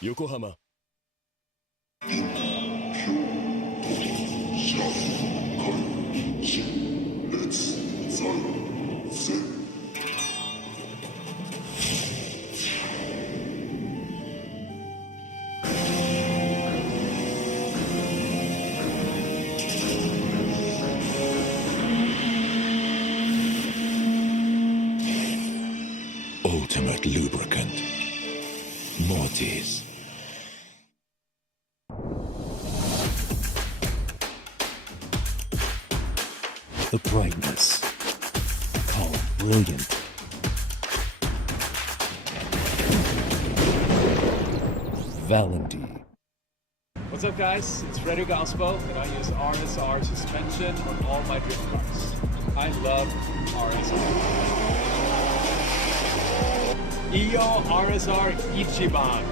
横浜。Ultimate lubricant. Mortis. The brightness. Call it brilliant. Valenti. What's up, guys? It's Fredo Gaspo, and I use RSR suspension on all my drift cars. I love RSR. Iyo RSR Ichiban.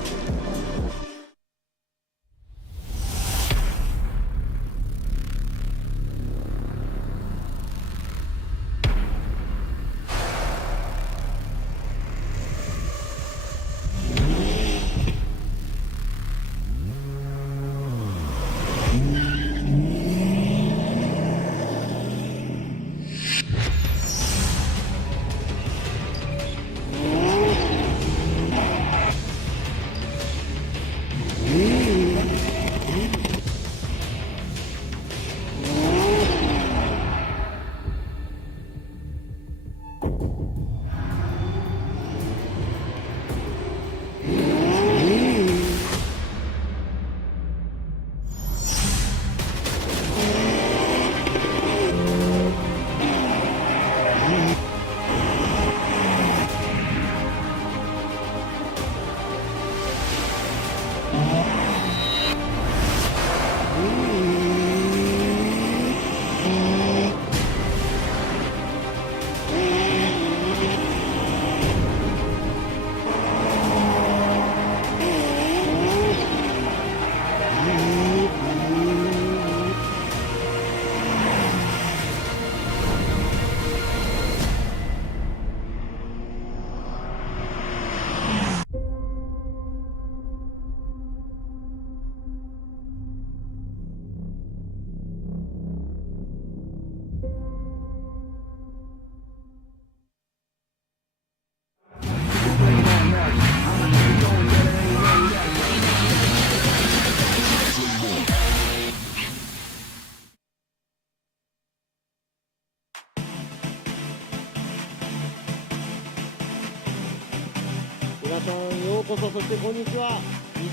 皆さんようこそ、そしてこんにちは。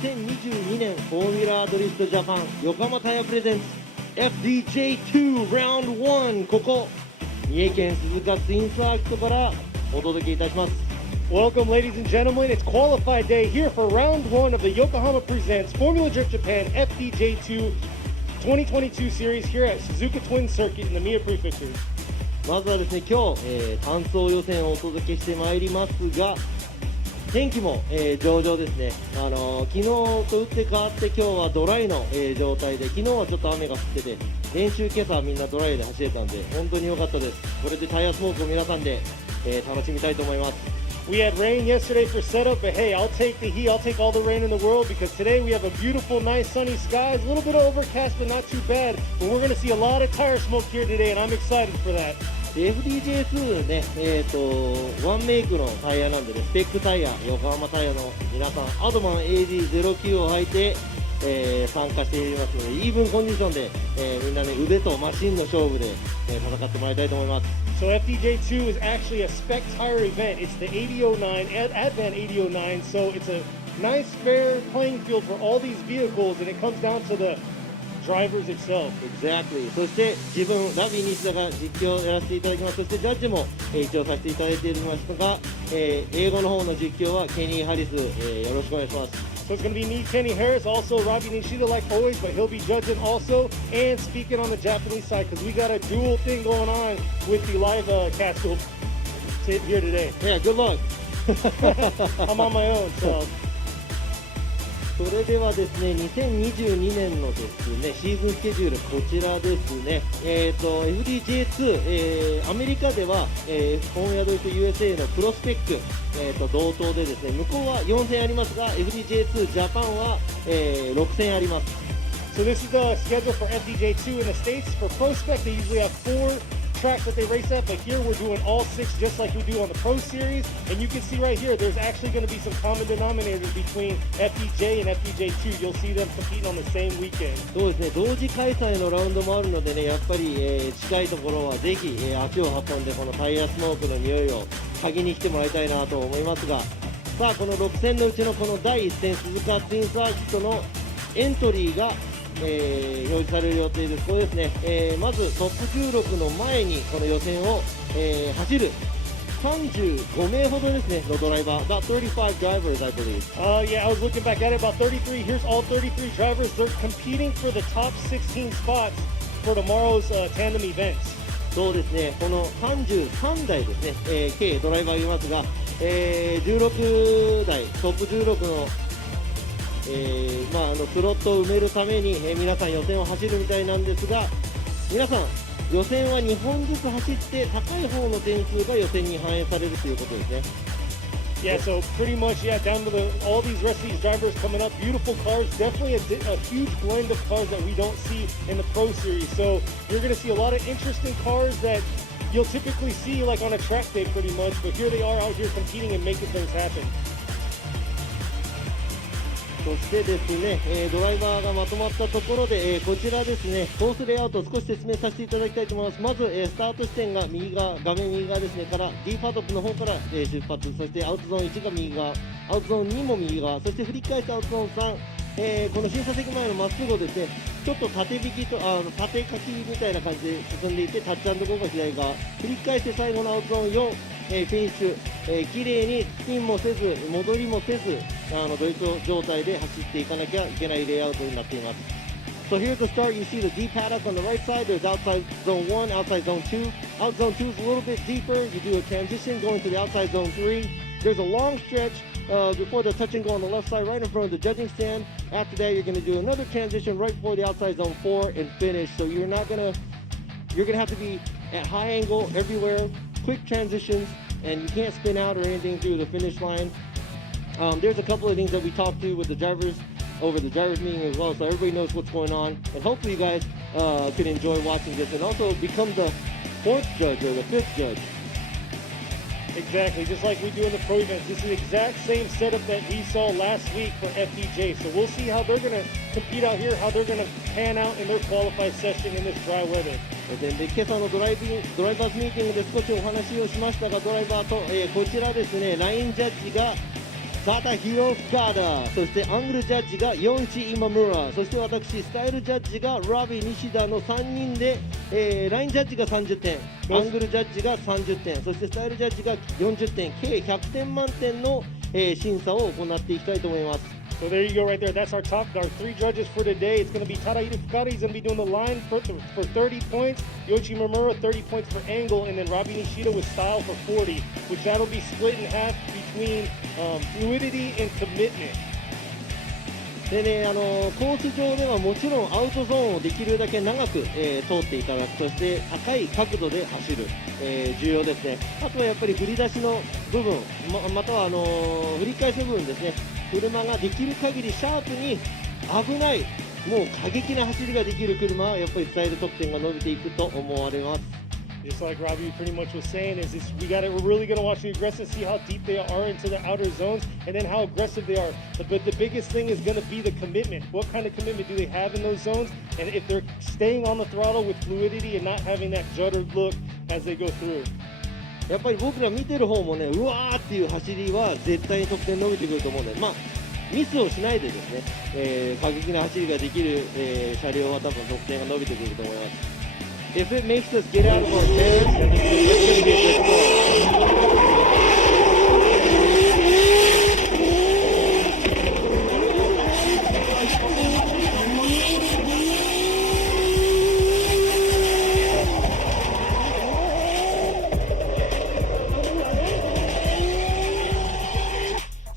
2022年フォーミュラードリフトジャパン横浜タイヤプレゼンツ FDJ2 Round1 ここ三重県鈴鹿ツインサーキットからお届けいたします。 Welcome, ladies and gentlemen. It's qualified day here for round one of the Yokohama Presents Formula Drift Japan FDJ2 2022 series here at Suzuka Twin Circuit in the Mia Prefecture. まずはですね今日、単走予選をお届けしてまいりますが、天気も、上々ですね、昨日と打って変わって今日はドライの、状態で、昨日はちょっと雨が降ってて練習今朝はみんなドライで走れたんで本当に良かったです。これでタイヤスモークを皆さんで、楽しみたいと思います。 We had rain yesterday for setup, but hey, I'll take the heat. I'll take all the rain in the world because today we have a beautiful, nice, sunny skies. A little bit of overcast, but not too bad. But we're going to see a lot of tire smoke here today, and I'm excited for that. FDJ2 ね、ワンメイクのタイヤなんでね、スペックタイヤ、横浜タイヤの皆さん、アドマン AD09 を履いて、参加していますので、イーブンコンディションで、みんなね、腕とマシンの勝負で、戦ってもらいたいと思います。So FDJ2 is actually a spec tire event. It's the 8009, Advent 8009, so it's a nice fair playing field for all these vehicles, and it comes down to the drivers itself. Exactly. そして自分ラビー西田が実況をやらせていただきます。そしてジャッジも、一応させていただいていますが、英語の方の実況はケニー・ハリス、よろしくお願いします。So it's going to be me, Kenny Harris, also Robbie Nishida like always, but he'll be judging also and speaking on the Japanese side because we got a dual thing going on with the live cast here today. Yeah, good luck. I'm on my own, so. それではですね、2022年のですね、シーズンスケジュールこちらですね。FDJ2、アメリカでは、フォーミュラドイツ USA のプロスペック、同等でですね、向こうは4戦ありますが、FDJ2 ジャパンは、6戦あります。So this is the schedule for FDJ2 in the States. For Pro Spec, they usually have 4 tracks that they race at, but here we're doing all 6 just like we do on the Pro Series. And you can see right here, there's actually going to be some common denominators between FDJ and FDJ2. You'll see them competing on the same weekend. そうですね、同時開催のラウンドもあるのでね、やっぱり、近いところはぜひ、足を運んでこのタイヤスモークの匂いを嗅ぎに来てもらいたいなと思いますが、さあこの6戦のうちのこの第1戦鈴鹿ツインサーキットのエントリーが表示される予定です。これですね、まずトップ16の前にこの予選を、走る35名ほどですねのドライバー、about 35 drivers I believe. Yeah, I was looking back at it, about 33. Here's all 33 drivers. They're competing for the top 16 spots for tomorrow's tandem events. そうですね、この33台ですね、計ドライバーいますが、16台トップ16のスロットを埋めるために、皆さん予選を走るみたいなんですが、皆さん予選は2本ずつ走って高い方の点数が予選に反映されるということですね。Yeah, so pretty much, yeah, down to all these rest of these drivers coming up, beautiful cars, definitely a huge blend of cars that we don't see in the Pro Series. So you're going to see a lot of interesting cars that you'll typically see like on a track day pretty much, but here they are out here competing and making things happen. そしてですね、ドライバーがまとまったところで、こちらですね、コースレイアウトを少し説明させていただきたいと思います。まず、スタート地点が右側、画面右側ですね、から D パドックの方から、出発、そしてアウトゾーン1が右側、アウトゾーン2も右側、そして振り返してアウトゾーン3、この審査席前のまっすぐをですね、ちょっと縦引きと縦書きみたいな感じで進んでいて、タッチ&ゴーが左側、振り返して最後のアウトゾーン4、フィニッシュ、綺麗にスピンもせず戻りもせずドリフト状態で走っていかなきゃいけないレイアウトになっています。So here's the start. You see the D paddock on the right side. There's outside zone 1, outside zone 2. Out zone 2 is a little bit deeper. You do a transition going to the outside zone 3. There's a long stretch before the touch and go on the left side right in front of the judging stand. After that, you're going to do another transition right before the outside zone 4 and finish. So you're going to have to be at high angle everywhere. Quick transitions, and you can't spin out or anything through the finish line. There's a couple of things that we talked to with the drivers over the drivers meeting as well, so everybody knows what's going on, and hopefully you guys can enjoy watching this and also become the 4th judge or the 5th judge. Exactly, just like we do in the pro events. This is the exact same setup that we saw last week for FDJ. So we'll see how they're going to compete out here, how they're going to pan out in their qualified session in this dry weather. で今朝のドライバーズミーティングで少しお話をしましたが、ドライバーと、こちらですね、ラインジャッジがサタヒロ・フカダ、そしてアングルジャッジがヨンチ・イマムラ、そして私スタイルジャッジがラビ・ニシダの3人で、ラインジャッジが30点、アングルジャッジが30点、そしてスタイルジャッジが40点、計100点満点の、審査を行っていきたいと思います。So there you go right there. That's our 3 judges for today. It's going to be Tadahiro Fukada. He's going to be doing the line for 30 points. Yoichi Mimura, 30 points for angle. And then Robbie Nishida with style for 40, which that'll be split in half between fluidity and commitment. でね、コース上ではもちろんアウトゾーンをできるだけ長く、通っていただく、そして高い角度で走る、重要ですね。あとはやっぱり振り出しの部分、または振り返しの部分ですね。車ができる限りシャープに危ない、もう過激な走りができる車はやっぱりスタイル得点が伸びていくと思われます。Just like Robbie pretty much was saying, we're really going to watch the aggressive, see how deep they are into the outer zones, and then how aggressive they are. But the biggest thing is going to be the commitment. What kind of commitment do they have in those zones? And if they're staying on the throttle with fluidity and not having that juddered look as they go through. やっぱり僕ら見てる方もね、うわーっていう走りは絶対に得点伸びてくると思うので、ミスをしないでですね、過激な走りができる、車両は多分得点が伸びてくると思います。If it makes us get out of our chairs, then it's going to be a good score.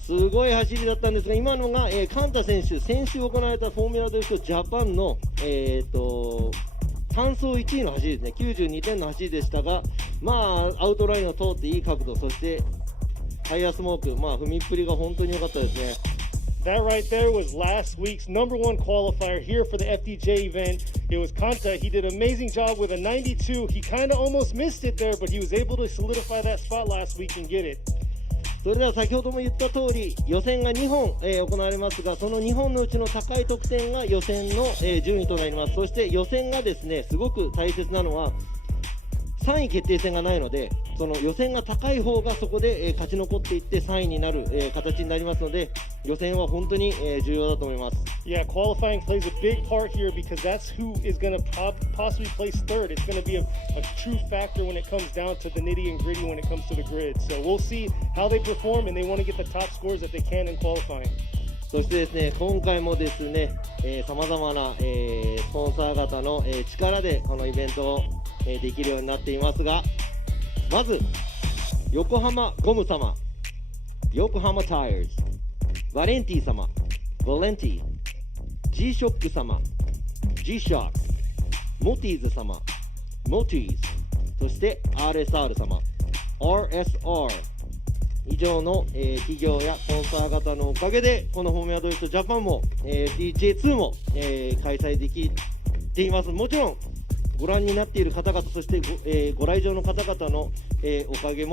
すごい走りだったんですが、今のが、カンタ選手、先週行われたフォーミュラドリフトジャパンの、単走1位の走りですね。92点の走りでしたが、アウトラインを通っていい角度、そしてタイヤスモーク、踏みっぷりが本当に良かったですね。That right there was last week's #1 qualifier here for the FDJ event. It was Kanta. He did an amazing job with a 92. He kind of almost missed it there, but he was able to solidify that spot last week and get it. それでは先ほども言った通り、予選が2本、行われますが、その2本のうちの高い得点が予選の、順位となります。そして予選がですね、すごく大切なのは3位決定戦がないので、その予選が高い方がそこで、勝ち残っていって3位になる、形になりますので、予選は本当に、重要だと思います。Yeah, qualifying plays a big part here because that's who is going to possibly place third. It's going to be a true factor when it comes down to the nitty and gritty when it comes to the grid. So we'll see how they perform, and they want to get the top scores that they can in qualifying. そしてですね、今回もですね、様々な、スポンサー方の、力でこのイベントを、できるようになっていますが、まず横浜ゴム様、横浜タイヤーズ、バレンティ様、バレンティ、G ショック様、G ショック、モティーズ様、モティーズ、そして RSR 様、RSR、以上の、企業やスポンサー方のおかげでこのフォーミュラドリフトジャパンも、FDJ2 も、開催できています。もちろんご覧になっている方々、そして、ご来場の方々の、おかげ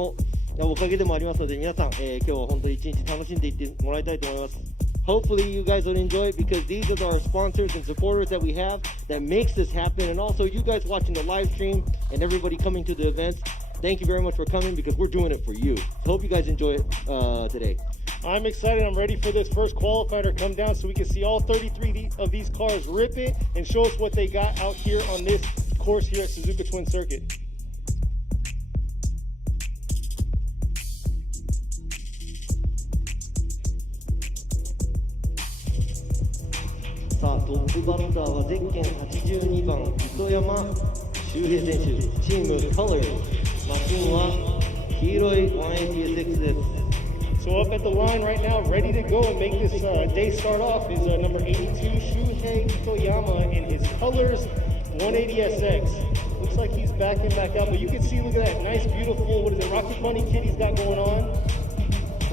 でもありますので、皆さん、今日は本当に一日楽しんでいってもらいたいと思います。Hopefully you guys will enjoy it because these are our sponsors and supporters that we have that makes this happen, and also you guys watching the live stream and everybody coming to the events. Thank you very much for coming because we're doing it for you. Hope you guys enjoy it today. I'm excited. I'm ready for this first qualifier to come down so we can see all 33 of these cars rip it and show us what they got out here on this course here at Suzuka Twin Circuit. さあ、トップバッターはゼッケン82番糸山修平選手、チーム Colors、 マシンは黄色い 186 です。 So up at the line right now, ready to go and make this day start off is number 82 Shuhei Itoyama in his Colors 180SX. Looks like he's backing back out, but you can see, look at that nice, beautiful, what is it, Rocket Bunny kit he's got going on.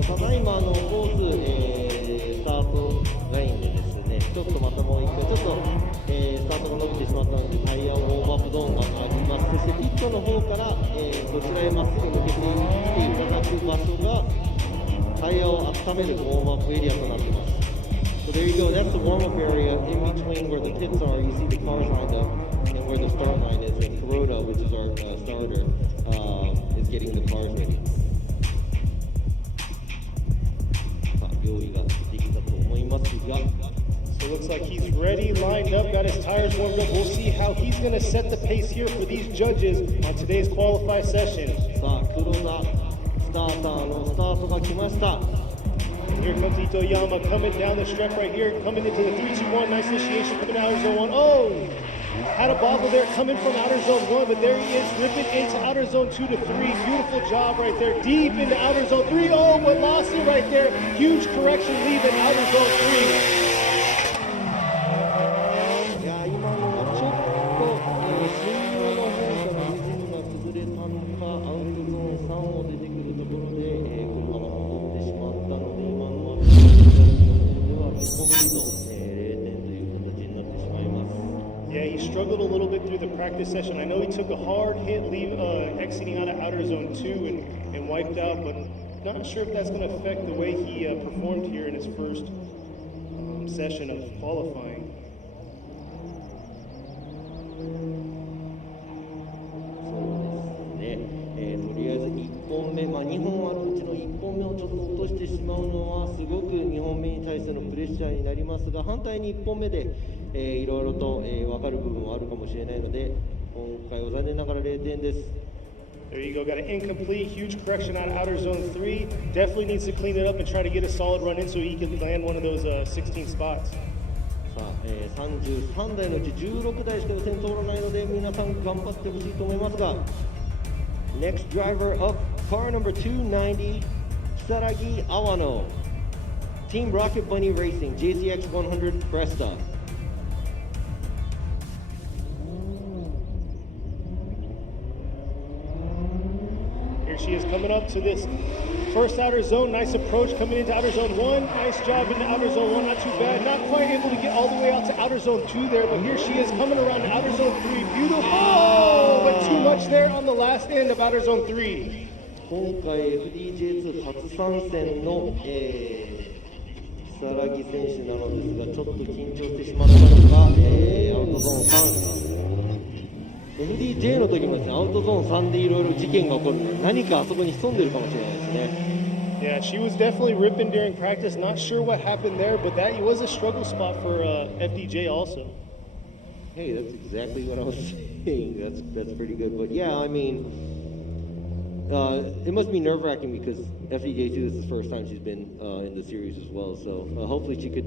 ただいまコース、スタートラインでですね、ちょっとまたもう一回ちょっと、スタートが伸びてしまったのでタイヤウォームアップゾーンがあります。そしてピットの方から、こちらへまっすぐ抜けてきていただく場所がタイヤを温めるウォームアップエリアとなっています。So there you go, that's the warm-up area in between where the pits are. You see the cars lined up and where the start line is. And Kuroda, which is our starter, is getting the cars ready. さあ、用意ができたと思いますが。So it looks like he's ready, lined up, got his tires warmed up. We'll see how he's going to set the pace here for these judges on today's qualify session. さあ、黒田スターターのスタートが来ました。Here comes Itoyama coming down the stretch right here, coming into the 3-2-1. Nice initiation coming out of zone 1. Oh! Had a bobble there coming from outer zone 1, but there he is, ripping into outer zone 2 to 3. Beautiful job right there, deep into outer zone 3. Oh, but lost it right there. Huge correction, leaving outer zone 3. いや今のはちょっと、水流の変化のリズムが崩れたのか、アウトゾーン3を出てくるところで、車が戻ってしまったので、今のはでは1本目と、0点という形になってしまいます。Yeah, he struggled a little bit through the practice session. I know he took a hard hit exiting out of outer zone 2 and wiped out, but not sure if that's going to affect the way he performed here in his first session of qualifying. そうですね、とりあえず1本目、2本あるうちの1本目をちょっと落としてしまうのはすごく2本目に対してのプレッシャーになりますが、反対に1本目でいろいろと、分かる部分はあるかもしれないので、今回は残念ながら0点です。 There you go, got an incomplete, huge correction out of outer zone 3. Definitely needs to clean it up and try to get a solid run in so he can land one of those 16 spots. さあ、33台のうち16台しか予選通らないので、皆さん頑張ってほしいと思いますが、 Next driver up, car number 290, Kisaragi Awano, Team Rocket Bunny Racing, JCX 100 Cresta. Here she is coming up to this first outer zone. Nice approach coming into outer zone 1. Nice job into outer zone 1, not too bad. Not quite able to get all the way out to outer zone 2 there, but here she is coming around to outer zone 3. Beautiful, oh, but too much there on the last end of outer zone 3. 今回 FDJ2 初参戦の、如月選手なのですが、ちょっと緊張してしまったのか、アウトゾーン3。FDJ の時もですね、アウトゾーン3でいろいろ事件が起こるので、何かあそこに潜んでるかもしれないですね。Yeah, she was definitely ripping during practice. Not sure what happened there, but that was a struggle spot for FDJ also. Hey, that's exactly what I was saying. That's pretty good. But yeah, I mean, it must be nerve-wracking because FDJ2 this is the first time she's been in the series as well. So hopefully she could,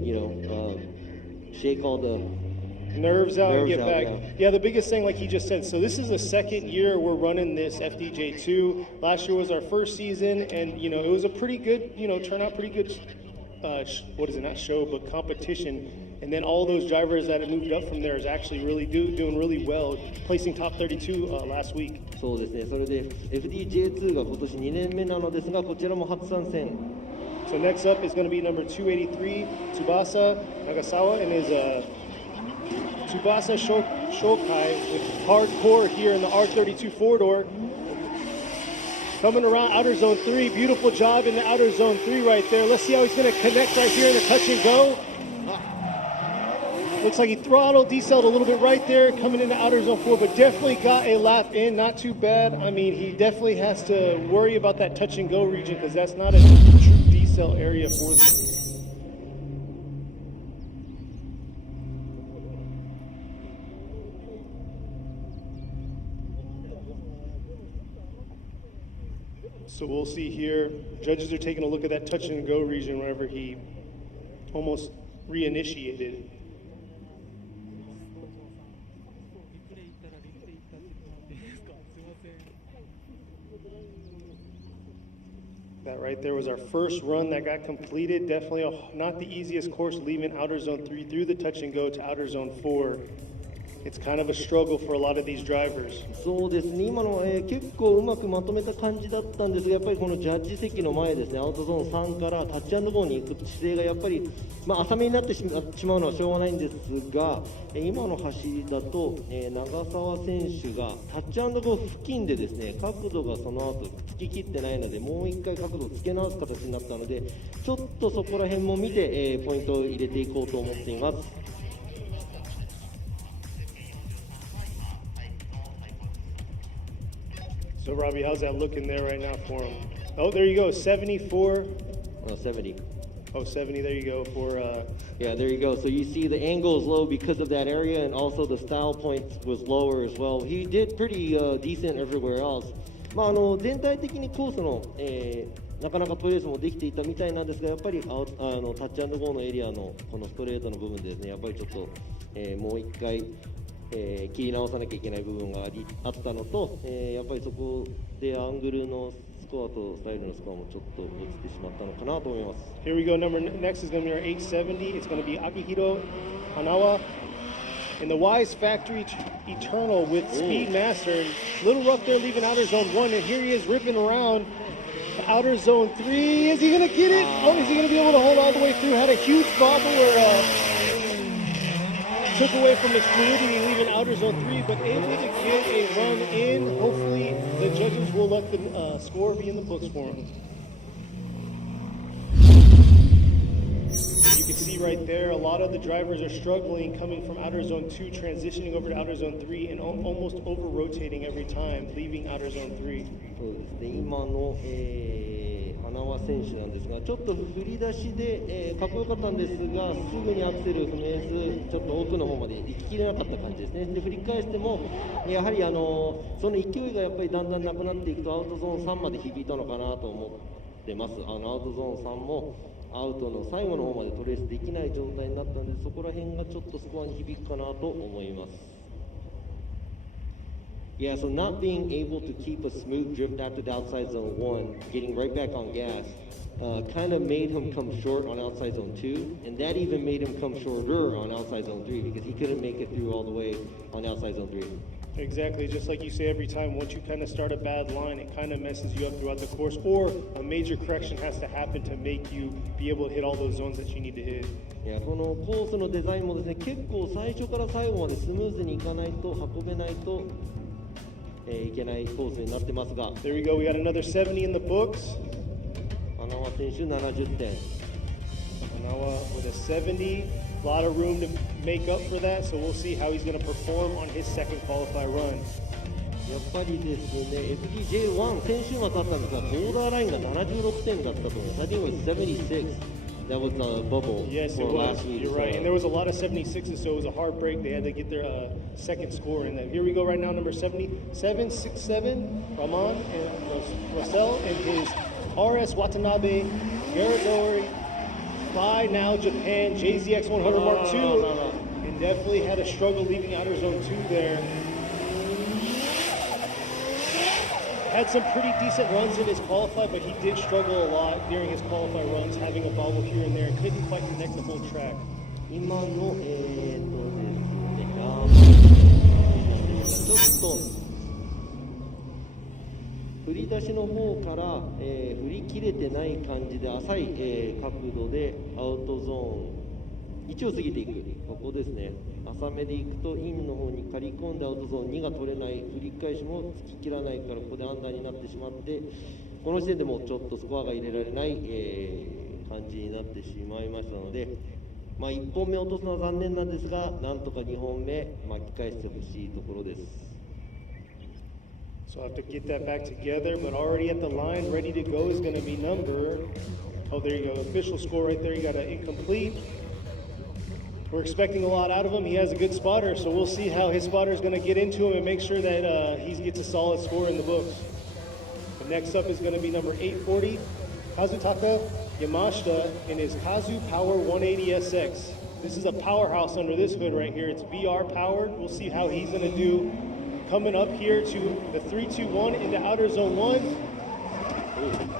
shake all the nerves out and get back. Yeah. The biggest thing, like he just said, so this is the second year we're running this FDJ2. Last year was our first season, and it was a pretty good, turnout, pretty good. Not show, but competition. And then all those drivers that have moved up from there is actually really doing really well, placing top 32 last week. そうですね。それで FDJ2 が今年2年目なのですが、こちらも初参戦。So next up is going to be number 283, Tsubasa Nagasawa, and his Tsubasa Shokai with hardcore here in the R32 four-door. Coming around outer zone 3, beautiful job in the outer zone 3 right there. Let's see how he's going to connect right here in the touch and go. Looks like he throttled, decelled a little bit right there, coming into outer zone 4, but definitely got a lap in, not too bad. I mean, he definitely has to worry about that touch and go region because that's not a true decel area for them. So we'll see here. Judges are taking a look at that touch and go region whenever he almost reinitiated. That right there was our first run that got completed. Definitely not the easiest course, leaving outer zone 3 through the touch and go to outer zone 4. It's kind of a struggle for a lot of these drivers. そうですね。今の、結構うまくまとめた感じだったんですが、やっぱりこのジャッジ席の前ですね、アウトゾーン3からタッチ&ゴーに行く姿勢がやっぱり、浅めになってしまうのはしょうがないんですが、今の走りだと、長澤選手がタッチ&ゴー付近でですね、角度がその後つききってないので、もう一回角度をつけ直す形になったので、ちょっとそこら辺も見て、ポイントを入れていこうと思っています。So, Robbie, how's that looking there right now for him? Oh, there you go, 74. 70. Oh, 70, there you go for... Yeah, there you go. So you see the angle is low because of that area, and also the style point was lower as well. He did pretty decent everywhere else. 全体的にコースの、なかなかトレースもできていたみたいなんですが、やっぱりタッチアンドゴーのエリアのこのストレートの部分でですね、やっぱりちょっと、もう一回、切り直さなきゃいけない部分があったのと、やっぱりそこでアングルのスコアとスタイルのスコアもちょっと落ちてしまったのかなと思います。Here we go. Next is going to be our 870. It's going to be Akihiro Hanawa in the Wise Factory Eternal with Speedmaster. A little rough there, leaving outer zone 1, and here he is ripping around the outer zone 3. Is he going to get it? Oh, is he going to be able to hold all the way through? Had a huge bobble where took away from his fluidity, leaving outer zone 3, but able to get a run in. Hopefully, the judges will let the score be in the books for him. You can see right there, a lot of the drivers are struggling coming from outer zone 2, transitioning over to outer zone 3, and almost over-rotating every time, leaving outer zone 3. そうですね、今の、花輪選手なんですが、ちょっと振り出しで、かっこよかったんですが、すぐにアクセル踏めず、ちょっと奥の方まで行ききれなかった感じですね。で、振り返しても、やはりその勢いがやっぱりだんだんなくなっていくと、アウトゾーン3まで響いたのかなと思ってます。アウトゾーン3もアウトの最後の方までトレースできない状態になったので、そこら辺がちょっとスコアに響くかなと思います。Yeah, so not being able to keep a smooth drift after the outside zone 1, getting right back on gas, kind of made him come short on outside zone 2, and that even made him come shorter on outside zone 3 because he couldn't make it through all the way on outside zone 3. Exactly, just like you say every time, once you kind of start a bad line, it kind of messes you up throughout the course, or a major correction has to happen to make you be able to hit all those zones that you need to hit. いや、このコースのデザインもですね、結構最初から最後までスムーズにいかないと運べないといけないコースになってますが。There we go. We got another 70 in the books. 花輪選手70点。Hanawa with a 70. A lot of room to make up for that, so we'll see how he's going to perform on his second qualify run. やっぱりですね、FDJ1 先週末あったんですが、ボーダーラインが76点だったと思います。I think it was 76. That was a bubble. Yes, it for was. last week. You're right. And there was a lot of 76s, so it was a hard break. They had to get their second score in that. Here we go right now, number 77, 67, Raman and Russell and his RS Watanabe, Garadori, by now Japan, JZX100 Mark II, and definitely had a struggle leaving outer zone 2 there. Had some pretty decent runs in his qualify, but he did struggle a lot during his qualify runs, having a bobble here and there, and couldn't quite connect the whole track. 今のですね、ちょっと振り出しの方から、振り切れてない感じで浅い、角度でアウトゾーン1を過ぎていく、ここですね。浅めでいくとインの方に刈り込んでアウトゾーン2が取れない、振り返しもつききらないから、ここでアンダーになってしまって、この時点でもうちょっとスコアが入れられない、感じになってしまいましたので、まあ、1本目落とすのは残念なんですが、なんとか2本目巻き返してほしいところです。So I'll have to get that back together, but already at the line, ready to go is going to be number. Oh, there you go. Official score right there. You got an incomplete. We're expecting a lot out of him. He has a good spotter, so we'll see how his spotter is going to get into him and make sure that he gets a solid score in the books. But next up is going to be number 840, Kazutaka Yamashita in his Kazu Power 180SX. This is a powerhouse under this hood right here. It's VR powered. We'll see how he's going to do coming up here to the 3-2-1 into outer zone 1.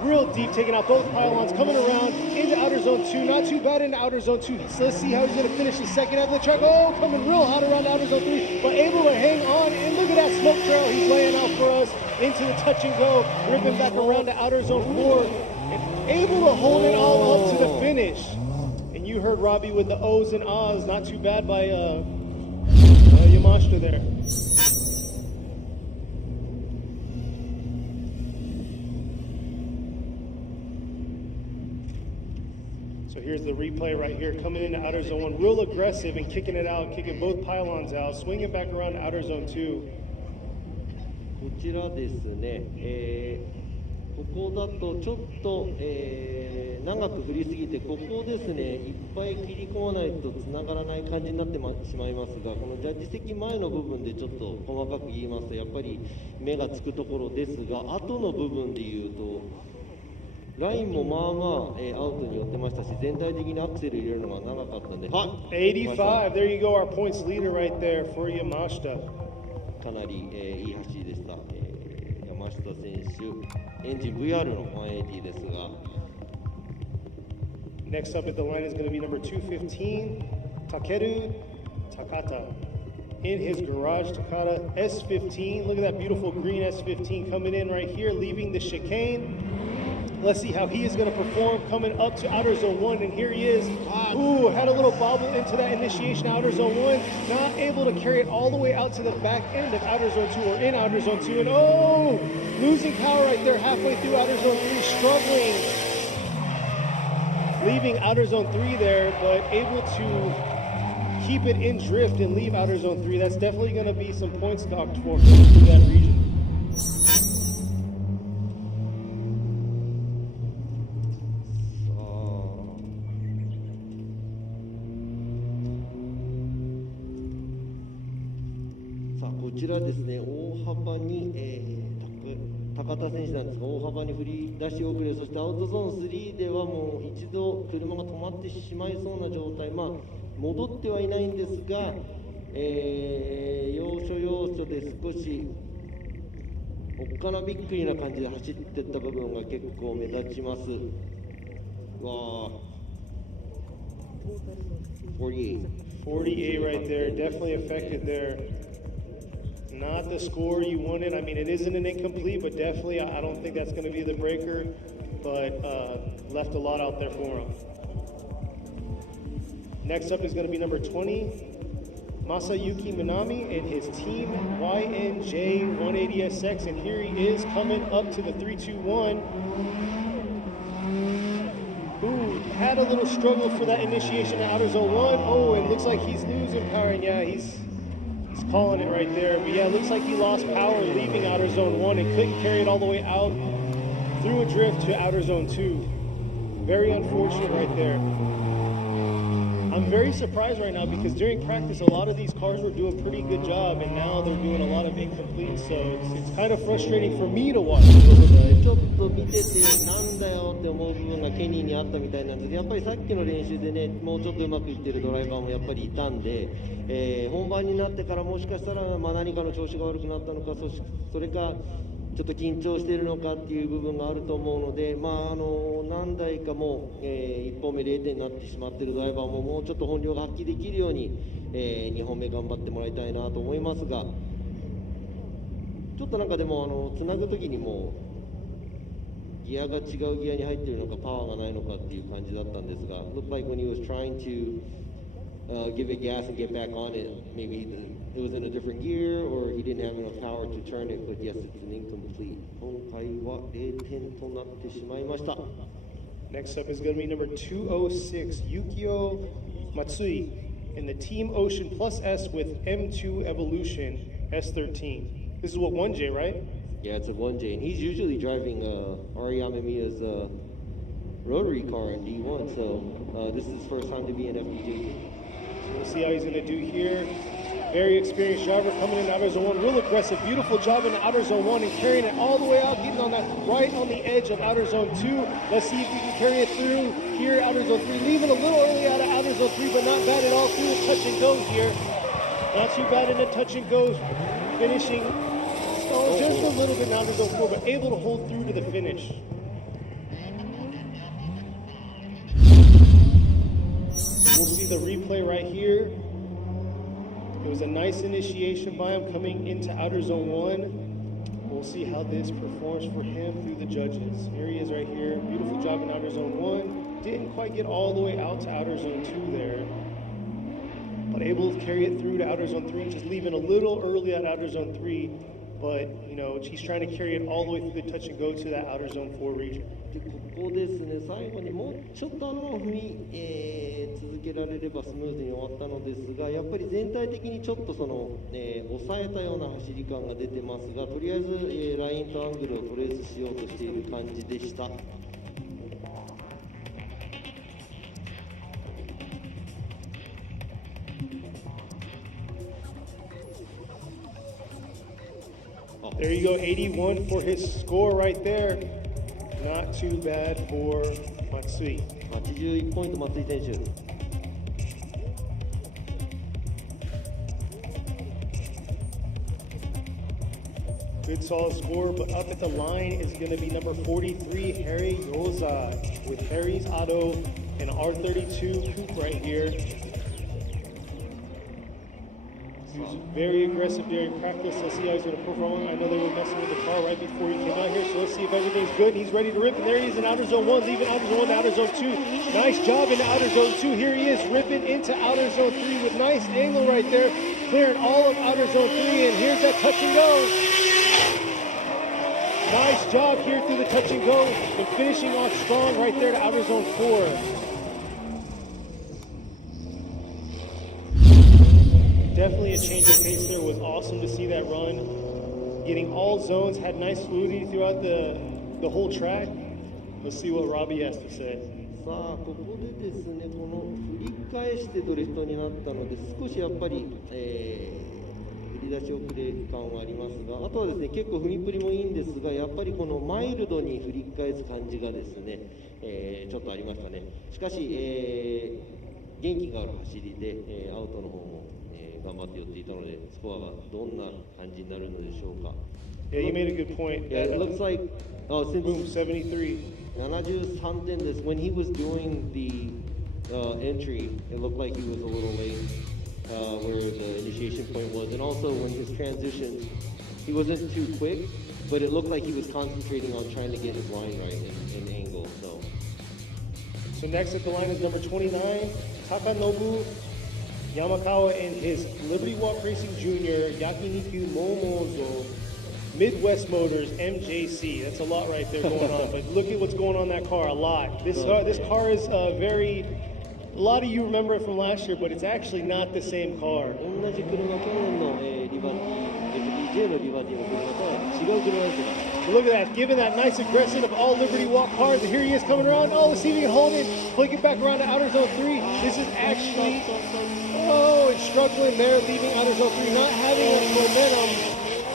Real deep, taking out both pylons, coming around into outer zone 2. Not too bad into outer zone 2. So let's see how he's going to finish the second half of the track. Oh, coming real hot around outer zone 3, but able to hang on. And look at that smoke trail he's laying out for us into the touch and go, ripping back around to outer zone 4, and able to hold it all up to the finish. And you heard Robbie with the O's and Ahs. Not too bad by Yamashita there. So here's the replay right here, coming into outer zone 1, real aggressive and kicking it out, kicking both pylons out, swinging back around to outer zone 2. こちらですね、ここだとちょっと、長く振りすぎて、ここですね、いっぱい切り込まないとつながらない感じになってしまいますが、このジャッジ席前の部分でちょっと細かく言いますと、やっぱり目がつくところですが、後の部分で言うと、ラインもまあまあ、アウトに寄ってましたし、全体的にアクセル入れるのが長かったんで、85. There you go, our points leader right there for Yamashita. かなり、いい走りでした。山下選手、エンジン VR の180ですが。Next up at the line is going to be number 215, Takeru Takata. In his garage, Takata S15. Look at that beautiful green S15 coming in right here, leaving the chicane. Let's see how he is going to perform coming up to outer zone 1. And here he is. Ooh, had a little bobble into that initiation outer zone 1. Not able to carry it all the way out to the back end of outer zone 2 or in outer zone 2. And oh, losing power right there halfway through outer zone 3, struggling. Leaving outer zone 3 there, but able to keep it in drift and leave outer zone 3. That's definitely going to be some points docked for that region. さあこちらですね、大幅に、高田選手なんですが、大幅に振り出し遅れ、そしてアウトゾーン3ではもう一度車が止まってしまいそうな状態、戻ってはいないんですが、要所要所で少しおっかなびっくりな感じで走っていった部分が結構目立ちます。わー、48 right there, definitely affected there. Not the score you wanted. I mean, it isn't an incomplete, but definitely I don't think that's going to be the breaker, but left a lot out there for him. Next up is going to be number 20, Masayuki Minami and his team YNJ 180SX, and here he is coming up to the 321. Ooh, had a little struggle for that initiation at outer zone 1. Oh, it looks like he's losing power, and yeah, he's calling it right there. But yeah, it looks like he lost power leaving outer zone 1 and couldn't carry it all the way out through a drift to outer zone 2. Very unfortunate right there. I'm very surprised right now because during practice a lot of these cars were doing a pretty good job, and now they're doing a lot of incomplete, so it's kind of frustrating for me to watch. ちょっと見ててなんだよって思う部分がケニーにあったみたいなんですけど、やっぱりさっきの練習でね、もうちょっとうまくいってるドライバーもやっぱりいたんで、本番になってからもしかしたら、何かの調子が悪くなったのか、それかちょっと緊張しているのかっていう部分があると思うので、何台かもう、1本目0点になってしまっているドライバーももうちょっと本領が発揮できるように、2本目頑張ってもらいたいなと思いますが、ちょっとなんかでもつなぐ時にもギアが違うギアに入っているのかパワーがないのかっていう感じだったんですが、looked like when he was trying to give it gas and get back on it, maybe it was in a different gear or he didn't have enough power to turn it, but yes, it's an incomplete. 今回は0点となってしまいました。 Next up is going to be number 206, Yukio Matsui in the Team Ocean Plus S with M2 Evolution S13. This is what 1J, right? Yeah, it's a 1J, and he's usually driving Ari Yamamiya's rotary car in D1, so this is his first time to be in FDJ2. So we'll see how he's going to do here. Very experienced driver coming in outer zone 1, real aggressive, beautiful job in the outer zone 1 and carrying it all the way out, getting on that right on the edge of outer zone 2. Let's see if we can carry it through here, outer zone 3, leaving a little early out of outer zone 3, but not bad at all through the touch and go here. Not too bad in the touch and go, finishing just a little bit now to go 4, but able to hold through to the finish. We'll see the replay right here. It was a nice initiation by him coming into outer zone 1. We'll see how this performs for him through the judges. Here he is right here. Beautiful job in outer zone 1. Didn't quite get all the way out to outer zone 2 there, but able to carry it through to outer zone 3, just leaving a little early at outer zone 3. But, you know, he's trying to carry it all the way through the touch and go to that outer zone 4 region. ここですね、最後にもうちょっと踏み、続けられればスムーズに終わったのですが、やっぱり全体的にちょっと抑えたような走り感が出てますが、とりあえず、ラインとアングルをトレースしようとしている感じでした。There you go, 81 for his score right there. not too bad for Matsui. 81ポイント松井選手。Good solid score, but up at the line is going to be number 43, Harry Yoza, with Harry's auto and R32 coupe right here. He was very aggressive, very practiced. Let's see how he's going to perform. I know they were messing with the car right before he came out here, so let's see if everything's good. He's ready to rip, and there he is in outer zone 1, leaving outer zone 1 to outer zone 2. Nice job into outer zone 2. Here he is, ripping into outer zone 3 with nice angle right there, clearing all of outer zone 3, and here's that touch and go. Nice job here through the touch and go and finishing off strong right there to outer zone 4. Definitely a change of pace there. It was awesome to see that run. Getting all zones, had nice fluidity throughout the whole track. Let's see what Robbie has to say. さあここでですね、この振り返してドリフトになったので少しやっぱり、振り出し遅れ感はありますが、あとはですね結構踏みっぷりもいいんですが、やっぱりこのマイルドに振り返す感じがですね、ちょっとありましたね。しかし、元気がある走りで、アウトの方も、頑張って寄っていたので、スコアがどんな感じになるのでしょうか。Yeah, you made a good point. Yeah, it looks like since boom, 73. 73点です。When he was doing the entry, it looked like he was a little late where the initiation point was, and also when his transitions, he wasn't too quick, but it looked like he was concentrating on trying to get his line right and angle. So next at the line is number 29, Takanobu Yamakawa and his Liberty Walk Racing Jr. Yakiniku Momozo. Midwest Motors MJC. That's a lot right there going on. But look at what's going on in that car. A lot. This car is very. A lot of you remember it from last year, but it's actually not the same car. 同じ車、去年の、リバティ FDJ のリバティの車とは違う車ですが。Look at that, giving that nice aggressive of all Liberty Walk cars. And here he is coming around. Oh, let's see if he can hold it. Flick it back around to outer zone 3. This is actually. Oh, it's struggling there, leaving outer zone 3, not having enough momentum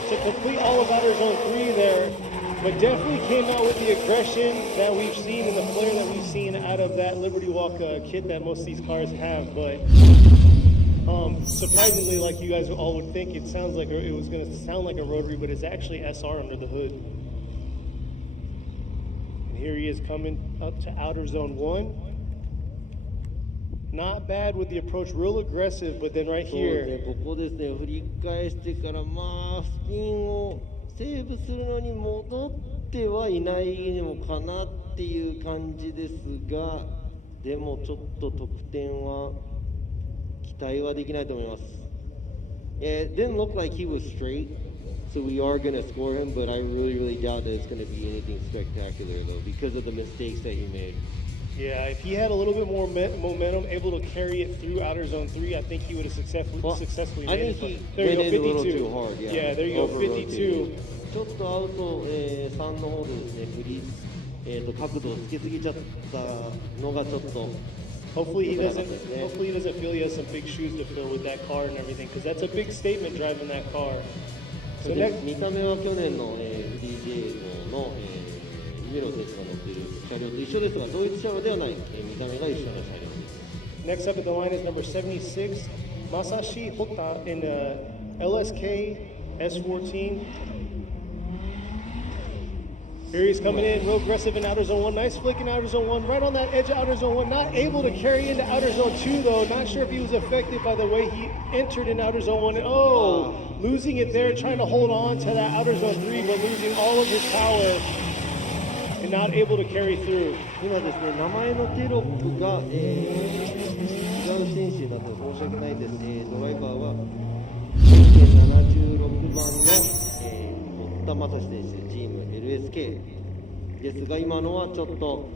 to complete all of outer zone 3 there, but definitely came out with the aggression that we've seen and the flair that we've seen out of that Liberty Walk kit that most of these cars have. But surprisingly, like you guys all would think, it was going to sound like a rotary, but it's actually SR under the hood. And here he is coming up to outer zone 1. Not bad with the approach, real aggressive, but then right そう here. ですね、ここですね、振り返してからまあスピンをセーブするのに戻ってはいないのかなっていう感じですが、でもちょっと得点は期待はできないと思います。It didn't look like he was straight, so we are going to score him, but I really doubt that it's going to be anything spectacular though, because of the mistakes that he made. Yeah, if he had a little bit more momentum, able to carry it through outer zone 3, I think he would have successfully I made think it. he There you went go, in a little 52. too hard. Yeah, there you go, 52. ちょっとアウト、3の方でですね、角度をつけすぎちゃったのがちょっと。Hopefully he doesn't feel he has some big shoes to fill with that car and everything, because that's a big statement driving that car. So で next, 見た目は去年の、FDJ の、夢野選手が乗っている車両と一緒ですが、同一車両ではない、見た目が一緒の車両です。next up at the line is number 76, Masashi Hota in the LSK S14. Here he's coming in, real aggressive in outer zone 1. Nice flick in outer zone 1, right on that edge of outer zone 1. Not able to carry into outer zone 2 though. Not sure if he was affected by the way he entered in outer zone 1. Oh, losing it there, trying to hold on to that outer zone 3, but losing all of his power and not able to carry through. 今ですね、名前のテロップが、違う選手だと申し訳ないです。ドライバーは76番の、堀田正史選手、チーム LSK ですが、今のはちょっと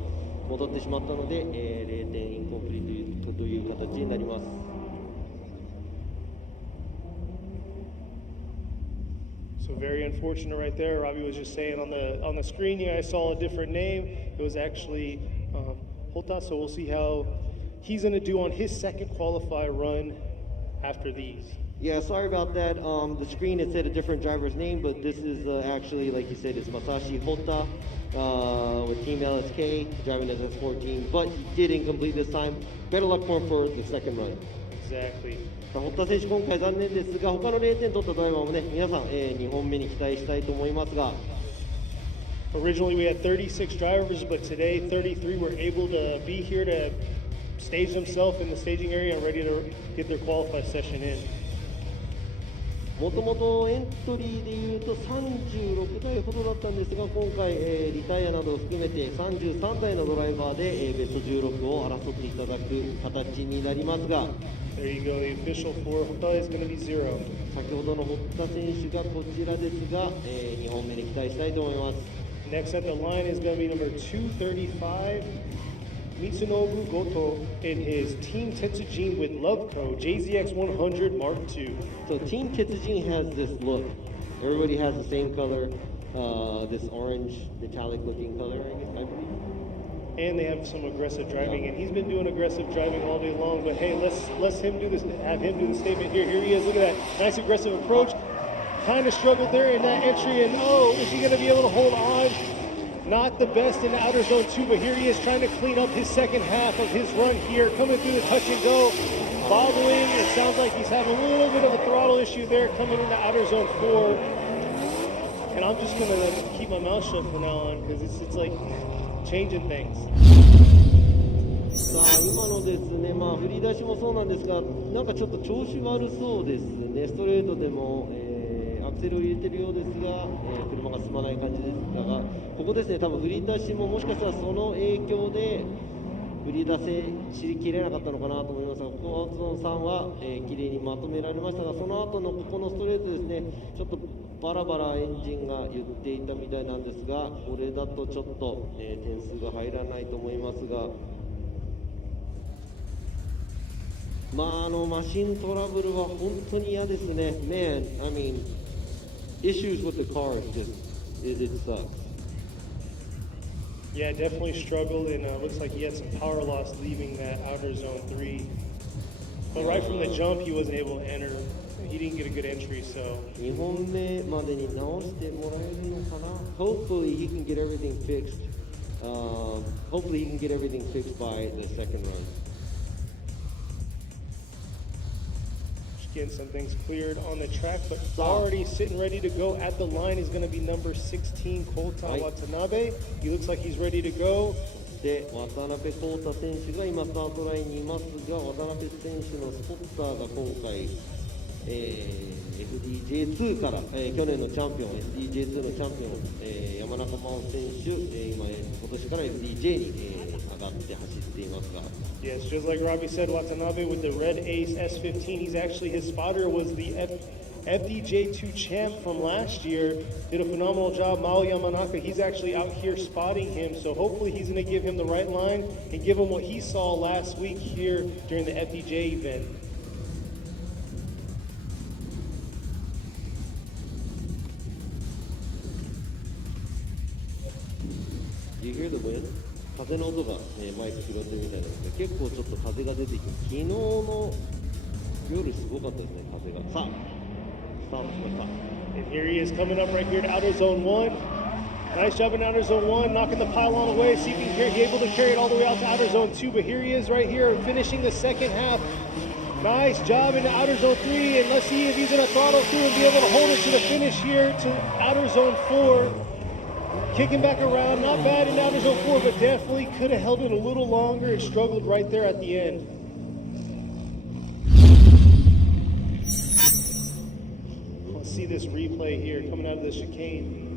戻ってしまったので、0点インコンプリートという形になります。So very unfortunate right there. Robbie was just saying on the screen, you guys saw a different name. It was actually Hota. So we'll see how he's going to do on his second qualify run after these. Yeah, sorry about that. The screen it said a different driver's name, but this is actually, like you said, it's Masashi Hotta with Team LSK driving as S14, but he didn't complete this time. Better luck for him for the second run. Exactly. 堀田選手、今回残念ですが、他の0点取ったドライバーもね、皆さん、2本目に期待したいと思いますが。Originally we had 36 drivers, but today 33 were able to be here to stage themselves in the staging area and ready to get their qualified session in. もともとエントリーでいうと36台ほどだったんですが、今回、リタイアなどを含めて33台のドライバーで、ベスト16を争っていただく形になりますが、 There you go, the official for Hotta is going to be 0. 先ほどの堀田選手がこちらですが、2本目に期待したいと思います。 Next at the line is going to be number 235, Mitsunobu Goto in his Team Tetsujin with Love Pro JZX 100 Mark II. So Team Tetsujin has this look. Everybody has the same color, this orange metallic looking color, I believe. And they have some aggressive driving, and he's been doing aggressive driving all day long. But hey, let's him do this. Have him do the statement here. Here he is. Look at that nice aggressive approach. Kind of struggled there in that entry, and oh, is he going to be able to hold on? Not the best in the outer zone 2, but here he is trying to clean up his second half of his run here, coming through the touch and go, bobbling. It sounds like he's having a little bit of a throttle issue there coming into outer zone 4. And I'm just going to keep my mouth shut from now on because it's like changing things. さあ今のですね、振り出しもそうなんですが、なんかちょっと調子悪そうですね。ストレートでも、アクセルを入れてるようですが、車が進まない感じでしたが、ここですね、多分振り出しももしかしたらその影響で振り出しきれなかったのかなと思いますが、ここアウトゾーンさんは、綺麗にまとめられましたが、その後のここのストレートですね、ちょっとバラバラエンジンが言っていたみたいなんですが、これだとちょっと、点数が入らないと思いますが、マシントラブルは本当に嫌ですね。Man, I mean, issues with the car is it sucks. Yeah, definitely struggled, and looks like he had some power loss leaving that outer zone 3. But right from the jump, he wasn't able to enter. He didn't get a good entry, so. 2本目までに直してもらえるのかな。Hopefully he can get everything fixed. Hopefully he can get everything fixed by the second run. Getting some things cleared on the track, but already sitting ready to go at the line is going to be number 16, Kota Watanabe. He looks like he's ready to go. で、渡辺晃太選手が今スタートラインにいますが、渡辺選手のスポッターが今回、FDJ2 から、去年のチャンピオン FDJ2 のチャンピオン、山中真央選手、今年から FDJ に、上がって走っていますが。Yes, just like Robbie said, Watanabe with the red Ace S15. He's actually, his spotter was the FDJ2 champ from last year. Did a phenomenal job. Mao Yamanaka, he's actually out here spotting him. So hopefully he's going to give him the right line and give him what he saw last week here during the FDJ event. Do you hear the wind? 風の音が、マイク拾ってるみたいなんですが、結構ちょっと風が出てきて、昨日の夜すごかったですね、風が。さあ、スタートしました。And here he is coming up right here to outer zone 1. Nice job in outer zone 1, knocking the pylon away, see if he can able to carry it all the way out to outer zone 2. But here he is right here, finishing the second half. Nice job in the outer zone 3, and let's see if he's going to throttle through and be able to hold it to the finish here to outer zone 4. Kicking back around, not bad in outer zone 4, but definitely could have held it a little longer and struggled right there at the end. Let's see this replay here coming out of the chicane.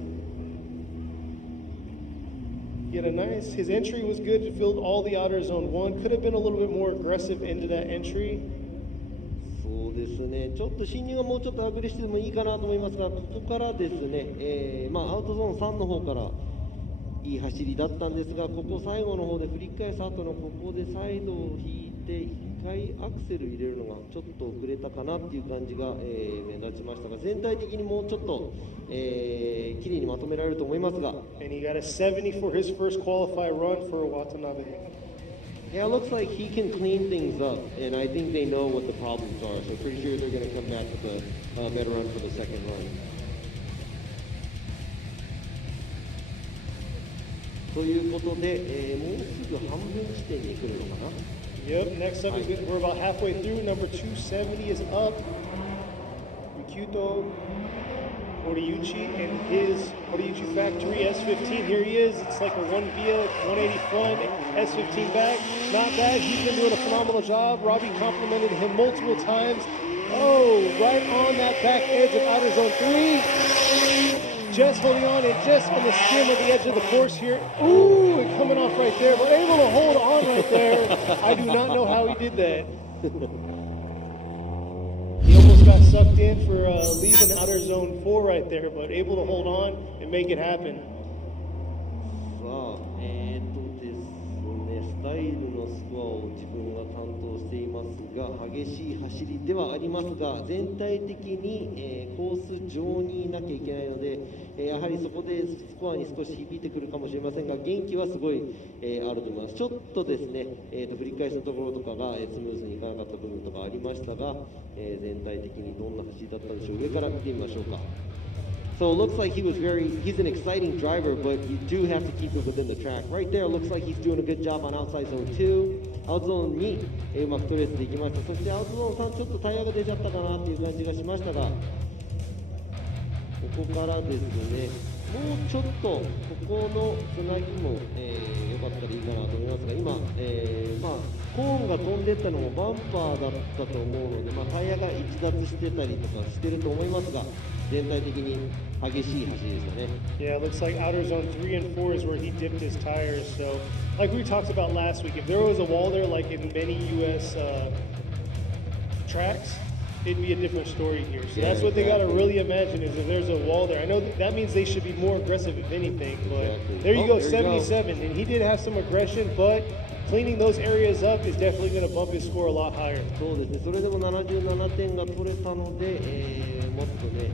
He had a nice, his entry was good, it filled all the outer zone 1. Could have been a little bit more aggressive into that entry. そうですね、ちょっと進入がもうちょっとアグレッシブでもいいかなと思いますが、ここからですね、アウトゾーン3の方からいい走りだったんですが、ここ最後の方で振り返す後のここでサイドを引いて1回アクセル入れるのがちょっと遅れたかなっていう感じが、目立ちましたが、全体的にもうちょっと、綺麗にまとめられると思いますが。And he got a 70 for his first qualified run for Watanabe. Yeah, it looks like he can clean things up, and I think they know what the problems are. So pretty sure they're going to come back with a better run for the second run. ということで、もうすぐ半分地点に来るのかな。Yep, next up is we're about halfway through. Number 270 is up. Ryuto Horiuchi and his Horiuchi Factory S15. Here he is. It's like a 1V, 180 front, S15 back. Not bad. He's been doing a phenomenal job. Robbie complimented him multiple times. Oh, right on that back edge of outer zone 3. Just holding on and just on the skim of the edge of the course here. Ooh, and coming off right there. But able to hold on right there. I do not know how he did that. He almost got sucked in for leaving outer zone 4 right there, but able to hold on and make it happen. さあ、ですね、スタイルのスコアを自分は担当していますが、激しい走りではありますが、全体的に、コース上にいなきゃいけないので、やはりそこでスコアに少し響いてくるかもしれませんが、元気はすごい、あると思います。ちょっとですね、振り返しのところとかが、スムーズにいかなかった部分とかありましたが、全体的にどんな走りだったでしょう。上から見てみましょうか。So it looks like he's an exciting driver, but you do have to keep it within the track. Right there, it looks like he's doing a good job on outside zone 2. アウトゾーン2、うまくトレースでいきました。そしてアウトゾーン3、ちょっとタイヤが出ちゃったかなっていう感じがしましたが、ここからですね、もうちょっとここのつなぎも、良かったらいいかなと思いますが、今、コーンが飛んでったのもバンパーだったと思うので、タイヤが逸脱してたりとかしてると思いますが、全体的に激しい走りでしたね。Yeah, it looks like outer zone 3 and 4 is where he dipped his tires. So, like we talked about last week, if there was a wall there, like in many U.S. Tracks, it'd be a different story here. So that's what they got to really imagine is if there's a wall there. I know that means they should be more aggressive if anything, but there you go, 77. And he did have some aggression, but cleaning those areas up is definitely going to bump his score a lot higher. そうですね、それでも77点が取れたので、もっとね、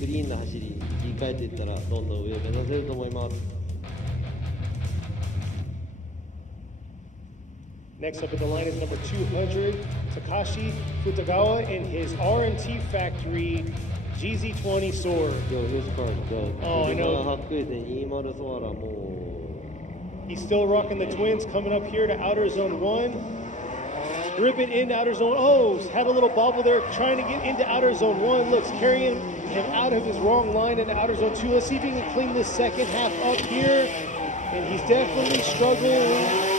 クリーンな走りに切り替えていったらどんどん上を目指せると思います。Next up at the line is number 200, Takashi Futagawa in his R&T Factory GZ20 Sword. Yo, his car is dope. Oh, I know. かっこいいですね、20ソアラもう。He's still rocking the twins coming up here to outer zone 1. Ripping into outer zone. Oh, had a little bobble there trying to get into outer zone 1. Looks carrying him out of his wrong line into outer zone 2. Let's see if he can clean this second half up here. And he's definitely struggling.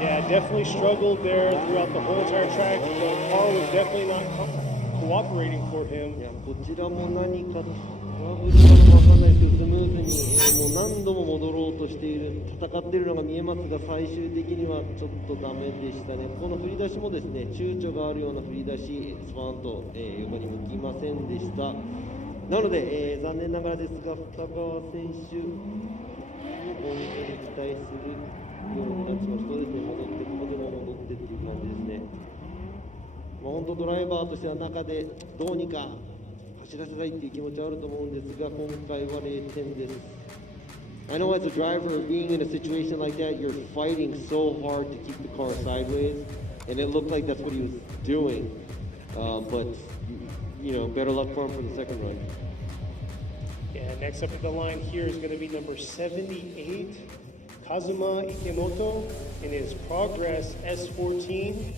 Yeah, definitely struggled there throughout the whole entire track. The car was definitely not cooperating for him. いや、こちらも何かトラブルかもわかんないですけど、スムーズに、もう何度も戻ろうとしている、戦っているのが見えますが、最終的にはちょっとダメでしたね。この振り出しもですね、躊躇があるような振り出し、スパーンと、横に向きませんでした。なので、残念ながらですが、二川選手に本当に期待するようになってしまう。そうですね、戻って、ここでも戻ってっていう感じですね。本当ドライバーとしては中でどうにか走らせたいっていう気持ちはあると思うんですが、今回は0点です。I know as a driver, being in a situation like that, you're fighting so hard to keep the car sideways, and it looked like that's what he was doing. But, you know, better luck for him for the second run. Yeah, next up at the line here is going to be number 78, Kazuma Ikemoto in his Progress S14.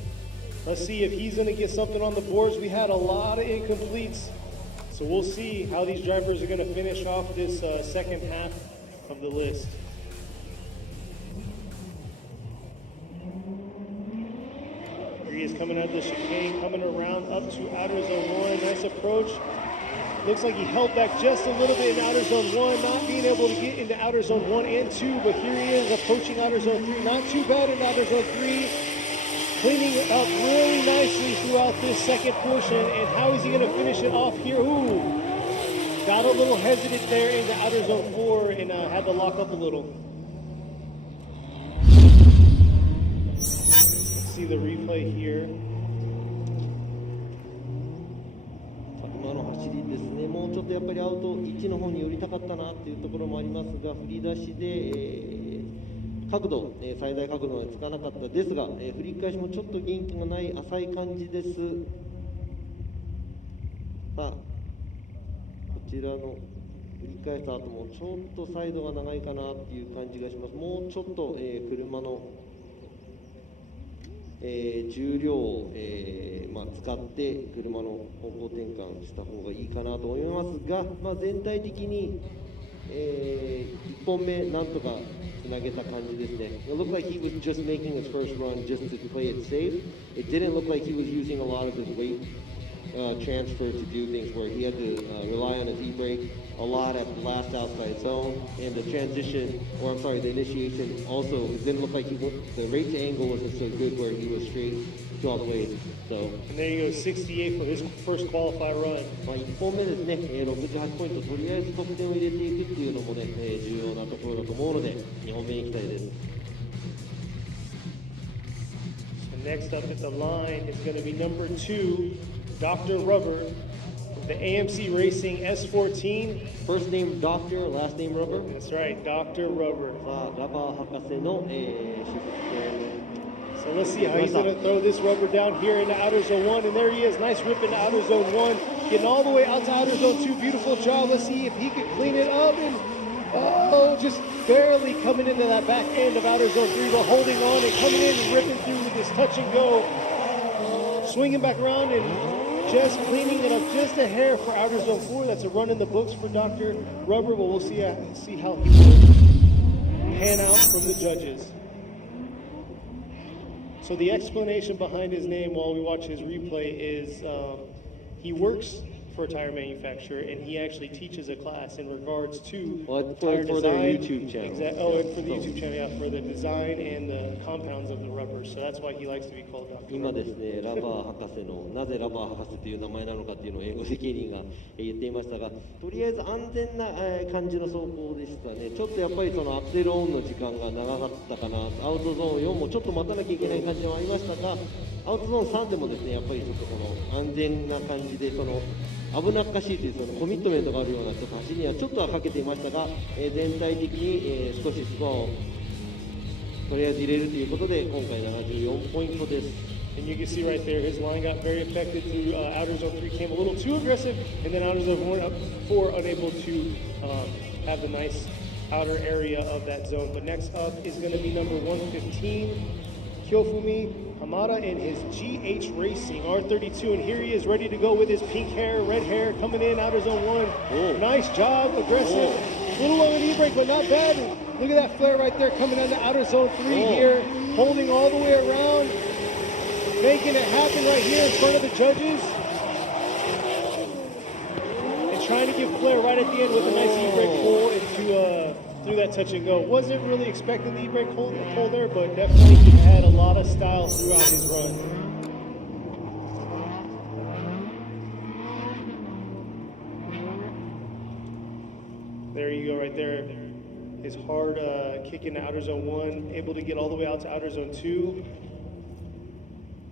Let's see if he's going to get something on the boards. We had a lot of incompletes, so we'll see how these drivers are going to finish off this second half of the list. Here he is coming out of the chicane, coming around up to outer zone 1. Nice approach. Looks like he held back just a little bit in outer zone 1, not being able to get into outer zone 1 and 2, but here he is approaching outer zone 3. Not too bad in outer zone 3. Cleaning it up really nicely throughout this second portion. And how is he going to finish it off here? Ooh, got a little hesitant there into outer zone 4 and had to lock up a little. Let's see the replay here. 今の走りですね、もうちょっとやっぱりアウト1の方に寄りたかったなっていうところもありますが、振り出しで、角度、最大角度はつかなかったですが、振り返しもちょっと元気がない浅い感じです。さあ、こちらの振り返した後もちょっとサイドが長いかなっていう感じがします。もうちょっと、車の、重量を、使って車の方向転換した方がいいかなと思いますが、全体的に、1本目なんとかつなげた感じですね。It looked like he was just making his first run just to play it safe. It didn't look like he was using a lot of his weight transfer to do things where he had to rely on his e-brake a lot at the last outside zone, and the transition, or I'm sorry, the initiation also, it didn't look like the rate angle wasn't so good where he was straight to all the way. So, And there you go, 68 for his first qualified run. 1本目ですね、68ポイント、とりあえず得点を入れていくっていうのもね、重要なところだと思うので、2本目に行きたいです。So next up at the line is going to be number 2, Dr. Rubber, the AMC Racing S14. First name Doctor, last name Rubber. That's right, Dr. Rubber. さあ、ラバー博士の、So let's see how he's going to throw this rubber down here into outer zone 1. And there he is, nice rip into outer zone 1. Getting all the way out to outer zone 2. Beautiful job. Let's see if he can clean it up. And just barely coming into that back end of outer zone 3, but holding on and coming in and ripping through this touch and go. Swinging back around and just cleaning it up just a hair for outer zone 4. That's a run in the books for Dr. Rubber, but we'll see how he will pan out from the judges. So the explanation behind his name while we watch his replay is he works for a tire manufacturer, and he actually teaches a class in regards to tire for design. their YouTube channel. And for the YouTube channel, yeah, for the design and the compounds of the rubber. So that's why he likes to be called Dr. 今ですね、ラバー博士のなぜラバー博士という名前なのかっていうのを英語でケニーが言っていましたが、とりあえず安全な感じの走行でしたね。ちょっとやっぱりそのアクセルオンの時間が長かったかな。アウトゾーン4もちょっと待たなきゃいけない感じはありましたが、アウトゾーン3でもですね、やっぱりちょっとこの安全な感じでその危なっかしいというそのコミットメントがあるようなちょっと走りにはちょっとはかけていましたが、全体的に、少しスコアをとりあえず入れるということで今回74ポイントです。And you can see right there, his line got very affected through outer zone 3, came a little too aggressive, and then outer zone 4 unable to have the nice outer area of that zone. But next up is going to be number 115, Kyofumi Hamada and his GH Racing R32, and here he is ready to go with his pink hair, red hair, coming in outer zone 1. Oh. Nice job, aggressive, a little low in e-brake, but not bad. Look at that flare right there coming into outer zone 3 here, holding all the way around, making it happen right here in front of the judges, and trying to give flare right at the end with a nice e-brake pull into through that touch and go. Wasn't really expecting the e-brake pull there, but definitely he had a lot of style throughout his run. There you go right there. His hard kick into outer zone 1, able to get all the way out to outer zone 2.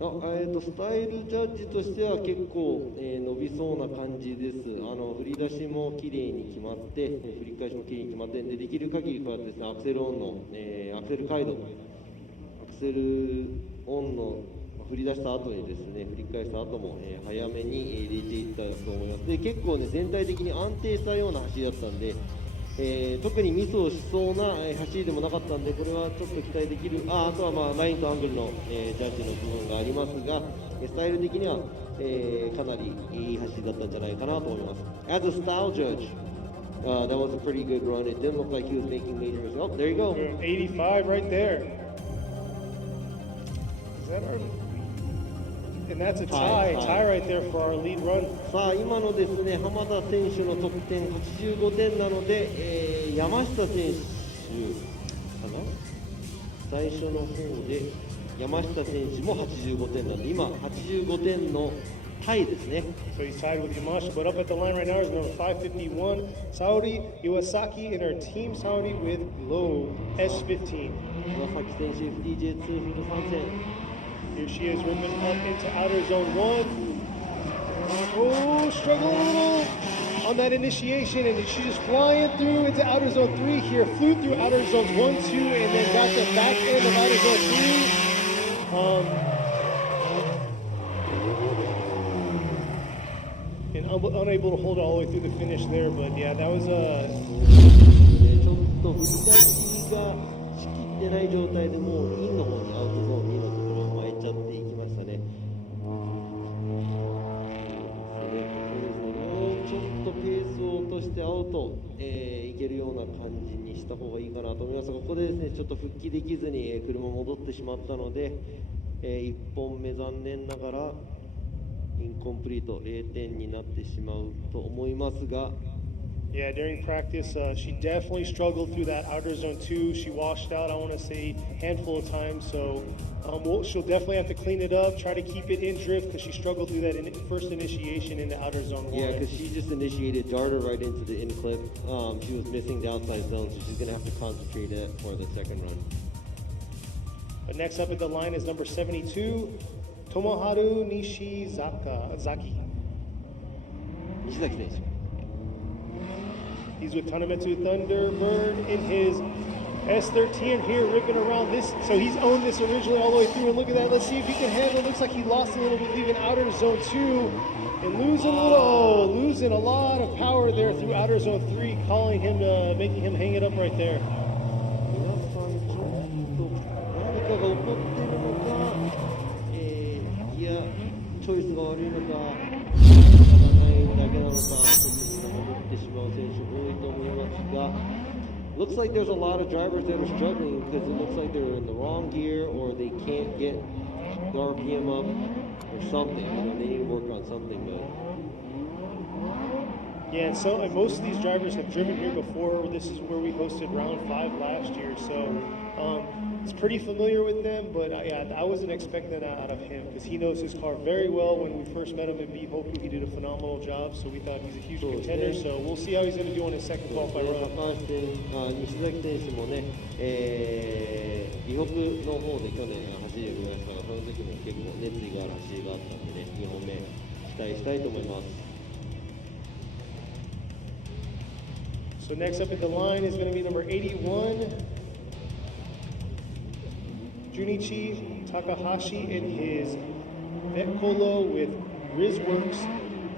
スタイルジャッジとしては結構、伸びそうな感じです。振り出しも綺麗に決まって、振り返しも綺麗に決まって、できる限りこうやってですね、アクセルオンの、アクセル回路、アクセルオンの振り出した後にですね、振り返した後も、早めに入れていったと思います。で、結構ね、全体的に安定したような走りだったんで、特にミスをしそうな、走りでもなかったんで、これはちょっと期待できる。あとはラインとアングルの、ジャッジの部分がありますが、スタイル的には、かなりいい走りだったんじゃないかなと思います。As a style judge, that was a pretty good run. It didn't look like he was making major mistakes. Oh, there you go. 85 right there. Is that our... And that's a tie right there for our lead run. さあ今のですね、浜田選手の得点85点なので、山下選手かな、最初の方で山下選手も85点なんで、今85点のタイですね。So he's tied with Yamashita, but up at the line right now is number 551, Saori Iwasaki, and our team Saori with low S15. 岩崎選手 FDJ2 フル参戦。Here she is ripping up into outer zone 1. Oh, struggle a little. on that initiation, and she's just flying through into outer zone 3 here. Flew through outer zones 1, 2, and then got the back end of outer zone 3. And unable to hold it all the way through the finish there, but yeah, that was ちょっと吹き出しが仕切ってない状態でもうインの方にアウトゾーン2のところを巻いちゃっていきましたね。ちょっとペースを落としてアウト、いけるような感じにした方がいいかなと思いますが、ここでですねちょっと復帰できずに車戻ってしまったので、1本目残念ながらインコンプリート0点になってしまうと思いますが。Yeah, during practice, she definitely struggled through that outer zone 2. She washed out, I want to say, a handful of times. So she'll definitely have to clean it up, try to keep it in drift because she struggled through that first initiation in the outer zone 1. Yeah, because she just initiated, darted right into the in clip. She was missing the outside zone, so she's going to have to concentrate it for the second run. But next up at the line is number 72, Tomoharu Nishizaki. Nishizaki 選手。He's with Tanemetsu Thunderbird in his S13 here, ripping around this. So he's owned this originally all the way through. And look at that. Let's see if he can handle it. Looks like he lost a little bit, leaving outer zone 2 and losing a lot of power there through outer zone 3, calling him, making him hang it up right there. 皆さんちょっと何かが起こっているのか、ギアチョイスが悪いのか、ないだけなのか。Looks like there's a lot of drivers that are struggling because it looks like they're in the wrong gear or they can't get the RPM up or something. You know, they need to work on something. But yeah, and most of these drivers have driven here before. This is where we hosted round 5 last year, so it's pretty familiar with them. But I wasn't expecting that out of him because he knows his car very well. When we first met him in Bihoku, he did a phenomenal job, so we thought he's a huge contender. So we'll see how he's going to do on his second qualifying run. 西崎選手もね、ビホクの方で去年走りを見ましたが、その時も結構熱意がある走りがあったんでね、2本目期待したいと思います。So next up at the line is going to be number 81, Junichi Takahashi in his Vetcolo with Rizworks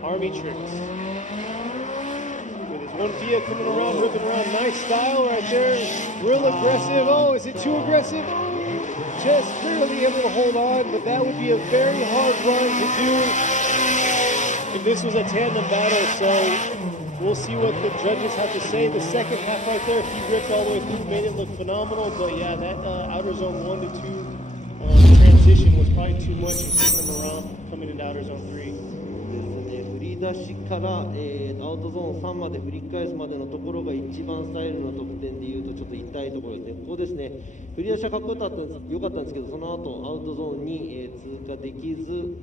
Army Tricks. With his one Fiat coming around, ripping around, nice style right there, real aggressive. Oh, is it too aggressive? Just barely able to hold on, but that would be a very hard run to do if this was a tandem battle. So we'll see what the judges have to say. The second half right there, he ripped all the way through, made it look phenomenal. But yeah, that outer zone 1 to 2 transition was probably too much to keep him around coming into outer zone 3. 振り出しから、アウトゾーン3まで振り返すまでのところが一番スタイルの得点でいうとちょっと痛いところですね。ここですね、振り出しはかっこよかったんですけど、その後アウトゾーンに、通過できず、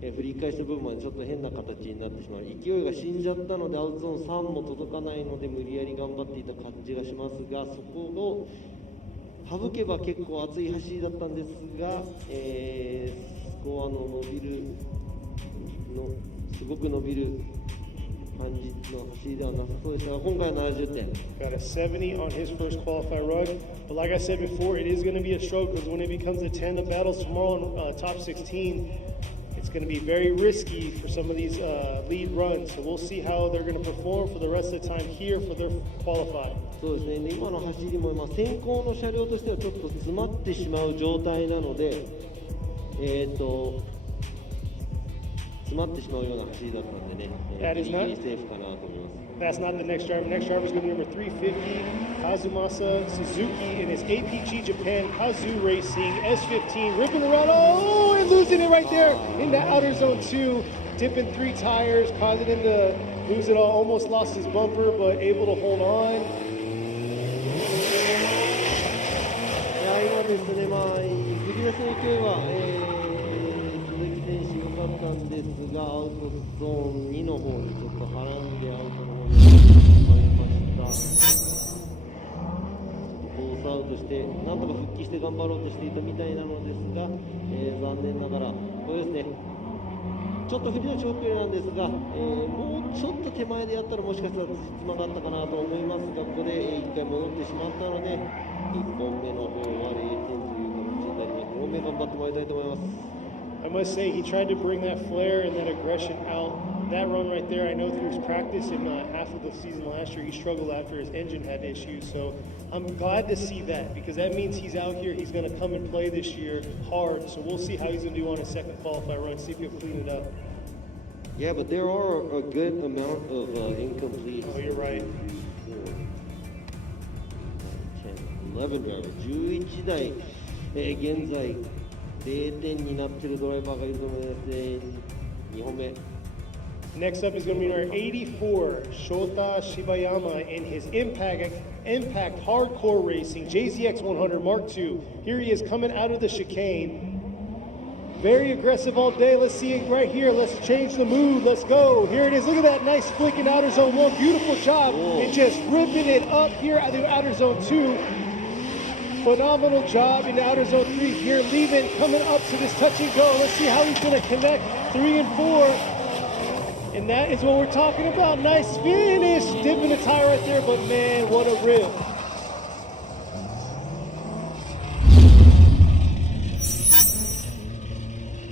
振り返した部分までちょっと変な形になってしまう。勢いが死んじゃったのでアウトゾーン3も届かないので無理やり頑張っていた感じがしますが、そこを省けば結構熱い走りだったんですが、スコアの伸びるのすごく伸びる感じの走りではなさそうでしたが、今回は70点。Got a 70 on his first qualified run. But like I said before, it is going to be a struggle because when it becomes a tandem battles tomorrow on top 16, it's going to be very risky for some of these lead runs. So we'll see how they're going to perform for the rest of the time here for their qualify. そうですね、今の走りも先行の車両としてはちょっと詰まってしまう状態なので、詰まってしまうような走りだったんでね、ギリギリセーフかなと思います。That's not the next driver. Next driver is going to be number 350, Kazumasa Suzuki in his APG Japan Kazu Racing S15, ripping around, oh, and losing it right there in that outer zone 2, dipping 3 tires, causing him to lose it all, almost lost his bumper, but able to hold on. 今ですね、振り出しの勢いは、鈴木選手良かったんですが、アウトゾーン2の方にちょっと絡んでアウトの方にしまいました。コースアウトして、なんとか復帰して頑張ろうとしていたみたいなのですが、残念ながら、これですね、ちょっと振り出し遅れなんですが、もうちょっと手前でやったらもしかしたらつまがったかなと思いますが、ここで1回戻ってしまったので、1本目の方は0点という形になります。2本目頑張ってもらいたいと思います。I must say, he tried to bring that flair and that aggression out. That run right there, I know through his practice in half of the season last year, he struggled after his engine had issues. So I'm glad to see that because that means he's out here. He's going to come and play this year hard. So we'll see how he's going to do on his second qualifier run, see if he'll clean it up. Yeah, but there are a good amount of incompletes. Oh, you're right. 10, 11 driver, 11台、現在0点になっているドライバーがいると思いますね。2本目。Next up is going to be our 84, Shota Shibayama in his Impact Hardcore Racing JZX 100 Mark II. Here he is coming out of the chicane. Very aggressive all day. Let's see it right here. Let's change the mood. Let's go. Here it is. Look at that nice flick in outer zone 1. Beautiful job. And just ripping it up here at the outer zone 2. Phenomenal job in outer zone 3 here, leaving, coming up to this touch and go. Let's see how he's going to connect 3 and 4. And that is what we're talking about. Nice finish. Dipping the tire right there, but man, what a rip.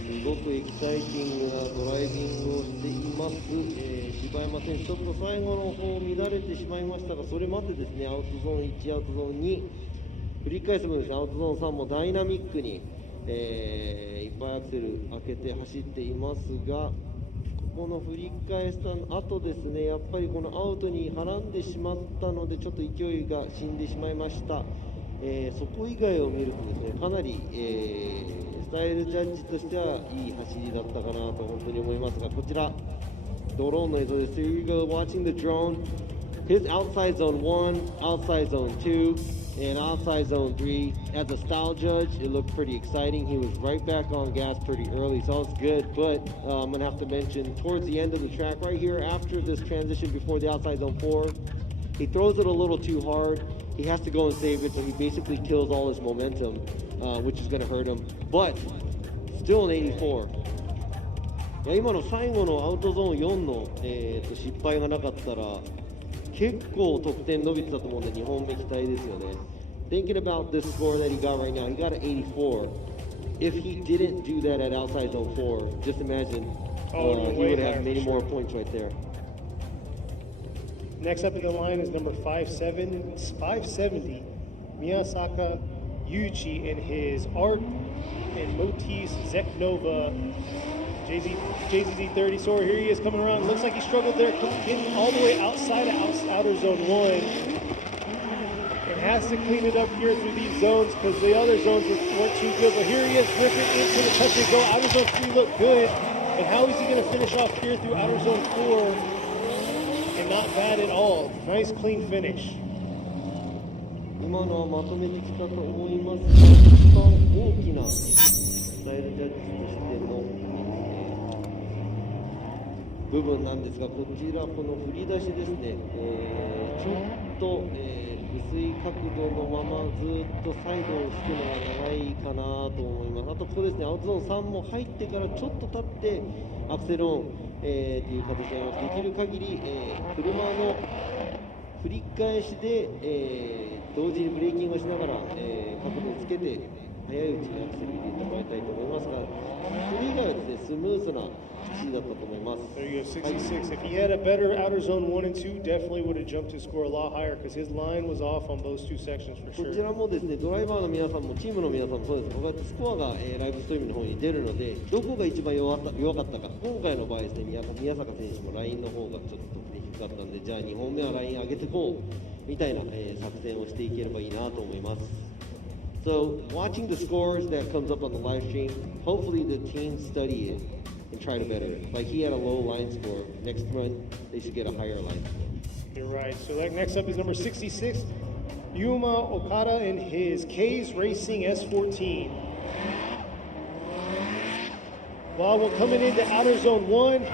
すごくエキサイティングなドライビングをしています。柴山選手、ちょっと最後の方乱れてしまいましたが、それまでですね、アウトゾーン1、アウトゾーン2、振り返す分ですね、アウトゾーン3もダイナミックに、いっぱいアクセル開けて走っていますが、この振り返した後ですね、やっぱりこのアウトに絡んでしまったので、ちょっと勢いが死んでしまいました。そこ以外を見るとですね、かなり、スタイルジャッジとしてはいい走りだったかなと本当に思いますが、こちらドローンの映像です。Here you go, watching the drone. His outside zone 1, outside zone 2, and outside zone 3. As a style judge, it looked pretty exciting. He was right back on gas pretty early, so it's good. But I'm going to have to mention towards the end of the track, right here after this transition before the outside zone 4, he throws it a little too hard. He has to go and save it, so he basically kills all his momentum, which is going to hurt him. But still an 84. いや今の最後のアウトゾーン4の、失敗がなかったら結構得点伸びてたと思うんで2本目期待ですよね。Thinking about this score that he got right now, he got an 84. If he didn't do that at outside zone 4, just imagine he would have many more points right there. Next up in the line is number 570, Miyasaka Yuichi in his Art and Motifs Zeknova JZZ30. So here he is coming around. Looks like he struggled there, getting all the way outside of outer zone 1. And has to clean it up here through these zones because the other zones weren't too good. But here he is ripping into the touch and go. Outer zone 3 looked good. And how is he going to finish off here through outer zone 4? And not bad at all. Nice clean finish. 今のはまとめてきたと思いますが、一番大きなスタイルジャッジとしての、部分なんですが、こちらこの振り出しですね、ちょっと、薄い角度のままずっとサイドを引くのが長いかなと思います。あとここですね、アウトゾーン3も入ってからちょっと経ってアクセルオン、という形になります。できる限り、車の振り返しで、同時にブレーキングをしながら、角度をつけて早いうちにアクセル入れてもらいたいと思いますが、それ以外はですね、スムーズな走りだったと思います。There you go, 66. If he had a better outer zone 1 and 2, definitely would have jumped his score a lot higher because his line was off on those two sections for こ sure. ちらもですね、ドライバーの皆さんもチームの皆さんもそうです。こうやってスコアが、ライブストリームの方に出るので、どこが一番弱かったか。今回の場合ですね、宮坂選手もラインの方がちょっと得点低かったんで、じゃあ2本目はライン上げてこうみたいな、作戦をしていければいいなと思います。So watching the scores that comes up on the live stream, hopefully the team study it and try to better it. Like he had a low line score. Next run, they should get a higher line score. You're right. So that next up is number 66, Yuma Okada in his K's Racing S14. Well, we're coming into outer zone 1.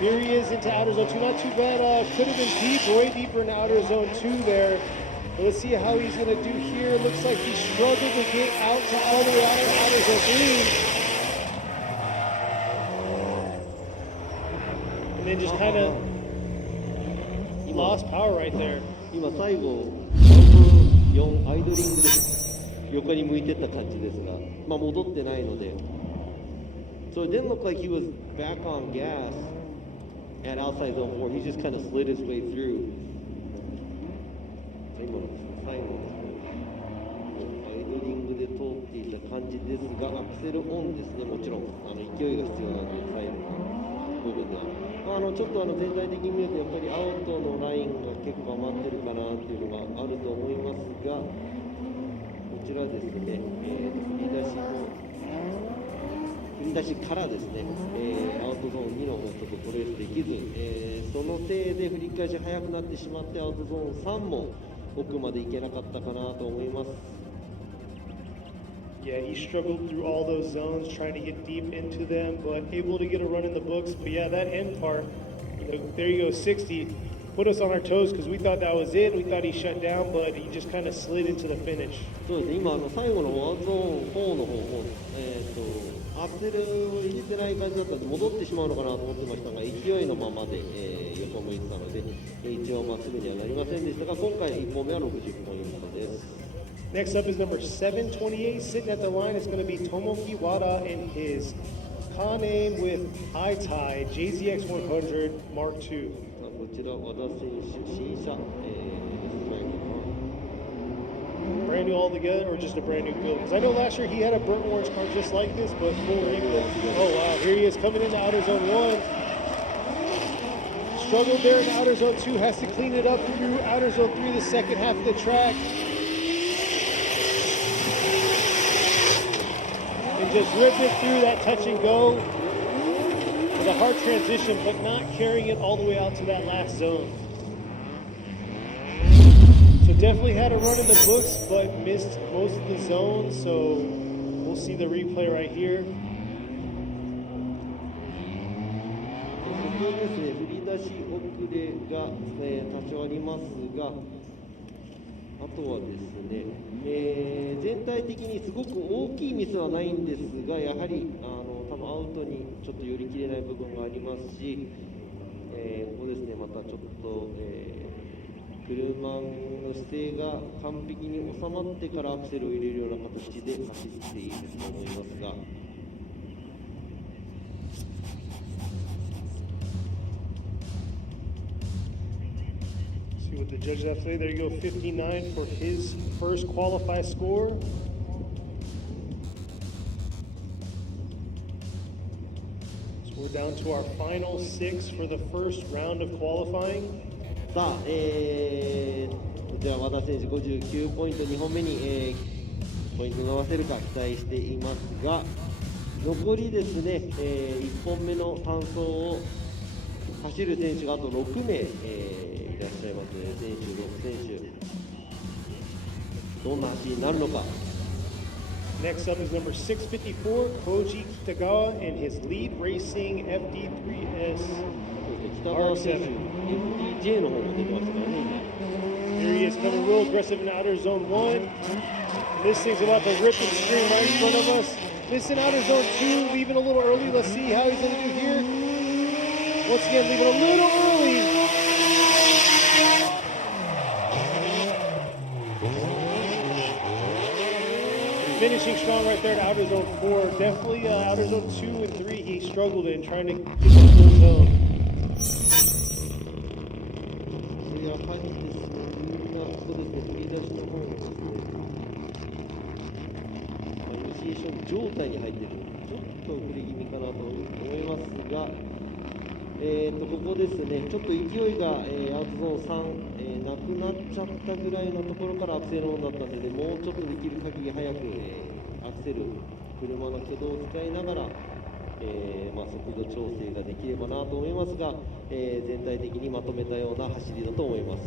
Here he is into outer zone 2. Not too bad. Could have been deep, way deeper in outer zone 2 there. But let's see how he's going to do here. Looks like he struggled to get out to all the way out to outer zone 3. then just kind of lost power right there. 今最後4アイドリングで横に向いてった感じですが、まあ戻ってないので。So it didn't look like he was back on gas at outside zone 4. He just kind of slid his way through. 今の最後アイドリングで通っていた感じですが、アクセルオンですね。もちろん勢いが必要なので最後の部分では、ちょっと全体的に見るとやっぱりアウトのラインが結構余ってるかなっていうのがあると思いますが、こちらですね、振り出しからですね、アウトゾーン2の方ちょっとトレースできず、そのせいで振り返し早くなってしまってアウトゾーン3も奥まで行けなかったかなと思います。Yeah, he struggled through all those zones, trying to get deep into them, but able to get a run in the books. But yeah, that end part, there you go, 60, put us on our toes because we thought that was it. We thought he shut down, but he just kind of slid into the finish. そうですね、今最後のアウトゾーン4の方も、アクセルを入れてない感じだったので戻ってしまうのかなと思ってましたが、勢いのままで、横向いてたので、一応まっすぐにはなりませんでしたが、今回1本目は60ポイントです。Next up is number 728. Sitting at the line is going to be Tomoki Wada and his car name with iTie JZX100 Mark II. こちら和田選手新車、brand new altogether, or just a brand new build? Because I know last year he had a burnt orange car just like this, but full rebuild. Oh wow, here he is coming into outer zone 1. Struggled there in outer zone 2, has to clean it up through outer zone 3, the second half of the track. And just ripped it through that touch and go with a hard transition, but not carrying it all the way out to that last zone. So definitely had a run in the books, but missed most of the zones. So we'll see the replay right here. ここですね、振り出し遅れが、多少ありますが、あとはですね、全体的にすごく大きいミスはないんですが、やはり多分アウトにちょっと寄り切れない部分がありますし、ここですね、またちょっと、車の姿勢が完璧に収まってからアクセルを入れるような形で走っていると思いますが。See what the judges have to say. There you go, 59 for his first qualify score. So we're down to our final 6 for the first round of qualifying. さあ、こちら和田選手59ポイント、2本目に、ポイント伸ばせるか期待していますが、残りですね、1本目の単走を走る選手があと6名、いらっしゃいますので、選手6選手、どんな走りになるのか。Next up is number 654, Koji Kitagawa and his lead racing FD3S 北川選手、FDJ の方も出てますからね。Here he is coming real aggressive in outer zone 1. This thing's about to rip and scream right in front of us. Missing outer zone 2, leaving a little early. Let's see how he's going to do here. Once again, leaving a little early. Finishing strong right there to outer zone 4. Definitely outer zone 2 and 3 he struggled in trying to get the full zone. やはりですね、みんなそうですね、振り出しの方ですね、イニシエーション状態に入っている、ちょっと遅れ気味かなと思いますが、ここですね、ちょっと勢いが、アウトゾーン3、なくなっちゃったぐらいのところからアクセルオンだったので、もうちょっとできる限り早く、アクセル、車の挙動を使いながら、速度調整ができればなと思いますが、全体的にまとめたような走りだと思います。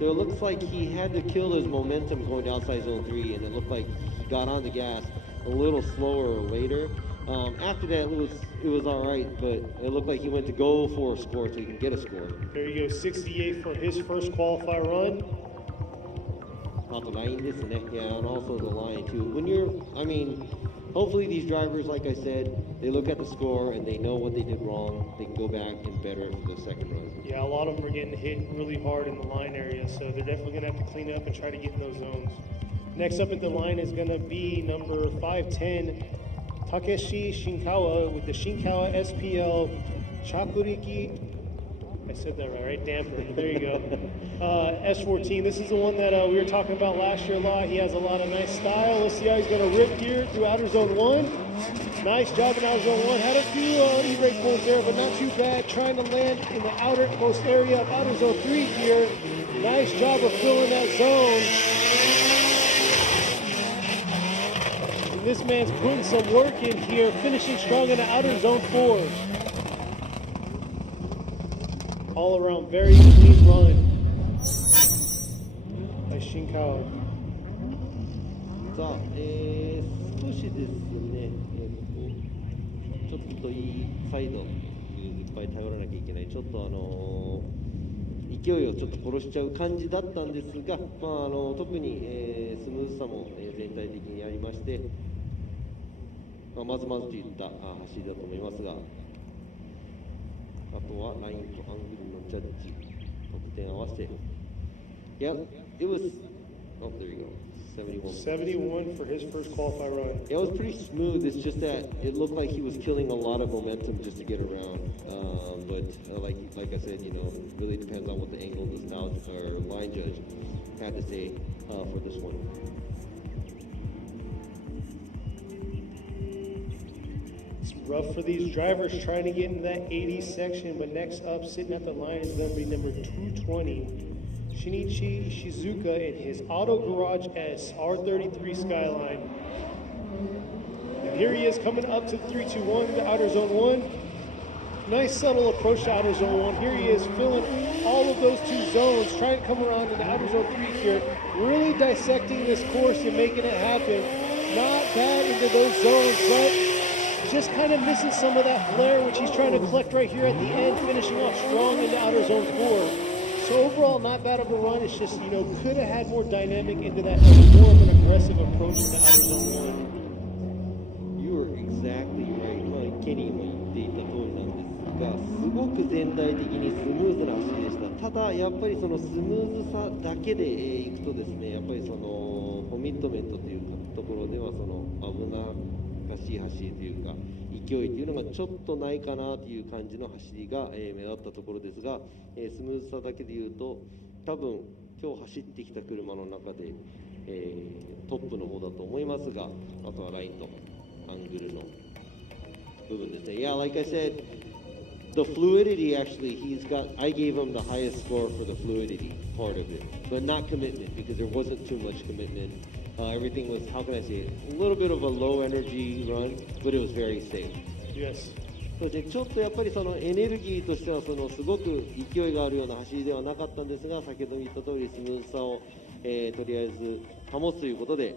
So it looks like he had to kill his momentum going to outside zone 3, and it looked like he got on the gas a little slower later. After that, it was all right, but it looked like he went to go for a score so he can get a score. There you go, 68 for his first qualify run. あと9ですね。Yeah, and also the line too. When you're, I mean, hopefully these drivers, like I said, they look at the score and they know what they did wrong. They can go back and better it for the second run. Yeah, a lot of them are getting hit really hard in the line area, so they're definitely going to have to clean up and try to get in those zones. Next up at the line is going to be number 510, Takeshi Shinkawa with the Shinkawa SPL Chakuriki. I said that right? Damper. There you go. S14. This is the one that we were talking about last year a lot. He has a lot of nice style. Let's see how he's going to rip here through outer zone 1. Nice job in outer zone 1. Had a few e-brake points there, but not too bad. Trying to land in the outermost area of outer zone 3 here. Nice job of filling that zone. And this man's putting some work in here, finishing strong in the outer zone 4. All around very clean run by Shinkawa. さあ、少しですね、ちょっといいサイドいっぱい頼らなきゃいけない、ちょっと勢いをちょっと殺しちゃう感じだったんですが、特に、スムーズさも、全体的にありまして、まずまずといった走りだと思いますが、あとはラインとアングルのジャッジ、得点合わせて。Yeah, it was. Oh, there you go. 71. 71 for his first qualify run. Yeah, it was pretty smooth. It's just that it looked like he was killing a lot of momentum just to get around. Like I said, you know, it really depends on what the angle of the line judge had to say for this one. It's rough for these drivers trying to get in that 80 section, but next up, sitting at the line is going to be number 220. Shinichi Shizuka in his Auto Garage S R33 Skyline. And here he is coming up to 321, the outer zone 1. Nice subtle approach to outer zone 1. Here he is filling all of those two zones, trying to come around in the outer zone 3 here. Really dissecting this course and making it happen. Not bad into those zones, but just kind of missing some of that flair, which he's trying to collect right here at the end, finishing off strong into outer zone 4. So overall, not bad of a run. It's just, you know, could have had more dynamic into that, more of an aggressive approach into outer zone 1. You are exactly right. ケニーも言っていた通りなんですが、すごく全体的にスムーズな走りでした。ただ、やっぱりそのスムーズさだけでいくとですね、やっぱりそのコミットメントというところでは、その危なっかしい走りというか、勢いというのがちょっとないかなという感じの走りが、目立ったところですが、スムーズさだけでいうと多分今日走ってきた車の中で、トップの方だと思いますが、あとはラインとアングルの部分ですね。Yeah, like I said, the fluidity actually, I gave him the highest score for the fluidity part of it, but not commitment because there wasn't too much commitment. Everything was, how can I say it, a little bit of a low energy run, but it was very safe. Yes. そうですね、ちょっとやっぱりそのエネルギーとしてはすごく勢いがあるような走りではなかったんですが、先ほど言った通りスムーズさを、とりあえず保つということで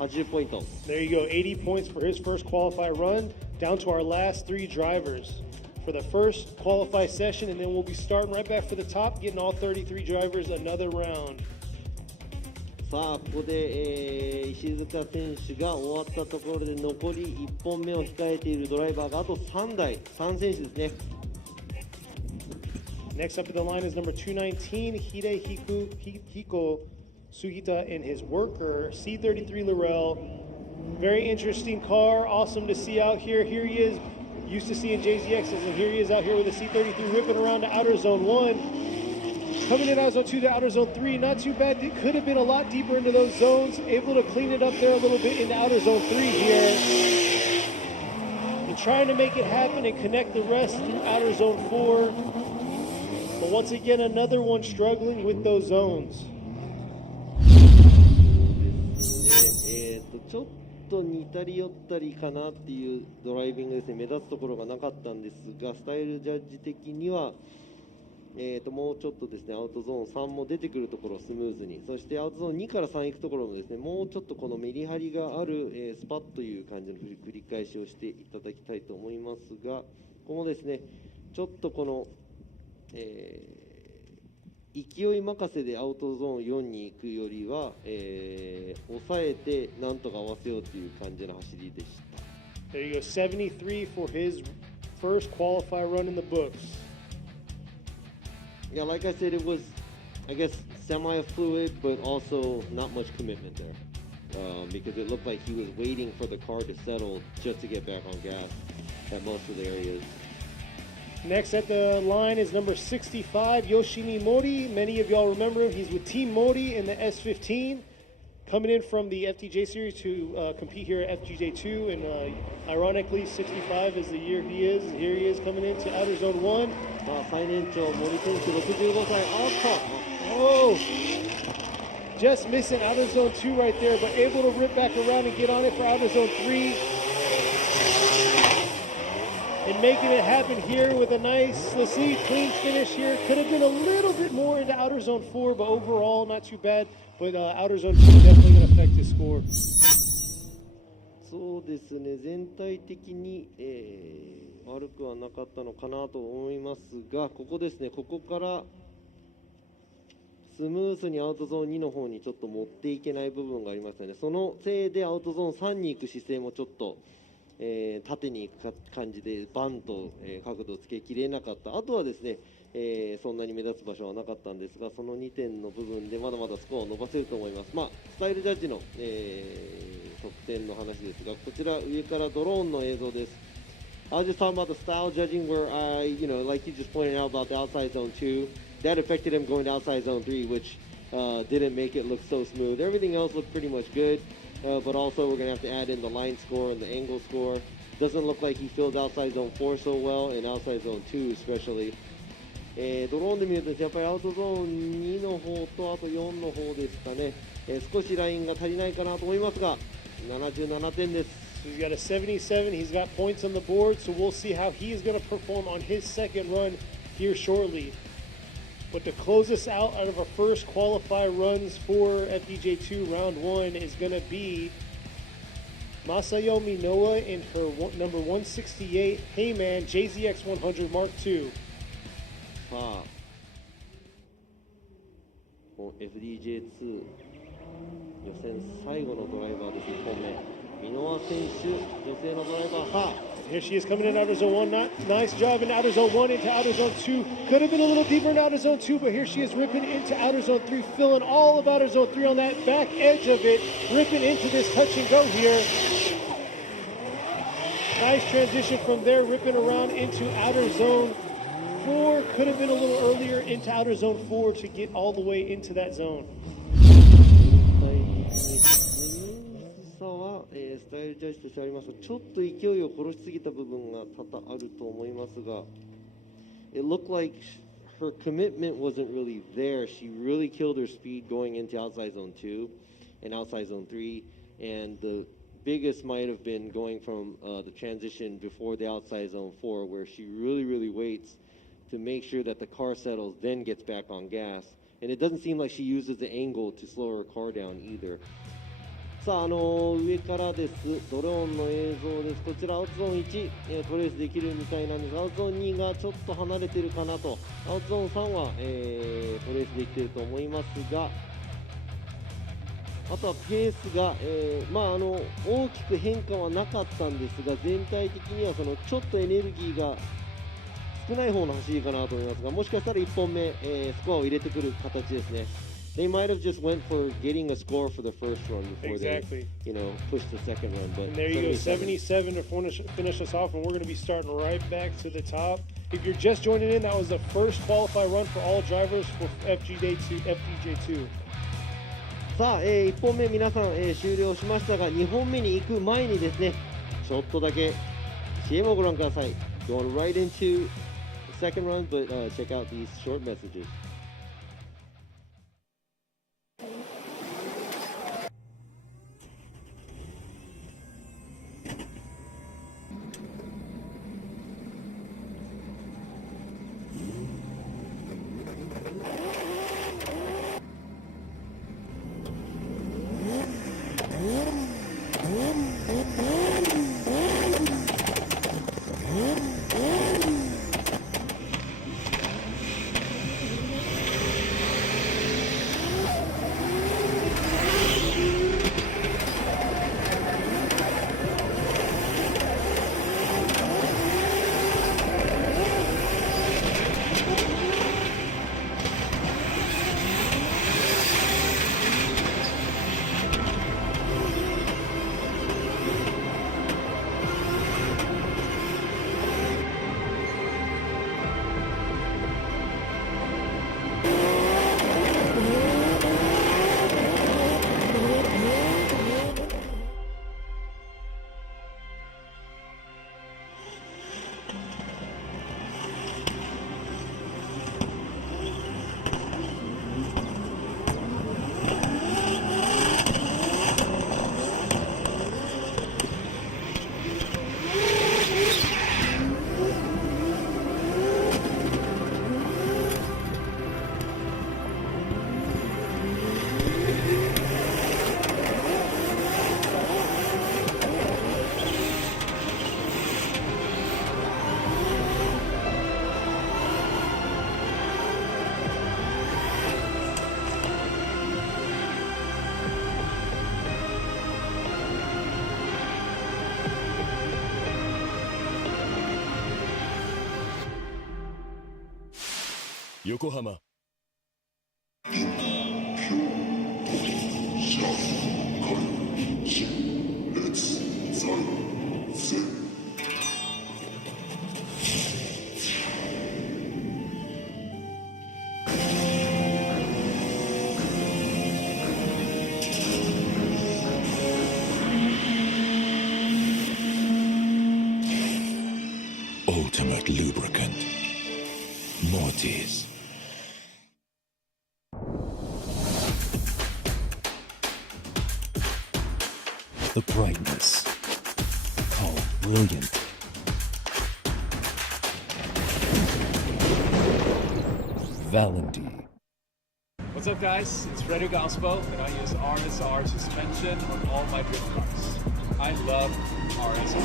80ポイント。 There you go, 80 points for his first qualify run. Down to our last 3 drivers for the first qualify session, and then we'll be starting right back for the top, getting all 33 drivers another round. さあ、ここで、石塚選手が終わったところで残り1本目を控えているドライバーがあと3選手ですね。Next up at the line is number 219, Hidehiko Sugita and his worker, C33 Laurel. Very interesting car, awesome to see out here. Here he is, used to seeing JZXs, and here he is out here with a C33 ripping around the outer zone 1. Coming in outer zone 2 to outer zone 3, not too bad. It could have been a lot deeper into those zones. Able to clean it up there a little bit into outer zone 3 here. And trying to make it happen and connect the rest through outer zone 4. But once again, another one struggling with those zones. ちょっと似たり寄ったりかなっていうドライビングですね。目立つところがなかったんですが、スタイルジャッジ的にはもうちょっとですね、アウトゾーン3も出てくるところをスムーズに、そしてアウトゾーン2から3行くところもですね、もうちょっとこのメリハリがある、スパッという感じの繰り返しをしていただきたいと思いますが、このですね、ちょっとこの、勢い任せでアウトゾーン4に行くよりは、抑えてなんとか合わせようという感じの走りでした。 There you go, 73 for his first qualifier run in the books. Yeah, like I said, it was, I guess, semi-fluid, but also not much commitment there. Because it looked like he was waiting for the car to settle just to get back on gas at most of the areas. Next at the line is number 65, Yoshimi Mori. Many of y'all remember him. He's with Team Mori in the S15. Coming in from the FDJ series to compete here at FDJ2. And ironically, 65 is the year he is. And here he is coming into Outer Zone 1. 最年長森選手65歳。Oh! Just missing Outer Zone 2 right there, but able to rip back around and get on it for Outer Zone 3. And making it happen here with a nice, let's see, clean finish here. Could have been a little bit more into Outer Zone 4, but overall not too bad. But Outer Zone 2 definitely going to affect his score. そうですね、全体的に、悪くはなかったのかなと思いますが、ここですね、ここからスムースにアウトゾーン2の方にちょっと持っていけない部分がありましたね。そのせいでアウトゾーン3に行く姿勢もちょっと、縦に行く感じでバンと、角度をつけきれなかった。あとはですね、そんなに目立つ場所はなかったんですが、その2点の部分でまだまだスコアを伸ばせると思います。まあ、スタイルジャッジの、得点の話ですが、こちら上からドローンの映像です。I was just talking about the style judging where like you just pointed out about the outside zone 2, that affected him going to outside zone 3, which didn't make it look so smooth. Everything else looked pretty much good, but also we're going to have to add in the line score and the angle score. Doesn't look like he filled outside zone 4 so well, and outside zone 2 especially. ドローンで見るとやっぱりアウトゾーン2の方とあと4の方ですかね、少しラインが足りないかなと思いますが、77点です。He's got a 77. He's got points on the board, so we'll see how he is going to perform on his second run here shortly. But to close us out of our first qualifier runs for FDJ2 Round 1 is going to be Masayomi Noah in her number 168 Heyman JZX 100 Mark II. さあ、FDJ2 予選最後のドライバーです。1本目箕輪選手、女性のドライバー。さあ Here she is coming in Outer Zone 1. Nice job in Outer Zone 1 into Outer Zone 2. Could have been a little deeper in Outer Zone 2, but here she is ripping into Outer Zone 3, filling all of Outer Zone 3 on that back edge of it, ripping into this touch and go here. Nice transition from there, ripping around into Outer Zone 4. Could have been a little earlier into Outer Zone 4 to get all the way into that zone. 差は、スタイルジャッジとしてありますが、ちょっと勢いを殺しすぎた部分が多々あると思いますが、It looked like her commitment wasn't really there. She really killed her speed going into outside zone 2 and outside zone 3, and the biggest might have been going from the transition before the outside zone 4, where she really waits to make sure that the car settles, then gets back on gas. And it doesn't seem like she uses the angle to slow her car down either. さあ、上からです。ドローンの映像です。こちらアウトゾーン1、トレースできるみたいなんですが、アウトゾーン2がちょっと離れてるかなと。アウトゾーン3は、トレースできてると思いますが、あとはペースが、大きく変化はなかったんですが、全体的にはそのちょっとエネルギーが少ない方の走りかなと思いますが、もしかしたら1本目、スコアを入れてくる形ですね。They might have just went for getting a score for the first run before they, pushed the second run. But and there you go, 77 to finish us off, and we're going to be starting right back to the top. If you're just joining in, that was the first qualify run for all drivers for FDJ2. さあ、1本目皆さん、終了しましたが、2本目に行く前にですね、ちょっとだけ CM をご覧ください。Going right into the second run, but check out these short messages. 横浜 Ultimate lubricant. Mortis. The brightness. Call brilliant. Valenti. What's up, guys? It's Freddy Gaspo, and I use RSR suspension on all my drift cars. I love RSR.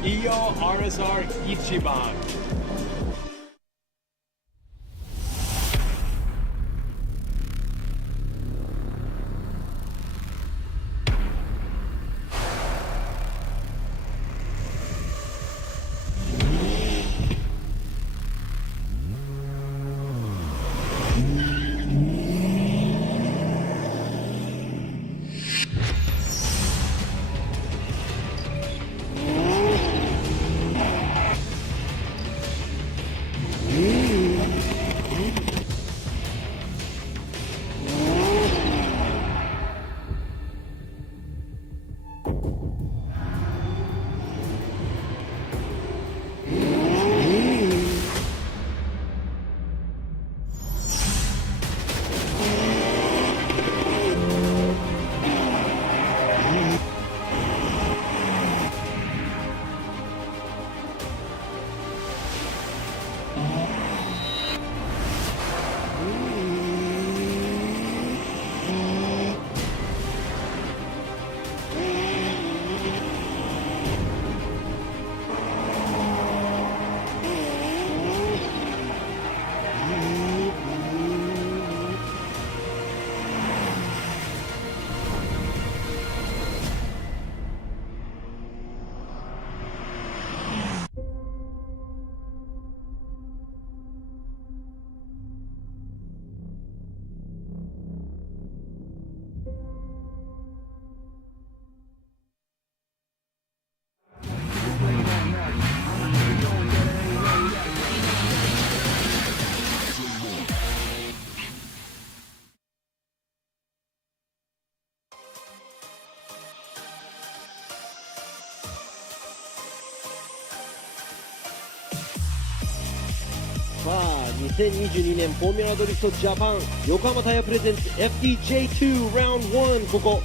Iyo RSR Ichiban.2022年フォーミュラドリフトジャパン横浜タイヤプレゼンツ FDJ2 Round1 ここ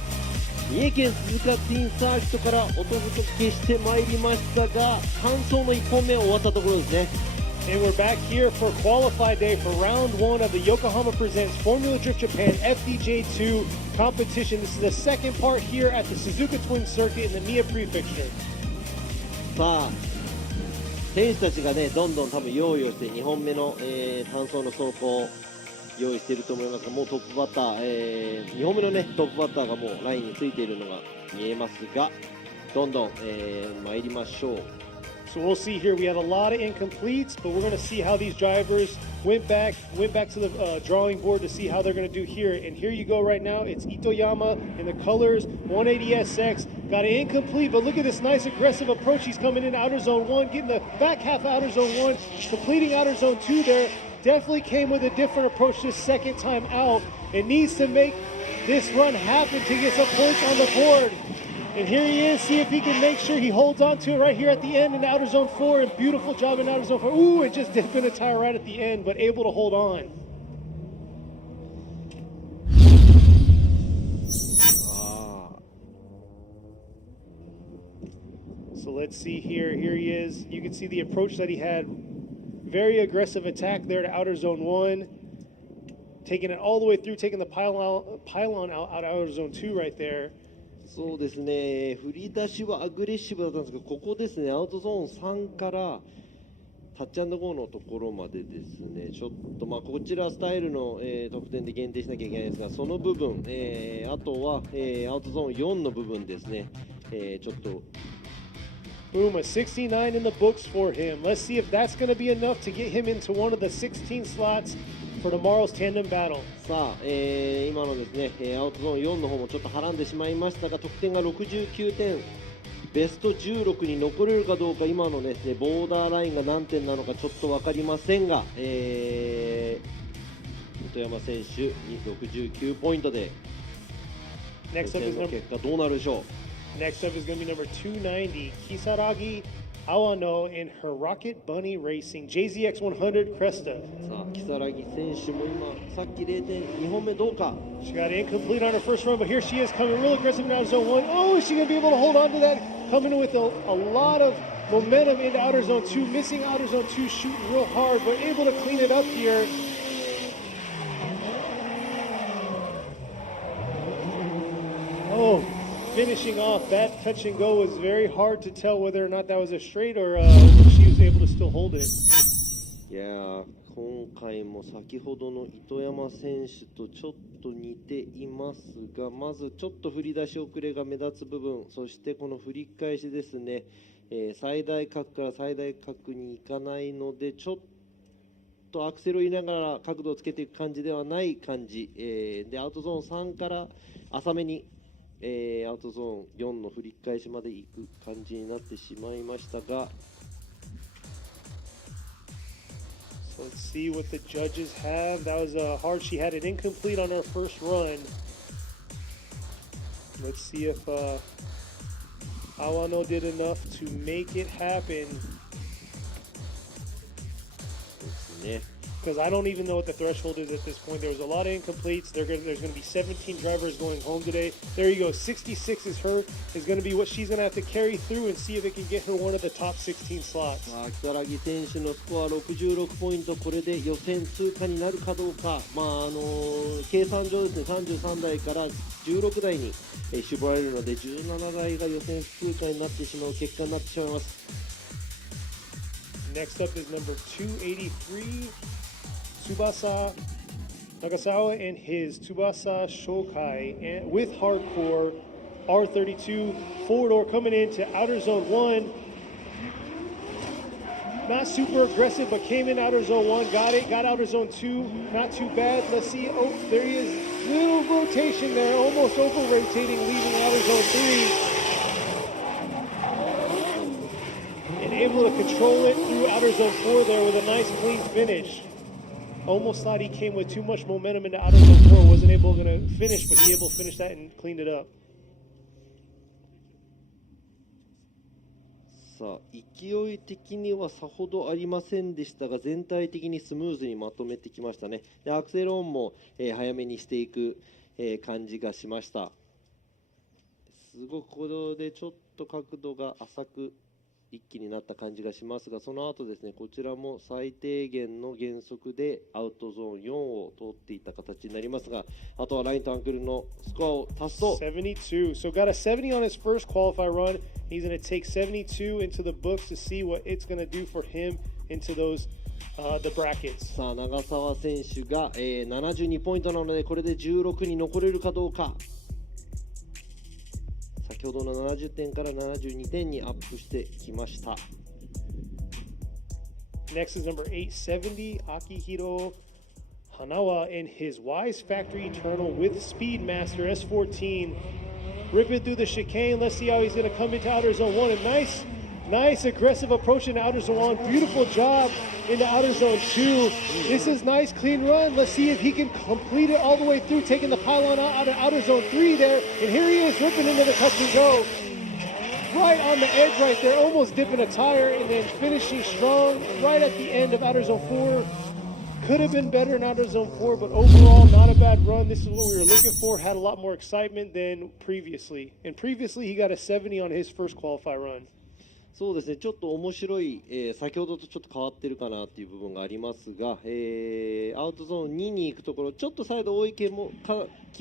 三重県鈴鹿ティーンサーキットからお届けしてまいりましたが完走の1本目終わったところですね。 And we're back here for qualify day for round one of the Yokohama Presents Formula Drift Japan FDJ2 competition. This is the second part here at the Suzuka Twin Circuit in the Mie Prefecture. さあ選手たちがねどんどん多分用意をして2本目の、単走の走行を用意していると思いますがもうトップバッター、2本目のねトップバッターがもうラインについているのが見えますがどんどん、参りましょう。 So we'll see here. We have a lot of incompletes, but we're going to see how these drivers went back to the drawing board to see how they're going to do here. And here you go right now. It's Itoyama in the colors 180SX. Got an incomplete, but look at this nice aggressive approach. He's coming in outer zone 1, getting the back half of outer zone 1, completing outer zone 2 there. Definitely came with a different approach this second time out. It needs to make this run happen to get some points on the board. And here he is, see if he can make sure he holds on to it right here at the end in outer zone 4. And beautiful job in outer zone 4. Ooh, and just dipping a tire right at the end, but able to hold on. So let's see here. Here he is. You can see the approach that he had. Very aggressive attack there to outer zone 1. Taking it all the way through, taking the pylon out outer zone 2 right there. そうですね振り出しはアグレッシブだったんですけどここですねアウトゾーン3からタッチ&ゴーのところまでですねちょっとまあこちらスタイルの、得点で限定しなきゃいけないですがその部分、あとは、アウトゾーン4の部分ですね、ちょっと Boom, a 69 in the books for him. Let's see if that's going to be enough to get him into one of the 16 slots for tomorrow's tandem battle. さあ、今のですね、アウトゾーン4の方もちょっとはらんでしまいましたが、得点が69点、ベスト16に残れるかどうか、今のですね、ボーダーラインが何点なのかちょっと分かりませんが、糸山選手に69ポイントで、予選の結果どうなるでしょう。Next up is going to be number 290, Kisaragi Awano in her Rocket Bunny Racing JZX100 Cresta. さあ、木更木選手も今、さっき0点、2本目どうか。 She got incomplete on her first run, but here she is coming real aggressive in outer zone 1. Oh, is she going to be able to hold on to that? Coming with a lot of momentum into outer zone 2, missing outer zone 2, shooting real hard, but able to clean it up here. Oh, finishing off that touch and go was very hard to tell whether or not that was a straight or she was able to still hold it. いやー、今回も先ほどの糸山選手とちょっと似ていますが、まずちょっと振り出し遅れが目立つ部分、そしてこの振り返しですね、最大角から最大角に行かないので、ちょっとアクセルを入れながら角度をつけていく感じではない感じ、でアウトゾーン3から浅めに、アウトゾーン4の振り返しまで行く感じになってしまいましたが。So let's see what the judges have. That was hard. She had it incomplete on her first run. Let's see if Awano did enough to make it happen. ですね。Because I don't even know what the threshold is at this point. There was a lot of incompletes. There's going to be 17 drivers going home today. There you go. 66 is going to be what she's going to have to carry through and see if it can get her one of the top 16 slots. 木更木選手のスコア66ポイント、これで予選通過になるかどうか、計算上ですね、33台から16台に絞られるので、17台が予選通過になってしまう結果になってしまいます。Next up is number 283. Tsubasa Nagasawa and his Tsubasa Shokai and with hardcore R32 four door coming into outer zone 1. Not super aggressive, but came in outer zone 1, got it, got outer zone 2, not too bad. Let's see, oh, there he is, little rotation there, almost over rotating, leaving outer zone 3. And able to control it through outer zone 4 there with a nice clean finish. Almost thought he came with too much momentum into outer zone 4, wasn't able to finish, but he able to finish that and cleaned it up. さあ、勢い的にはさほどありませんでしたが、全体的にスムーズにまとめてきましたね。でアクセルオンも、早めにしていく、感じがしました。すごくここでちょっと角度が浅く一気になった感じがしますが、その後ですね、こちらも最低限の減速でアウトゾーン4を通っていった形になりますが、あとはラインとアンクルのスコアを足すと72. So got a 70 on his first qualify run. He's going to take 72 into the books to see what it's going to do for him into those the brackets. さあ、長澤選手が、72ポイントなので、これで16に残れるかどうか。先ほどの70点から72点にアップしてきました。Next is number 870, Akihiro Hanawa in his Wise Factory Eternal with Speedmaster S14. Ripping through the chicane. Let's see how he's going to come into outer zone 1. A nice aggressive approach into outer zone 1. Beautiful job into outer zone 2. This is nice, clean run. Let's see if he can complete it all the way through, taking the pylon out of outer zone 3 there. And here he is ripping into the touch and go. Right on the edge right there, almost dipping a tire and then finishing strong right at the end of outer zone 4. Could have been better in outer zone 4, but overall not a bad run. This is what we were looking for. Had a lot more excitement than previously. And previously he got a 70 on his first qualify run. そうですね、ちょっと面白い、先ほどとちょっと変わってるかなっていう部分がありますが、アウトゾーン2に行くところ、ちょっとサイド多い気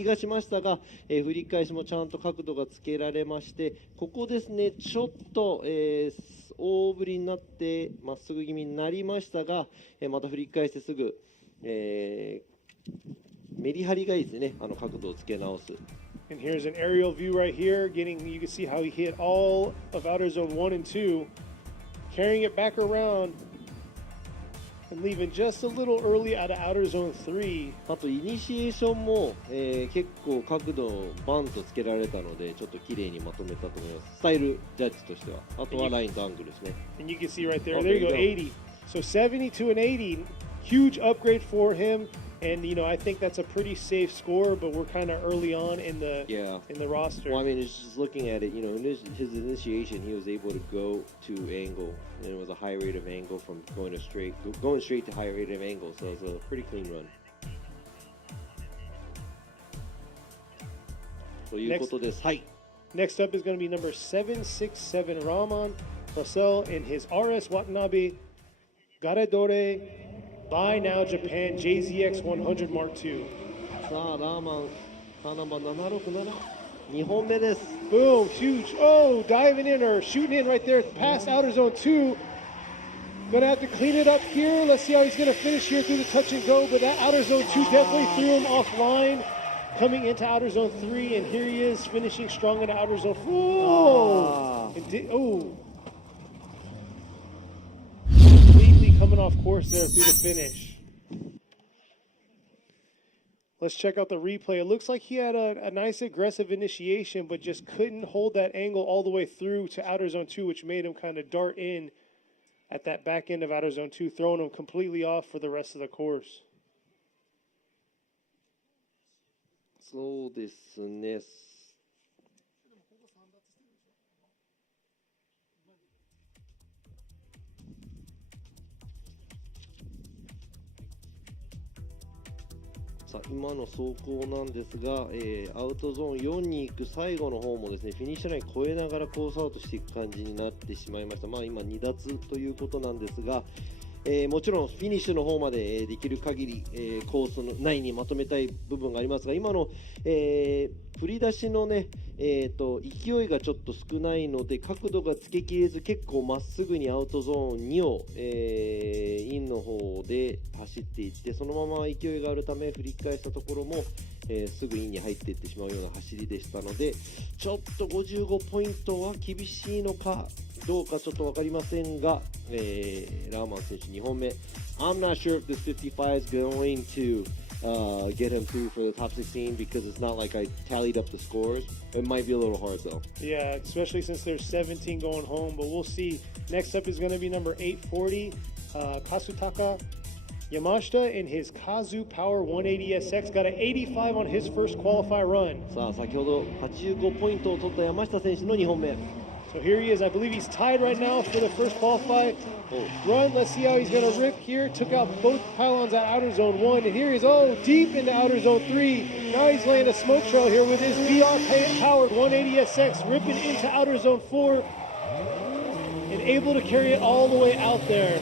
がしましたが、振り返しもちゃんと角度がつけられまして、ここですね、ちょっと、大振りになってまっすぐ気味になりましたが、また振り返してすぐ、メリハリがいいですね、角度をつけ直す。And here's an aerial view right here. You can see how he hit all of outer zone 1 and 2, carrying it back around and leaving just a little early out of outer zone 3. あとイニシエーションも、結構角度をバンとつけられたのでちょっと綺麗にまとめたと思います。スタイルジャッジとしては。あとはラインとアングルですね。And you can see right there, Oh, there there you go, you go. 80. So 70 to an 80, huge upgrade for him. And I think that's a pretty safe score, but we're kind of early on in the roster. Well, I mean, it's just looking at it, in his initiation, he was able to go to angle, and it was a high rate of angle from going straight to high rate of angle, so it was a pretty clean run. ということです。はい。 Next up is going to be number 767 Rahman Russell in his RS Watanabe Garadore Buy Now Japan JZX 100 Mark II. さあ、ラーマン、カナバ767、2本目です。 Boom, huge. Oh, diving in or shooting in right there past outer zone 2. Gonna have to clean it up here. Let's see how he's gonna finish here through the touch and go. But that outer zone 2 definitely threw him offline. Coming into outer zone 3, and here he is finishing strong into outer zone 4. Completely coming off course there through the finish. Let's check out the replay. It looks like he had a nice aggressive initiation, but just couldn't hold that angle all the way through to outer zone 2, which made him kind of dart in at that back end of outer zone 2, throwing him completely off for the rest of the course. そうですね。さあ今の走行なんですが、アウトゾーン4に行く最後の方もですね、フィニッシュライン越えながらコースアウトしていく感じになってしまいました。まあ今2脱ということなんですが、もちろんフィニッシュの方までできる限り、コースの内にまとめたい部分がありますが、今の、振り出しのね、勢いがちょっと少ないので角度がつけきれず結構まっすぐにアウトゾーン2を、インの方で走っていって、そのまま勢いがあるため振り返したところも、すぐインに入っていってしまうような走りでしたので、ちょっと55ポイントは厳しいのかどうかちょっと分かりませんが、ラーマン選手2本目 I'm not sure if this 55 is going to get him through for the top 16 because it's not like I tallied up the scores. It might be a little hard though. Yeah, especially since there's 17 going home, but we'll see. Next up is going to be number 840, Kasutaka Yamashita in his Kazu Power 180SX. Got an 85 on his first qualify run. さあ先ほど85ポイントを取った山下選手の2本目。 So here he is. I believe he's tied right now for the first qualify run. Let's see how he's going to rip here. Took out both pylons at outer zone 1. And here he's, deep into outer zone 3. Now he's laying a smoke trail here with his VR-powered 180SX, ripping into outer zone 4. And able to carry it all the way out there.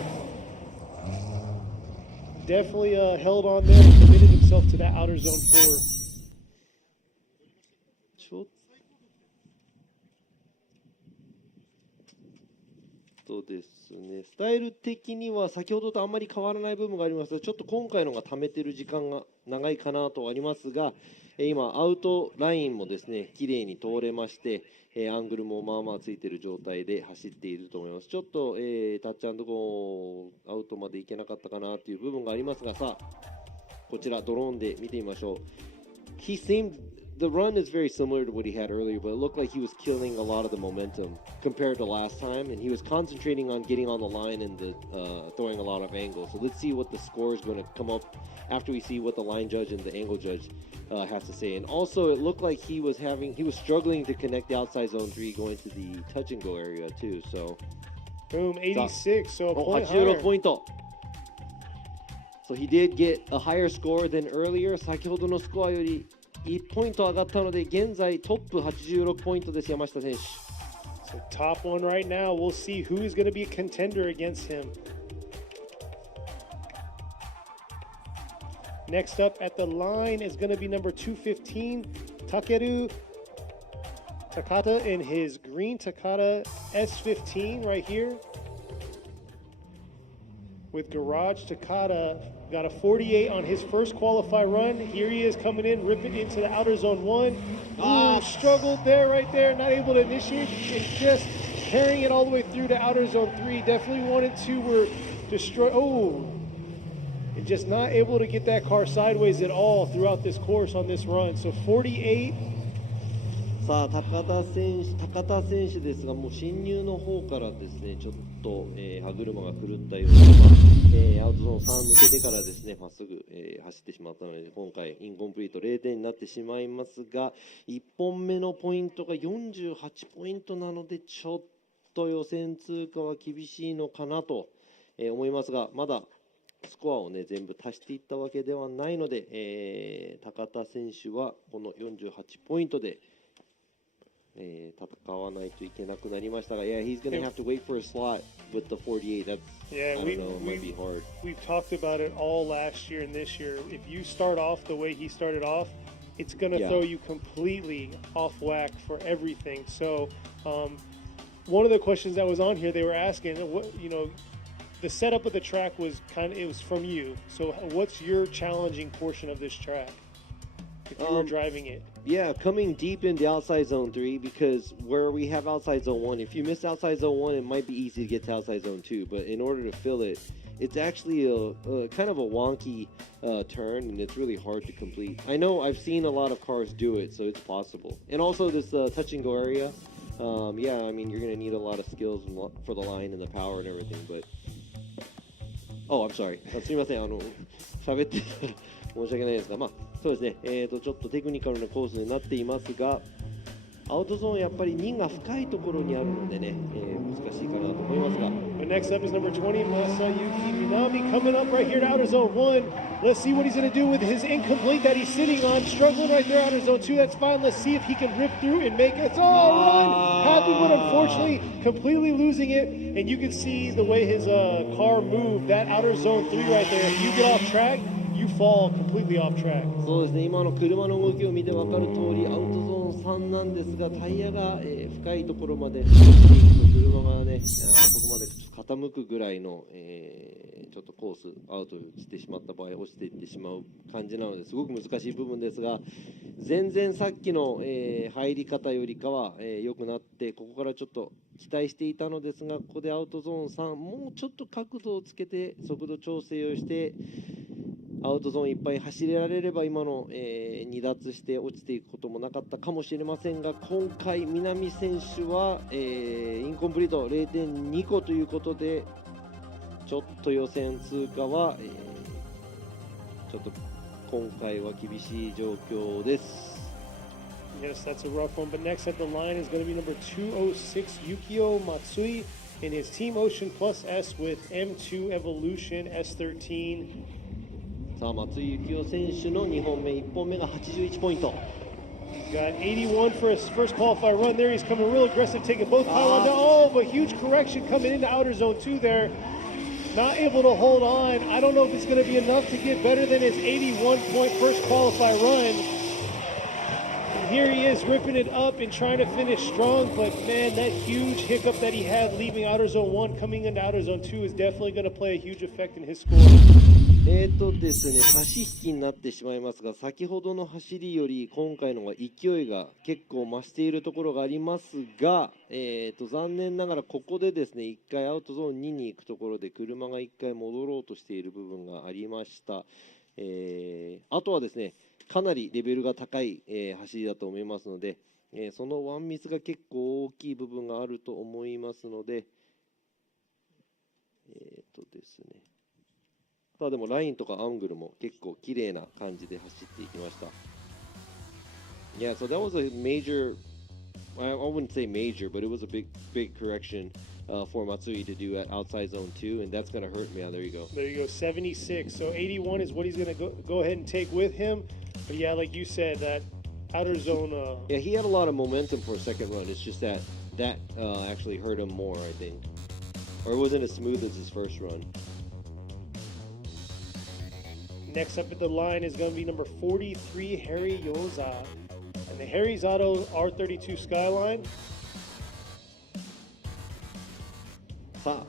Definitely held on there and committed himself to that outer zone 4. そうですね、スタイル的には先ほどとあんまり変わらない部分がありますが、ちょっと今回のが貯めてる時間が長いかなとありますが、今アウトラインもですね綺麗に通れまして、アングルもまあまあついている状態で走っていると思います。ちょっと、タッチ&ゴーアウトまでいけなかったかなという部分がありますが、さあこちらドローンで見てみましょう。The run is very similar to what he had earlier, but it looked like he was killing a lot of the momentum compared to last time, and he was concentrating on getting on the line and throwing a lot of angles. So let's see what the score is going to come up after we see what the line judge and the angle judge has to say. And also, it looked like he was struggling to connect the outside zone 3 going to the touch and go area too. So boom, 86. So a point 86ポイント。So he did get a higher score than earlier. 先ほどのスコアより1ポイント上がったので、現在トップ86ポイントです、山下選手。So top one right now. We'll see who is going to be a contender against him. Next up at the line is going to be number 215, Takeru Takata in his green Takata S15 right here. with Garage Takata. Got a 48 on his first qualify run. Here he is coming in, ripping into the outer zone 1. Ooh, struggled there, right there, not able to initiate, and just carrying it all the way through to outer zone 3. Definitely 1 and 2 were destroyed. Oh, and just not able to get that car sideways at all throughout this course on this run. So 48. さあ高田選手ですが、もう進入の方からですね、ちょっと、歯車が狂ったような、アウトゾーン3抜けてからですね、まっすぐ、走ってしまったので、今回インコンプリート0点になってしまいますが、1本目のポイントが48ポイントなので、ちょっと予選通過は厳しいのかなと、思いますが、まだスコアをね全部足していったわけではないので、高田選手はこの48ポイントで戦わないといけなくなりましたが、yeah, he's gonna have to wait for a slot with the 48. That's, Yeah, I don't know, it might be hard. We've talked about it all last year and this year. If you start off the way he started off, it's gonna throw you completely off whack for everything. So, one of the questions that was on here, they were asking, what, you know, the setup of the track was it was from you. So, what's your challenging portion of this track if you were driving it? Yeah, coming deep into outside zone 3, because where we have outside zone 1, if you miss outside zone 1, it might be easy to get to outside zone 2, but in order to fill it, it's actually a kind of a wonky turn, and it's really hard to complete. I know I've seen a lot of cars do it, so it's possible. And also this touch and go area, yeah, I mean, you're going to need a lot of skills for the line and the power and everything, but... Oh, I'm sorry. すみません、喋ってたら申し訳ないですが、まあ、そうですね、ちょっとテクニカルなコースになっていますが、アウトゾーンやっぱり2が深いところにあるのでね、難しいかなと思いますが。The next up is number 20, Masayuki Minami, coming up right here to outer zone 1. Let's see what he's going to do with his incomplete that he's sitting on. Struggling right there, outer zone 2. That's fine. Let's see if he can rip through and make it. Oh, run! Happy, but unfortunately, completely losing it. And you can see the way his car moved. That outer zone 3 right there. If you get off track, you fall completely off track. そうですね、今の車の動きを見て分かる通り、アウトゾーン3なんですが、タイヤが、深いところまで落ちていくと、車がね、そこまで傾くぐらいの、ちょっとコースアウトしてしまった場合、落ちていってしまう感じなので、すごく難しい部分ですが、全然さっきの、入り方よりかは、良くなって、ここからちょっと期待していたのですが、ここでアウトゾーン3、もうちょっと角度をつけて、速度調整をして、アウトゾーンいっぱい走れられれば今の、離脱して落ちていくこともなかったかもしれませんが、今回南選手は、インコンプリート 0.2 個ということでちょっと予選通過は、ちょっと今回は厳しい状況です。 Yes, that's a rough one. But next at the line is going to be number 206, Yukio Matsui, in his Team Ocean Plus S with M2 Evolution S13. さあ松井幸雄選手の2本目、1本目が81ポイント。 Got 81 for his first qualifier run there. He's coming real aggressive, taking both pylons down. Oh, but huge correction coming into outer zone 2 there. Not able to hold on. I don't know if it's going to be enough to get better than his 81-point first qualifier run. And here he is ripping it up and trying to finish strong. But man, that huge hiccup that he had leaving outer zone 1, coming into outer zone 2 is definitely going to play a huge effect in his score. ですね、差し引きになってしまいますが、先ほどの走りより今回のが勢いが結構増しているところがありますが、残念ながらここでですね、1回アウトゾーン2に行くところで車が1回戻ろうとしている部分がありました。あとはですね、かなりレベルが高い、走りだと思いますので、そのワンミスが結構大きい部分があると思いますので、ですね。でもラインとかアングルも結構綺麗な感じで走っていきました。Yeah, so that was a major, I wouldn't say major, but it was a big correction for Matsui to do at outside zone 2, and that's going to hurt me. There you go. There you go, 76. So 81 is what he's going to go ahead and take with him. But yeah, like you said, that outer zone... yeah, he had a lot of momentum for a second run. It's just that actually hurt him more, I think. Or it wasn't as smooth as his first run. Next up at the line is going to be number 43, Harry Yoza. And the Harry's Auto R32 Skyline. さあ、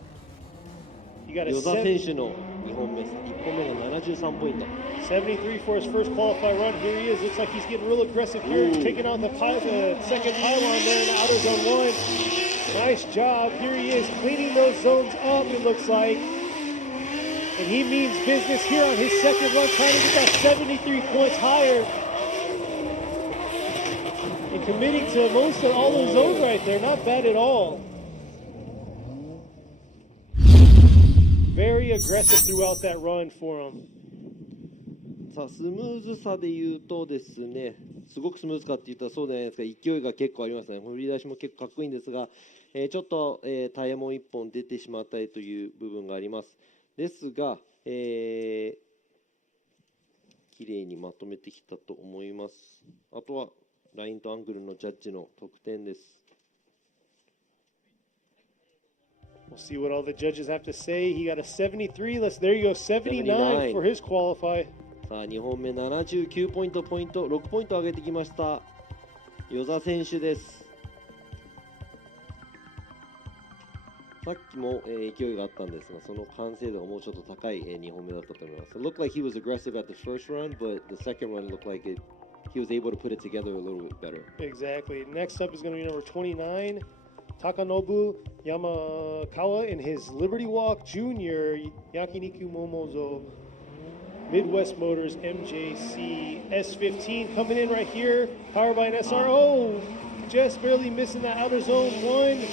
You got a 与座選手の2本目、1本目が73ポイント。 73 for his first qualify run. Here he is. Looks like he's getting real aggressive here, taking on the second pylon there in the outer zone 1. Nice job. Here he is, cleaning those zones up, it looks like. And he means business here on his second run, trying to get that 73 points higher. And committing to most of all those zones right there. Not bad at all. Very aggressive throughout that run for him. さあスムーズさで言うとですね、すごくスムーズかって言ったらそうじゃないですか、勢いが結構ありますね。振り出しも結構かっこいいんですが、ちょっと、タイヤも1本出てしまったりという部分があります。ですが、綺麗にまとめてきたと思います。あとはラインとアングルのジャッジの得点です。We'll see what all the judges have to say. He got a 73. There you go, 79 for his qualify. さあ2本目79ポイント、6ポイント上げてきました。与座選手です。さっきも、勢いがあったんですが、その完成度がもうちょっと高い、2本目だったと思います。It looked like he was aggressive at the first run, but the second run looked like he was able to put it together a little bit better. Exactly. Next up is going to be number 29, Takanobu Yamakawa in his Liberty Walk Junior Yakiniku Momozo Midwest Motors MJC S15 coming in right here, powered by an SRO. Just barely missing that outer zone 1.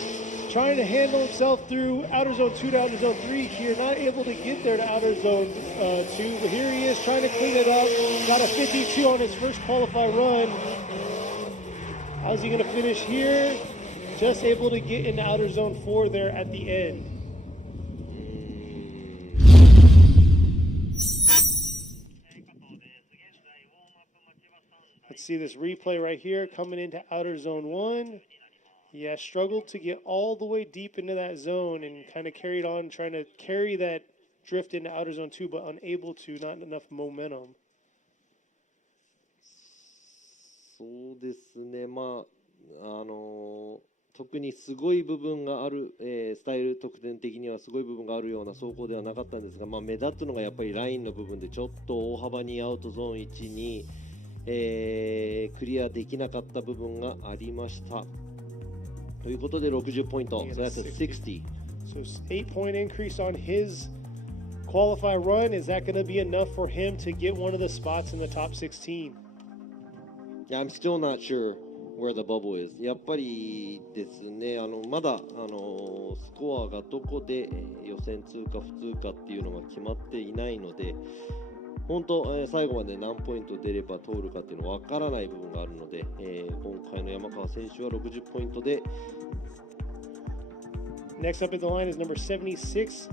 Trying to handle himself through outer zone 2 to outer zone 3 here, not able to get there to outer zone 2, but here he is trying to clean it up. Got a 52 on his first qualify run. How's he going to finish here? Just able to get into outer zone 4 there at the end. Let's see this replay right here coming into outer zone 1. Yeah, struggled to get all the way deep into that zone and kind of carried on, trying to carry that drift into outer zone 2, but unable to, not enough momentum. そうですね、まあ特にすごい部分がある、スタイル得点的にはすごい部分があるような走行ではなかったんですが、まあ、目立つのがやっぱりラインの部分でちょっと大幅にアウトゾーン1に、クリアできなかった部分がありました。ということで60ポイント。So that's a 60. So 8-point increase on his qualify run. Is that going to be enough for him to get one of the spots in the top 16? Yeah, I'm still not sure where the bubble is. やっぱりですね、まだスコアがどこで予選通過不通過っていうのが決まっていないので、本当、最後まで何ポイント出れば通るかっていうのは分からない部分があるので、今回の山川選手は60ポイントで。Next up in the line is number 76,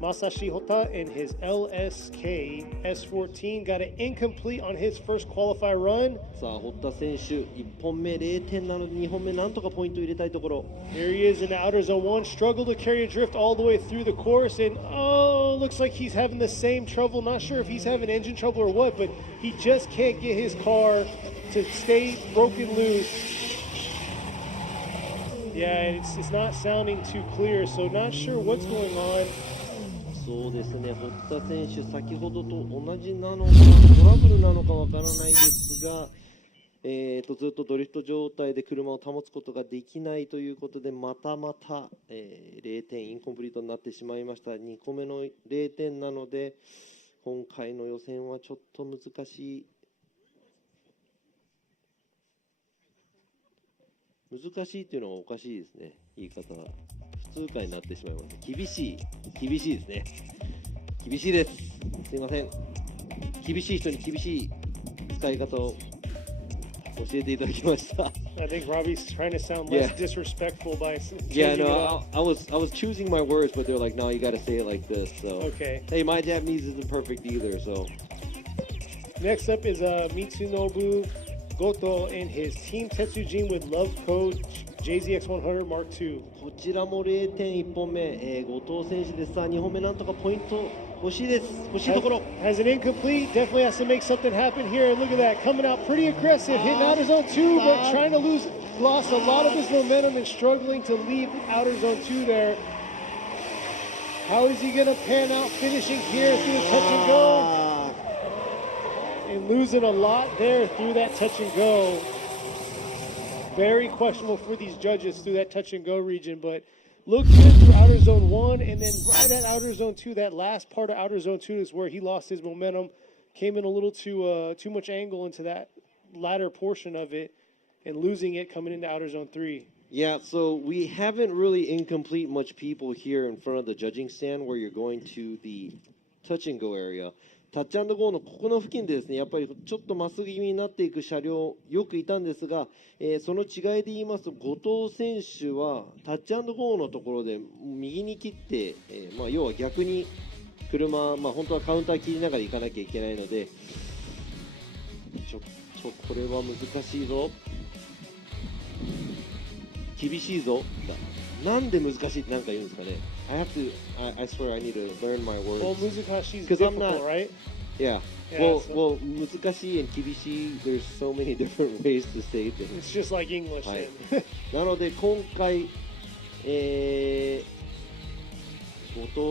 Masashi Hota in his LSK S14. Got an incomplete on his first qualify run. さあ、堀田選手、1本目0点なので2本目なんとかポイント入れたいところ。Here he is in the outer zone 1. Struggled to carry a drift all the way through the course. And looks like he's having the same trouble. Not sure if he's having engine trouble or what, but he just can't get his car to stay broken loose. Yeah, it's not sounding too clear, so not sure what's going on. そうですね、堀田選手、先ほどと同じなのか、トラブルなのかわからないですが、ずっとドリフト状態で車を保つことができないということで、またまた、0点インコンプリートになってしまいました。2個目の0点なので、今回の予選はちょっと難しい。難しいっていうのはおかしいですね、言い方は。不通過になってしまいます。厳しいですね。厳しいです。すいません。厳しい人に厳しい使い方を教えていただきました。I think Robbie's trying to sound less disrespectful by Yeah, no, I was choosing my words, but they're like, no, you got to say it like this. So, okay. Hey, my Japanese isn't perfect either, so. Next up is Mitsunobu Goto in his Team Tetsujin with Love Code JZX100 Mark II. こちらも0点1本目、後藤選手です。さあ2本目なんとかポイント欲しいです。欲しいところ。Has an incomplete. Definitely has to make something happen here. Look at that, coming out pretty aggressive, hitting outer zone 2, but trying to lost a lot of his momentum and struggling to leave outer zone 2 there. How is he going to pan out finishing here through the touch and go? And losing a lot there through that touch and go. Very questionable for these judges through that touch and go region, but looked good through outer zone 1, and then right at outer zone 2, that last part of outer zone 2 is where he lost his momentum, came in a little too much angle into that latter portion of it, and losing it coming into outer zone 3. Yeah, so we haven't really incomplete much people here in front of the judging stand where you're going to the touch and go area. タッチ&ゴーのここの付近でですね、やっぱりちょっとまっすぐ気味になっていく車両よくいたんですが、その違いで言いますと後藤選手はタッチ&ゴーのところで右に切って、要は逆に車、本当はカウンター切りながら行かなきゃいけないので、ちょっとこれは難しいぞ、厳しいぞ。なんで難しいって何か言うんですかね。I swear I need to learn my words. Well, Muzukashi's difficult, right? Yeah. Well, 難しい and 厳しい there's so many different ways to say things. It's just like English. はい、なので今回、後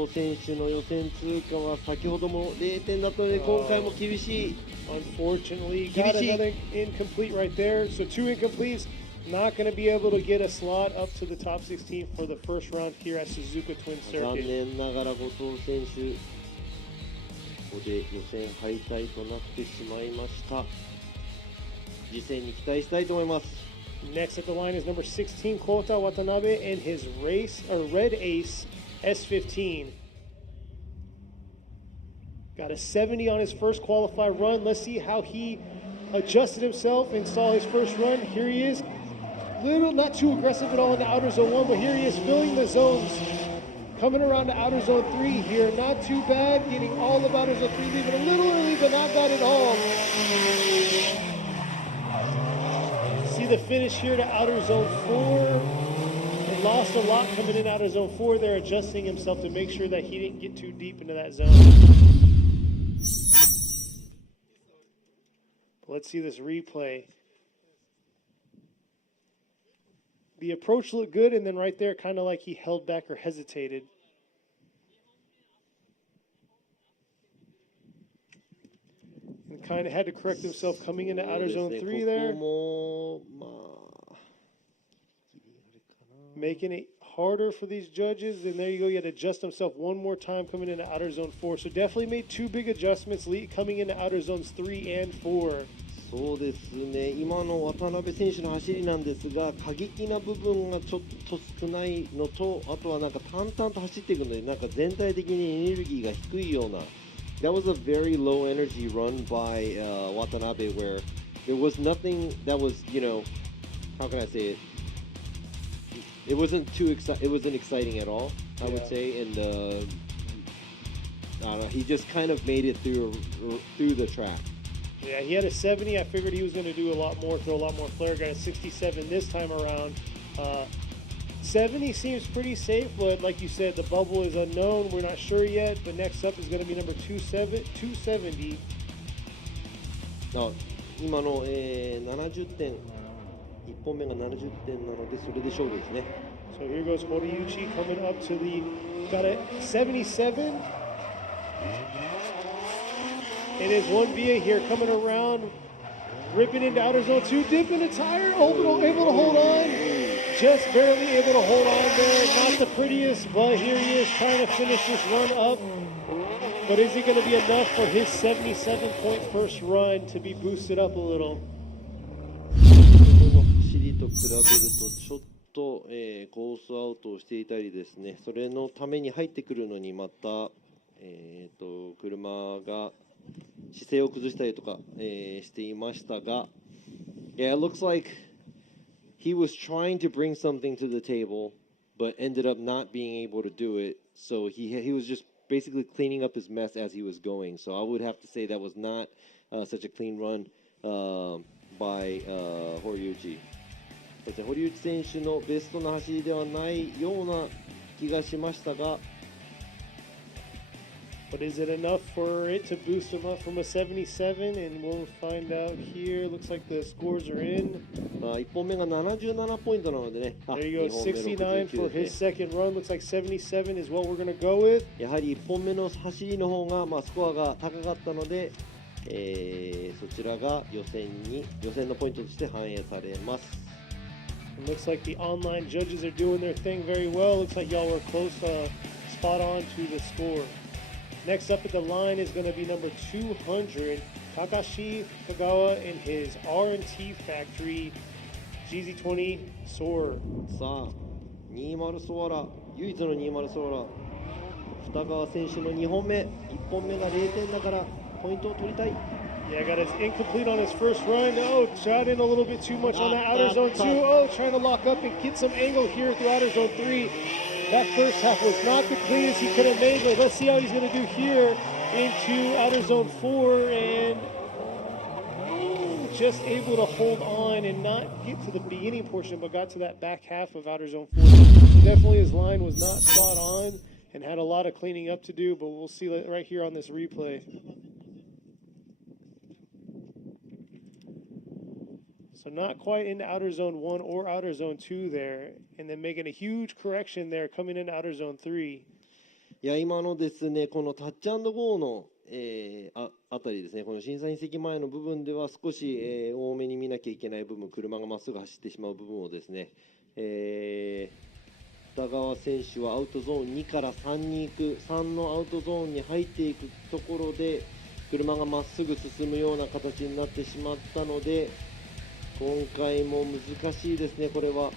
藤選手の予選通過は先ほども0点だったので今回も厳しい。Unfortunately, got another incomplete right there. So 2 incompletes. Not going to be able to get a slot up to the top 16 for the first round here at Suzuka Twin 残 Circuit. 念ながら後藤選手、ここで予選敗退となってしまいました。次戦に期待したいと思います。Next at the line is number 16, Kota Watanabe, and his red ace S15. Got a 70 on his first qualified run. Let's see how he adjusted himself and saw his first run. Here he is. Not too aggressive at all in the outer zone 1, but here he is filling the zones. Coming around to outer zone 3 here. Not too bad. Getting all of outer zone 3, leaving a little early, but not bad at all. See the finish here to outer zone 4. He lost a lot coming in outer zone 4 there, adjusting himself to make sure that he didn't get too deep into that zone. Let's see this replay. The approach looked good, and then right there, kind of like he held back or hesitated. And kind of had to correct himself coming into outer zone 3 there. Making it harder for these judges, and there you go. You had to adjust himself one more time coming into outer zone 4. So definitely made 2 big adjustments coming into outer zones 3 and 4. そうですね、今の渡辺選手の走りなんですが、過激な部分がちょっと少ないのと、あとはなんか淡々と走っていくので、なんか全体的にエネルギーが低いような。That was a very low energy run by Watanabe, where there was nothing that was, how can I say it? It wasn't it wasn't exciting at all, I would say, and I don't know, he just kind of made it through the track. Yeah, he had a 70. I figured he was going to do a lot more, throw a lot more flare. Got a 67 this time around. 70 seems pretty safe, but like you said, the bubble is unknown. We're not sure yet, but next up is going to be number 270. 今の、70点、1本目が70点なので、それで勝負ですね。So here goes Horiyuchi coming up to got a 77. It is 1VA here coming around, ripping into outer zone 2, dipping a tire, able to hold on. Just barely able to hold on there. Not the prettiest, but here he is trying to finish this run up. But is it going to be enough for his 77-point first run to be boosted up a little? 走りと比べるとちょっと、コースアウトをしていたりですね、それのために入ってくるのにまた、車が姿勢を崩したりとか、していましたが、Yeah, it looks like he was trying to bring something to the table, but ended up not being able to do it. So he was just basically cleaning up his mess as he was going. So I would have to say that was not such a clean run by Horiyuchi. 堀内選手のベストな走りではないような気がしましたが、But is it enough for it to boost him up from a 77? And we'll find out here. Looks like the scores are in. 1本目が77ポイントなのでね。 There you go, 2本目69 for 69 で his すね。 second run. Looks like 77 is what we're going to go with. やはり1本目の走りの方が、スコアが高かったので、そちらが予選のポイントとして反映されます。 It looks like the online judges are doing their thing very well. Looks like y'all were close, spot on to the score. Next up at the line is going to be number 200, Takashi Kagawa in his R&T Factory GZ20 Soar. さあ、20ソアラ、唯一の20ソアラ、二川選手の2本目、1本目が0点だからポイントを取りたい。 Yeah, got his incomplete on his first run. Oh, shot in a little bit too much on that outer zone 2. Oh, trying to lock up and get some angle here through outer zone 3. That first half was not the cleanest he could have made, but let's see how he's going to do here into outer zone 4. And just able to hold on and not get to the beginning portion, but got to that back half of outer zone 4. So definitely his line was not spot on and had a lot of cleaning up to do, but we'll see that right here on this replay. So not quite into outer zone 1 or outer zone 2 there, and then making a huge correction there coming into outer zone 3. いや、今のですね、このタッチ&ゴーの、あたりですね、この審査員席前の部分では少し、多めに見なきゃいけない部分、車がまっすぐ走ってしまう部分をですね、二川選手はアウトゾーン2から3に行く、3のアウトゾーンに入っていくところで、車がまっすぐ進むような形になってしまったので、今回も難しいですね、これは。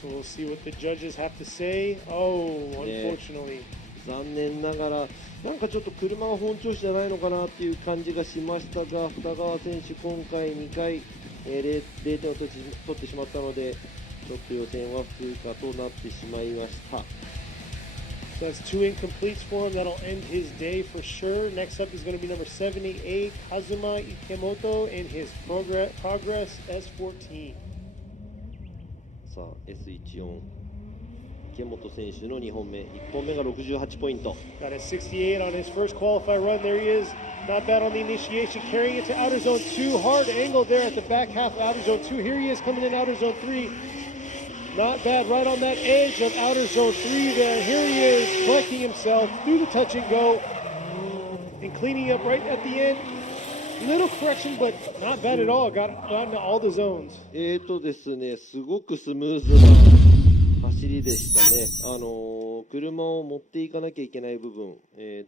So we'll see what the judges have to say. Oh, unfortunately. 残念ながら、なんかちょっと車が本調子じゃないのかなっていう感じがしましたが、二川選手、今回2回、0点を取ってしまったので、ちょっと予選は不通過となってしまいました。So that's 2 incompletes for him. That'll end his day for sure. Next up is going to be number 78, Kazuma Ikemoto in his Progress S14. さあ S14 池本選手の2本目、1本目が68ポイント。 Got a 68 on his first qualified run. There he is. Not bad on the initiation. Carrying it to outer zone 2. Hard angle there at the back half of outer zone 2. Here he is coming in outer zone 3. Not bad, right on that edge of outer zone 3 there. Here he is, collecting himself through the touch and go and cleaning up right at the end. Little correction, but not bad at all. Got into all the zones. ですね、すごくスムーズな走りでしたね。車を持っていかなきゃいけない部分、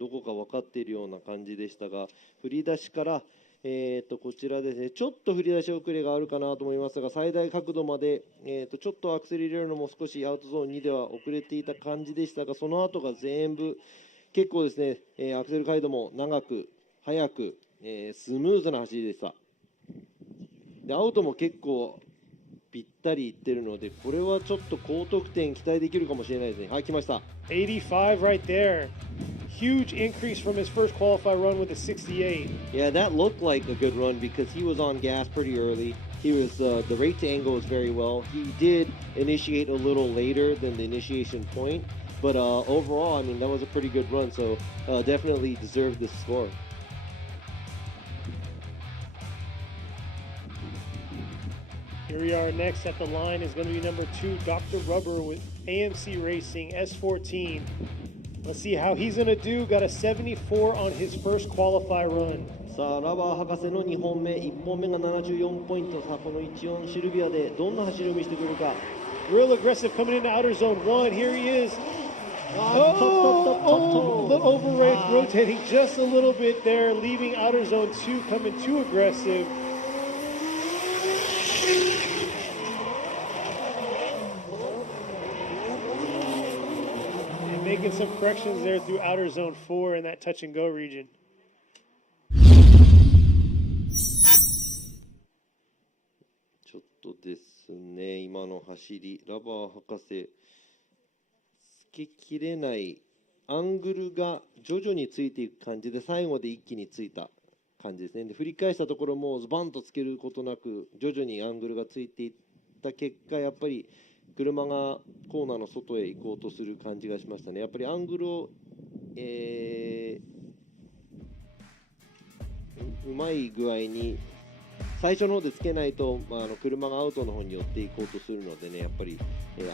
どこか分かっているような感じでしたが、振り出しから、こちらですね、ちょっと振り出し遅れがあるかなと思いますが、最大角度まで、ちょっとアクセル入れるのも少しアウトゾーン2では遅れていた感じでしたが、その後が全部結構ですね、アクセル回路も長く速く、スムーズな走りでした。でアウトも結構ぴったりいってるので、これはちょっと高得点期待できるかもしれないですね。はい、来ました。85 right there. Huge increase from his first qualified run with a 68. Yeah, that looked like a good run because he was on gas pretty early. He was the rate to angle was very well. He did initiate a little later than the initiation point, but overall, I mean, that was a pretty good run. So definitely deserved this score. Here we are. Next at the line is going to be number 2, Dr. Rubber with AMC Racing S14. Let's see how he's going to do. Got a 74 on his first qualify run. さあラバー博士の2本目、1本目が74ポイント。さあこの14シルビアでどんな走りを見せてくるか。 Real aggressive coming into outer zone 1. Here he is. Oh, rotating just a little bit there, leaving outer zone 2, coming too aggressive. And making some corrections there through outer zone 4 in that touch and go region. ちょっとですね、今の走り、ラバー博士、つけきれないアングルが徐々についていく感じで、最後で一気についた感じですね。で振り返したところもズバンとつけることなく、徐々にアングルがついていった結果、やっぱり車がコーナーの外へ行こうとする感じがしましたね。やっぱりアングルを、うまい具合に最初の方でつけないと、車がアウトの方に寄っていこうとするのでね、やっぱり、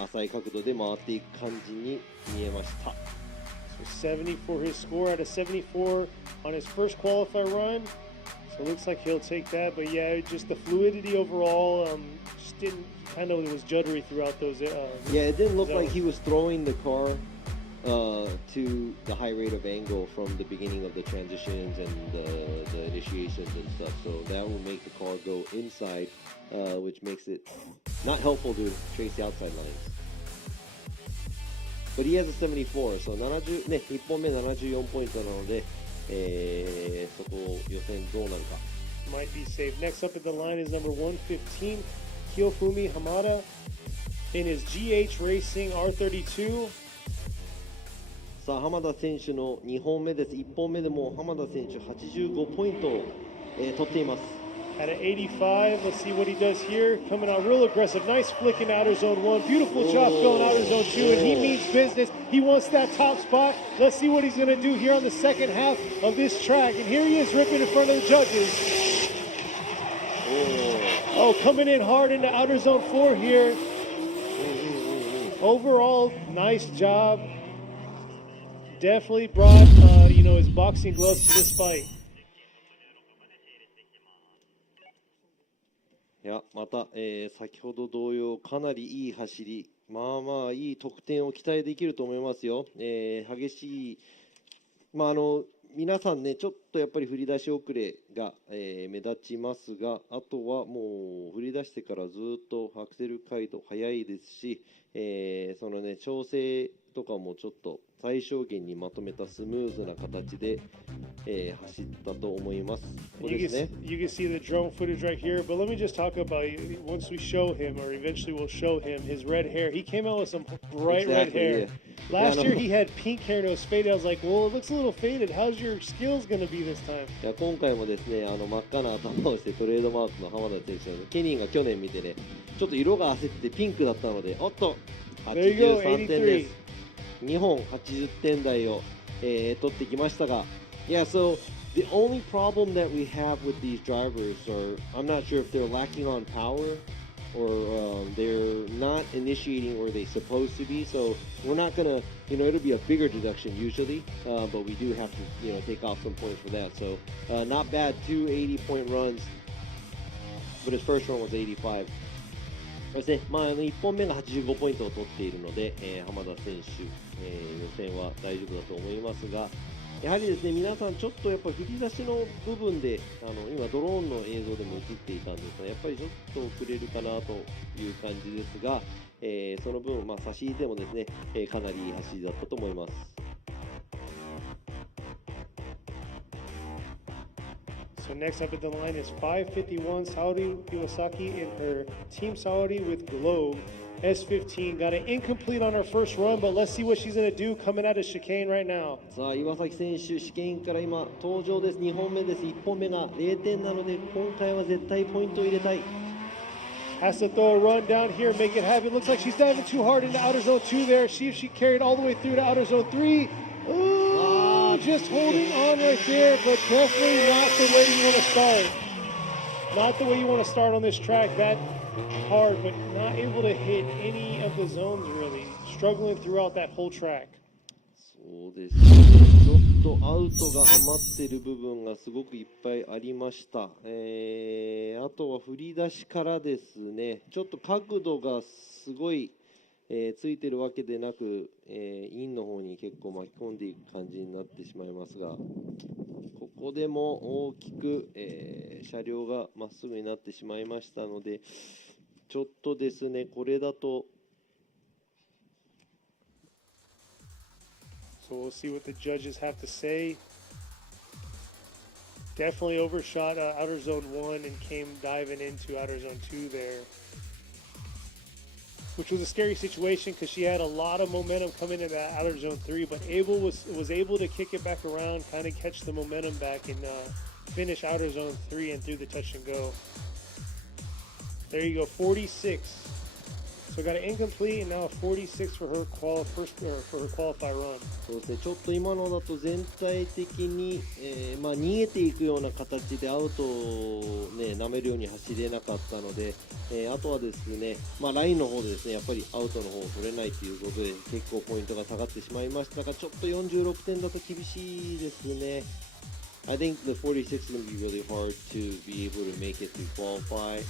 浅い角度で回っていく感じに見えました。So 70 for his score at a 74 on his first qualifier run. So it looks like he'll take that. But yeah, just the fluidity overall, just didn't, kind of was juddery throughout those. Yeah, it didn't look like he was throwing the car to the high rate of angle from the beginning of the transitions and the initiations and stuff. So that will make the car go inside, which makes it not helpful to trace the outside lines. But he has a 74, so 70ね、1本目74ポイントなので、そこを予選どうなるか。Might be safe. Next up at the line is number 115, Kiyofumi Hamada in his GH Racing R32. さあ浜田選手の2本目です。1本目でも浜田選手85ポイントを、取っています。At an 85, let's see what he does here. Coming out real aggressive, nice flick in outer zone 1. Beautiful job going outer zone 2, and he means business. He wants that top spot. Let's see what he's going to do here on the second half of this track. And here he is ripping in front of the judges. Oh, coming in hard into outer zone 4 here. Overall, nice job. Definitely brought, his boxing gloves to this fight. いやまた、先ほど同様かなりいい走り、まあいい得点を期待できると思いますよ。激しい、皆さんねちょっとやっぱり振り出し遅れが、目立ちますが、あとはもう振り出してからずっとアクセル回路速いですし、そのね調整とかもちょっと最小限にまとめたスムーズな形で、走ったと思います。これですね。You can see the drone footage right here, but let me just talk about once we show him, or eventually we'll show him his red hair. He came out with some bright red hair. Yeah. Last year he had pink hair and it was faded. I was like, well, it looks a little faded. How's your skills going to be this time? いや今回もですね真っ赤な頭をしてトレードマークの浜田選手のケニーが去年見てねちょっと色が焦ってピンクだったのでおっと83点です。2本80点台を、取ってきましたが、Yeah, so the only problem that we have with these drivers are, I'm not sure if they're lacking on power or they're not initiating where they're supposed to be. So we're not gonna, it'll be a bigger deduction usually, but we do have to, take off some points for that. So not bad, 2 80-point runs, but his first run was 85. ですね、1本目が85ポイントを取っているので、浜田選手、予選は大丈夫だと思いますが、やはりですね、皆さんちょっとやっぱり振り出しの部分で、今ドローンの映像でも映っていたんですが、やっぱりちょっと遅れるかなという感じですが、その分、差し引いてもですね、かなりいい走りだったと思います。So next up at the line is 551 Saudi Iwasaki in her Team Saudi with Globe S15. Got an incomplete on her first run, but let's see what she's going to do coming out of chicane right now. さあ岩崎選手、試験から今登場です。2本目です。1本目が0点なので今回は絶対ポイントを入れたい。Has to throw a run down here, make it happen. Looks like she's diving too hard into outer zone 2 there. See if she carried all the way through to outer zone 3. Ooh, just holding on right there, but definitely not the way you want to start. Not the way you want to start on this track. That hard, but not able to hit any of the zones really. Struggling throughout that whole track. そうですね。ちょっとアウトが余ってる部分がすごくいっぱいありました。あとは振り出しからですね。ちょっと角度がすごい、ついてるわけでなく、インの方に結構巻き込んでいく感じになってしまいますが、ここでも大きく、車両がまっすぐになってしまいましたので、ちょっとですね、これだと。So we'll see what the judges have to say. Definitely overshot outer zone 1 and came diving into outer zone 2 there. Which was a scary situation because she had a lot of momentum coming into that outer zone 3, but was able to kick it back around, kind of catch the momentum back and finish outer zone 3 and through the touch and go. There you go, 46 So got an incomplete and now a 46 for her qualify run. そうですね、ちょっと今のだと全体的に、逃げていくような形でアウトを、舐めるように走れなかったので、あとはですね、ラインの方でですね、やっぱりアウトの方を取れないということで結構ポイントが下がってしまいましたが、ちょっと46点だと厳しいですね。I think the 46 is going to be really hard to be able to make it to qualify.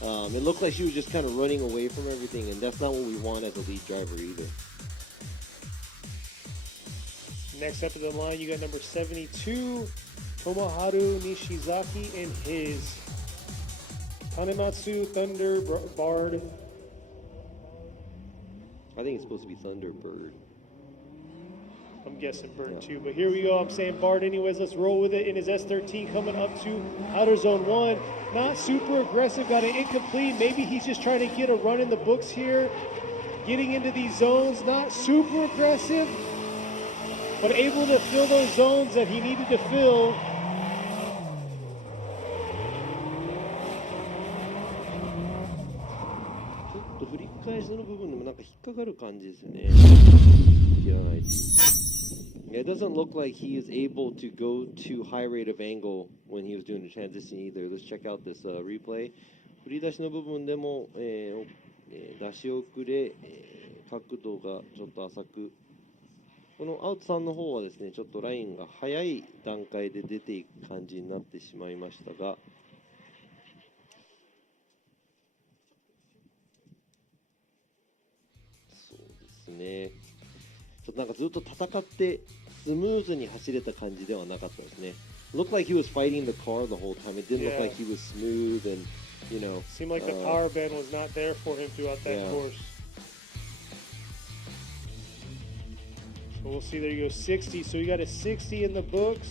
It looked like she was just kind of running away from everything, and that's not what we want as a lead driver either. Next up to the line, you got number 72, Tomoharu Nishizaki and his Tanematsu Thunderbird. I think it's supposed to be Thunderbird. I'm guessing Bird too, but here we go. I'm saying Bard anyways. Let's roll with it in his S13 coming up to outer zone 1. Not super aggressive, got an incomplete. Maybe he's just trying to get a run in the books here. Getting into these zones, not super aggressive, but able to fill those zones that he needed to fill. ちょっと振り返しの部分でもなんか引っかかる感じですね。切らない。It doesn't look like he is able to go to high rate of angle when he was doing the transition either. Let's check out this replay. 振り出しの部分でも、出し遅れ、角度がちょっと浅く。このアウトさんの方はですね、ちょっとラインが早い段階で出ていく感じになってしまいましたが、そうですね。ちょっとなんかずっと戦ってスムーズに走れた感じではなかったですね。Looked like he was fighting the car the whole time. It didn't look like he was smooth and, you know. Seemed like the power band was not there for him throughout that course. So we'll see. There you go, 60. So you got a 60 in the books.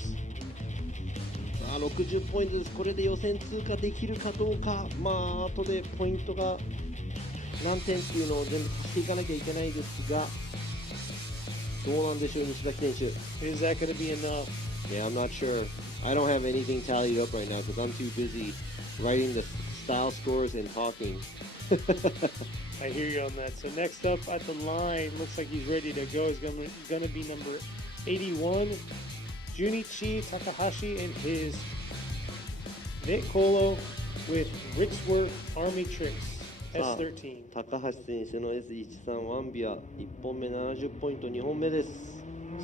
さあ60ポイントです。これで予選通過できるかどうか。後でポイントが何点っていうのを全部足していかなきゃいけないですが、どうなんでしょう、西崎選手。Is that going to be enough? Yeah, I'm not sure. I don't have anything tallied up right now because I'm too busy writing the style scores and talking. I hear you on that. So next up at the line, looks like he's ready to go. He's going to be number 81, Junichi Takahashi and his Nick Colo with Ritzworth Army Tricks S13. 高橋選手の S13 ワンビア1本目70ポイント2本目です。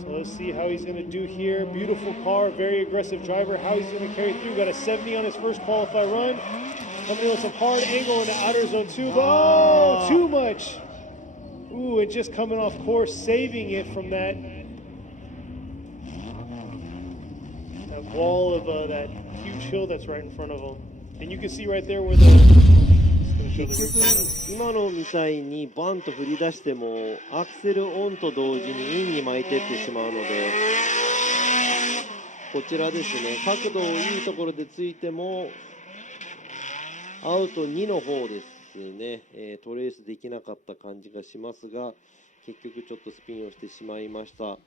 So let's see how he's going to do here. Beautiful car, very aggressive driver. How he's going to carry through. Got a 70 on his first qualify run. Coming in with some hard angle in the outer zone 2. Oh, too much. Ooh, and just coming off course, saving it from that wall of that huge hill that's right in front of him. And you can see right there where the... 結局今のみたいにバンと振り出してもアクセルオンと同時にインに巻いていってしまうので、こちらですね、角度をいいところでついてもアウト2の方ですね、トレースできなかった感じがしますが、結局ちょっとスピンをしてしまいました。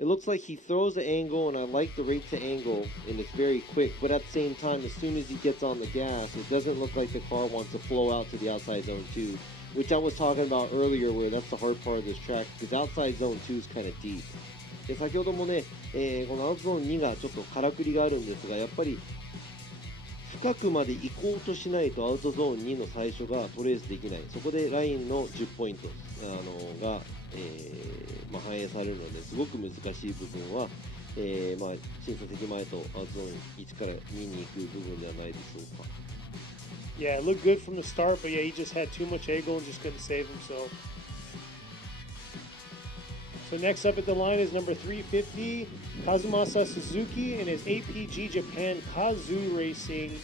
It looks like he throws the angle, and I like the rate to angle, and it's very quick. But at the same time, as soon as he gets on the gas, it doesn't look like the car wants to flow out to the outside zone 2, which I was talking about earlier, where that's the hard part of this track, because outside zone 2 is kind of deep. で先ほどもね、このアウトゾーン2がちょっとからくりがあるんですが、やっぱり深くまで行こうとしないとアウトゾーン2の最初がトレースできない。そこでラインの10ポイントが反映されるのですごく難しい部分は、審査席前とアウトゾーン1から2に行く部分ではないでしょうか。Yeah, it looked good from the start, but yeah, he just had too much angle and just couldn't save himself. So next up at the line is number 350, Kazumasa Suzuki and his APG Japan Kazu Racing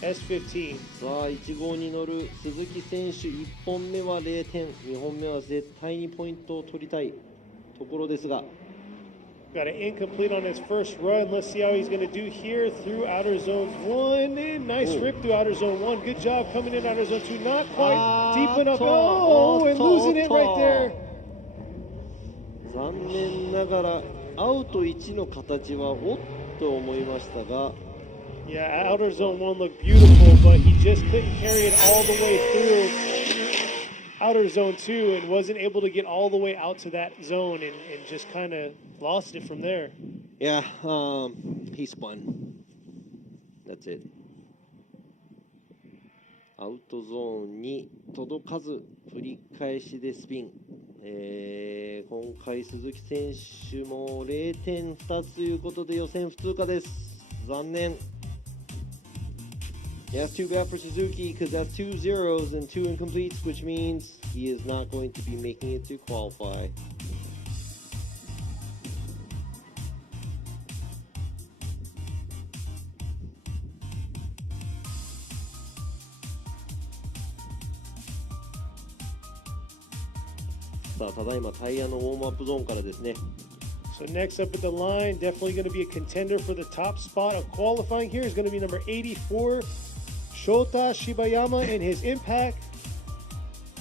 S15. さあ1号に乗る鈴木選手、1本目は0点、2本目は絶対にポイントを取りたいところですが、 Got an incomplete on his first run. Let's see how he's going to do here through outer zones 1. And nice rip through outer zone 1. Good job coming in outer zone 2. Not quite deep enough. Oh, and losing it right there. 残念ながらアウト1の形はおっと思いましたが、 Yeah, outer zone 1 looked beautiful, but he just couldn't carry it all the way through. outer zone too, and wasn't able to get all the way out to that zone, and just kind of lost it from there. Yeah, he spun. That's it. アウトゾーンに届かず、振り返しでスピン。今回鈴木選手も0点2つということで予選不通過です。残念。Yeah, that's too bad for Suzuki because that's 2 zeros and 2 incompletes, which means he is not going to be making it to qualify. So, ただいまタイヤのウォームアップゾーンからですね。So next up at the line, definitely going to be a contender for the top spot of qualifying here is going to be number 84, Shota Shibayama in his Impact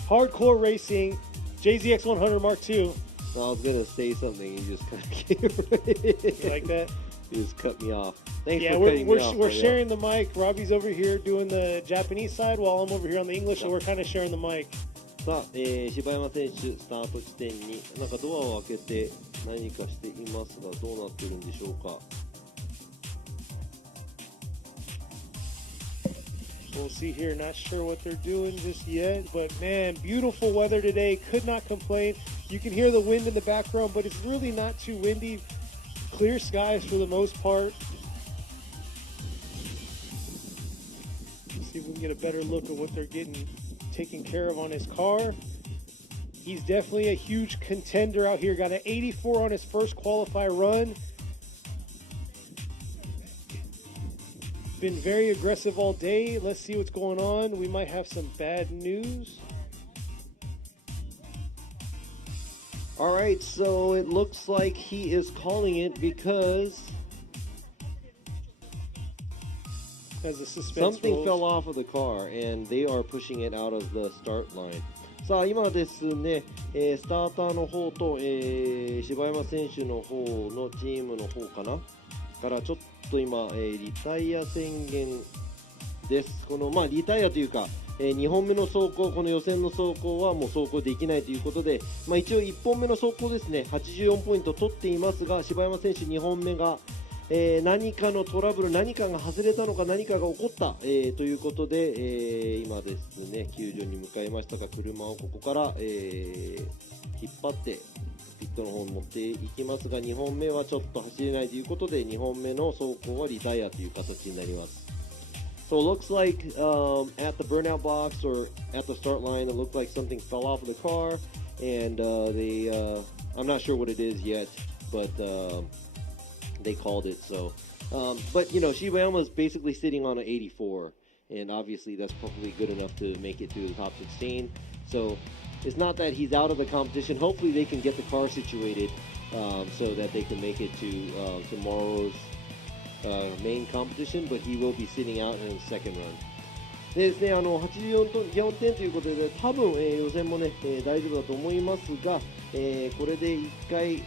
Hardcore Racing JZX 100 Mark II. I was going to say something, you just kind of came You like that? You just cut me off. Thanks Yeah, for cutting me off. we're sharing the mic. Robbie's over here doing the Japanese side while I'm over here on the English, so we're kind of sharing the mic. さあ、柴山選手スタート地点になんかドアを開けて何かしていますがどうなってるんでしょうか。We'll see here. Not sure what they're doing just yet, but man, beautiful weather today. Could not complain. You can hear the wind in the background, but it's really not too windy. Clear skies for the most part. Let's see if we can get a better look at what they're getting taken care of on his car. He's definitely a huge contender out here. Got an 84 on his first qualify run. Been very aggressive all day. Let's see what's going on. We might have some bad news. All right, so it looks like he is calling it because As the suspense something rolls. fell off of the car and they are pushing it out of the start line. さあ今ですね、スターターの方と、柴山選手の方のチームの方かなからちょっと今、リタイア宣言です。このリタイアというか、2本目の走行、この予選の走行はもう走行できないということで、一応1本目の走行ですね、84ポイント取っていますが、柴山選手2本目が、何かのトラブル、何かが外れたのか何かが起こった、ということで、今ですね救助に向かいましたが車をここから、引っ張ってピットの方に持っていきますが2本目はちょっと走れないということで2本目の走行はリタイアという形になります。So it looks like at the burnout box or at the start line it looked like something fell off of the car and I'm not sure what it is yet but they called it. So, but you know, Shibayama is basically sitting on an 84, and obviously that's probably good enough to make it through the top 16. So, it's not that he's out of the competition. Hopefully, they can get the car situated so that they can make it to tomorrow's main competition. But he will be sitting out in his second run. でですね、84点ということで、多分、予選もね、大丈夫だと思いますが、これで1回、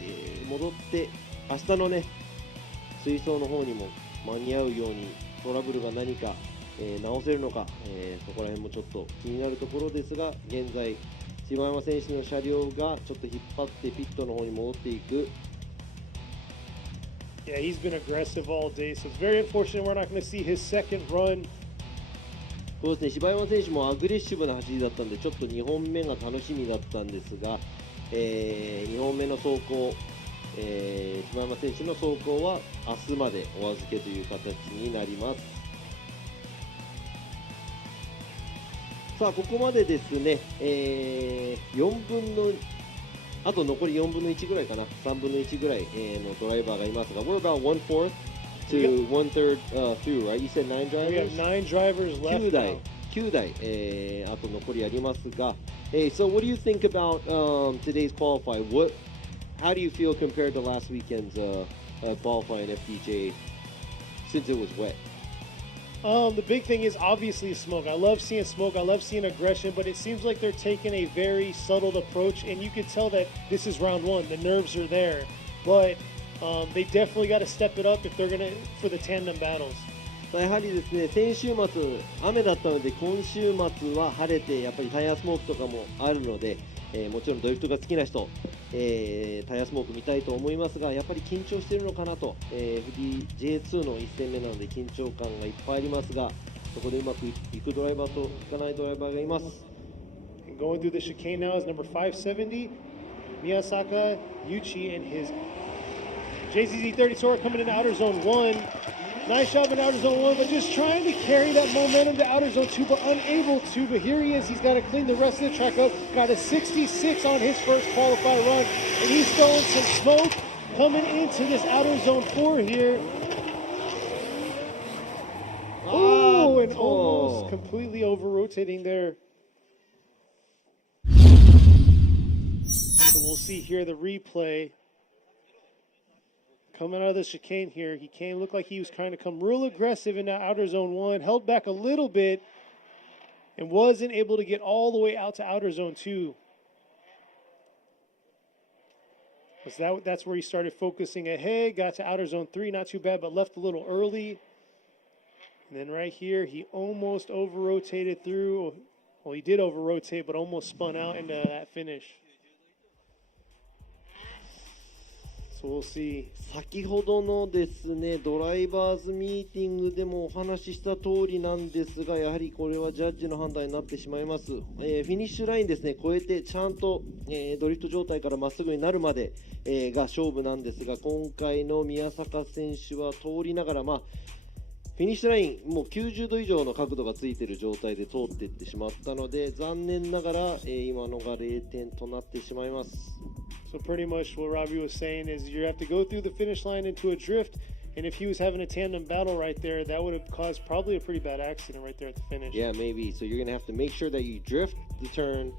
戻って明日のね水槽の方にも間に合うようにトラブルが何か、直せるのか、そこら辺もちょっと気になるところですが現在柴山選手の車両がちょっと引っ張ってピットの方に戻っていく。 Yeah, he's been aggressive all day, so it's very unfortunate we're not going to see his second run. そうですね、柴山選手もアグレッシブな走りだったんでちょっと2本目が楽しみだったんですが、2本目の走行柴山選手の走行は明日までお預けという形になります。さあここまでですね、あと残り4分の1ぐらいかな、3分の1ぐらい、のドライバーがいますが We're about 1/4 to 1/3 through, right? You said 9 drivers? We have 9 drivers left. 9台、あと残りありますが、So what do you think about today's qualify? How do you feel compared to last weekend's qualifying FDJ since it was wet? The big thing is obviously smoke. I love seeing smoke. I love seeing aggression, but it seems like they're taking a very subtle approach, and you can tell that this is round one. The nerves are there, but they definitely got to step it up if they're gonna for the tandem battles. やはりですね、先週末雨だったので、今週末は晴れてやっぱりタイヤスモークとかもあるので、もちろんドリフトが好きな人、タイヤスモーク見たいと思いますが、やっぱり緊張しているのかなと、FDJ2 の1戦目なので緊張感がいっぱいありますが、そこでうまくいくドライバーといかないドライバーがいます。Going through the chicane now is number 570, Miyasaka Yuchi and his JZZ30 Sora coming into outer zone 1. Nice job in outer zone 1, but just trying to carry that momentum to outer zone 2, but unable to. But here he is. He's got to clean the rest of the track up. Got a 66 on his first qualified run, and he's throwing some smoke coming into this outer zone 4 here. Oh, and almost completely over-rotating there. So we'll see here the replay. Coming out of the chicane here, he looked like he was trying to come real aggressive in that outer zone 1, held back a little bit, and wasn't able to get all the way out to outer zone 2. So that's where he started focusing ahead, got to outer zone 3, not too bad, but left a little early. And then right here, he almost over-rotated through. Well, he did over-rotate, but almost spun out into that finish. So we'll see. 先ほどのですね、ドライバーズミーティングでもお話しした通りなんですが、やはりこれはジャッジの判断になってしまいます。フィニッシュラインですね、越えてちゃんと、ドリフト状態からまっすぐになるまで、が勝負なんですが、今回の宮坂選手は通りながら、フィニッシュラインもう90度以上の角度がついている状態で通っていってしまったので、残念ながら、今のが0点となってしまいます。So pretty much what Robbie was saying is you have to go through the finish line into a drift, and if he was having a tandem battle right there, that would have caused probably a pretty bad accident right there at the finish. Yeah, maybe. So you're going to have to make sure that you drift the turn.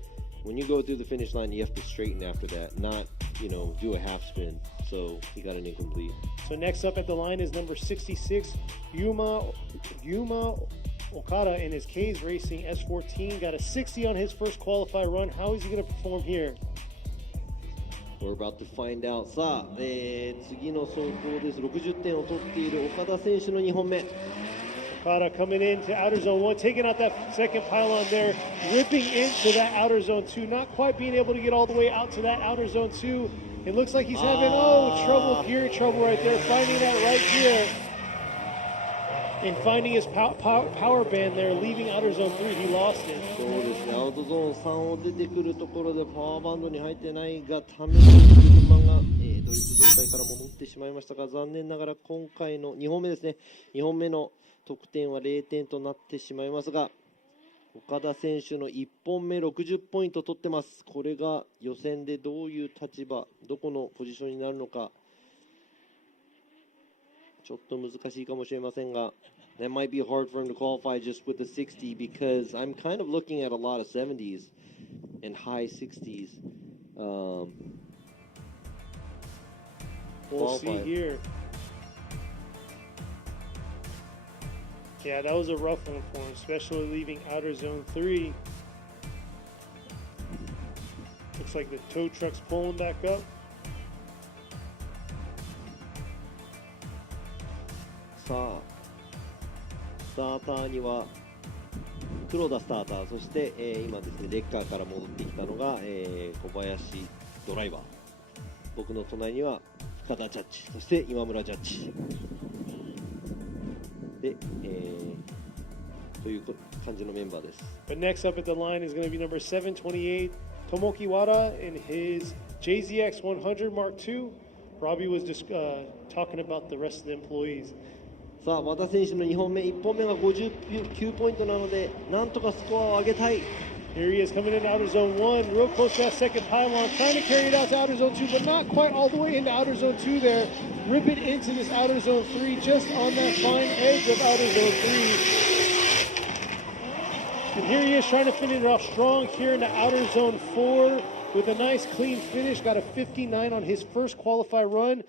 When you go through the finish line, you have to straighten after that, not, do a half spin. So he got an incomplete. So next up at the line is number 66, Yuma Okada in his K's Racing S14. Got a 60 on his first qualified run. How is he going to perform here? We're about to find out. さあ、次の走行です。60点を取っている岡田選手の2本目。Okada coming into outer zone 1, taking out that second pylon there, ripping into that outer zone 2, not quite being able to get all the way out to that outer zone 2. It looks like he's having, gear trouble right there, finding that right gear. And finding his power band there, leaving outer zone 3, he lost it. そうですね、アウトゾーン3を出てくるところでパワーバンドに入ってないがために車が、ドリフト状態から戻ってしまいましたが、残念ながら今回の2本目ですね、2本目の得点は0点となってしまいますが、岡田選手の1本目60ポイント取ってます。これが予選でどういう立場、どこのポジションになるのか、ちょっと難しいかもしれませんが、that might be hard for him to qualify just with the 60 because I'm kind of looking at a lot of 70s and high 60s. We'll see here. Yeah, that was a rough one for him, especially leaving outer zone 3. Looks like the tow truck's pulling back up. さあ、スターターには黒田スターター、そして、今ですねレッカーから戻ってきたのが、小林ドライバー、僕の隣には深田ジャッジ、そして今村ジャッジで、という感じのメンバーです。But next up at the line is going to be number 728, Tomoki Wada in his JZX 100 Mark II. Robbie was just talking about the rest of the employees. さあ、和田選手の2本目、1本目が59ポイントなので、なんとかスコアを上げたい。Here he is coming in outer zone 1, real close to that second pylon, trying to carry it out to outer zone 2, but not quite all the way into outer zone 2 there. Rip it into this outer zone 3, just on that fine edge of outer zone 3. And here he is trying to finish it off strong here into outer zone 4 with a nice clean finish. Got a 59 on his first qualified run.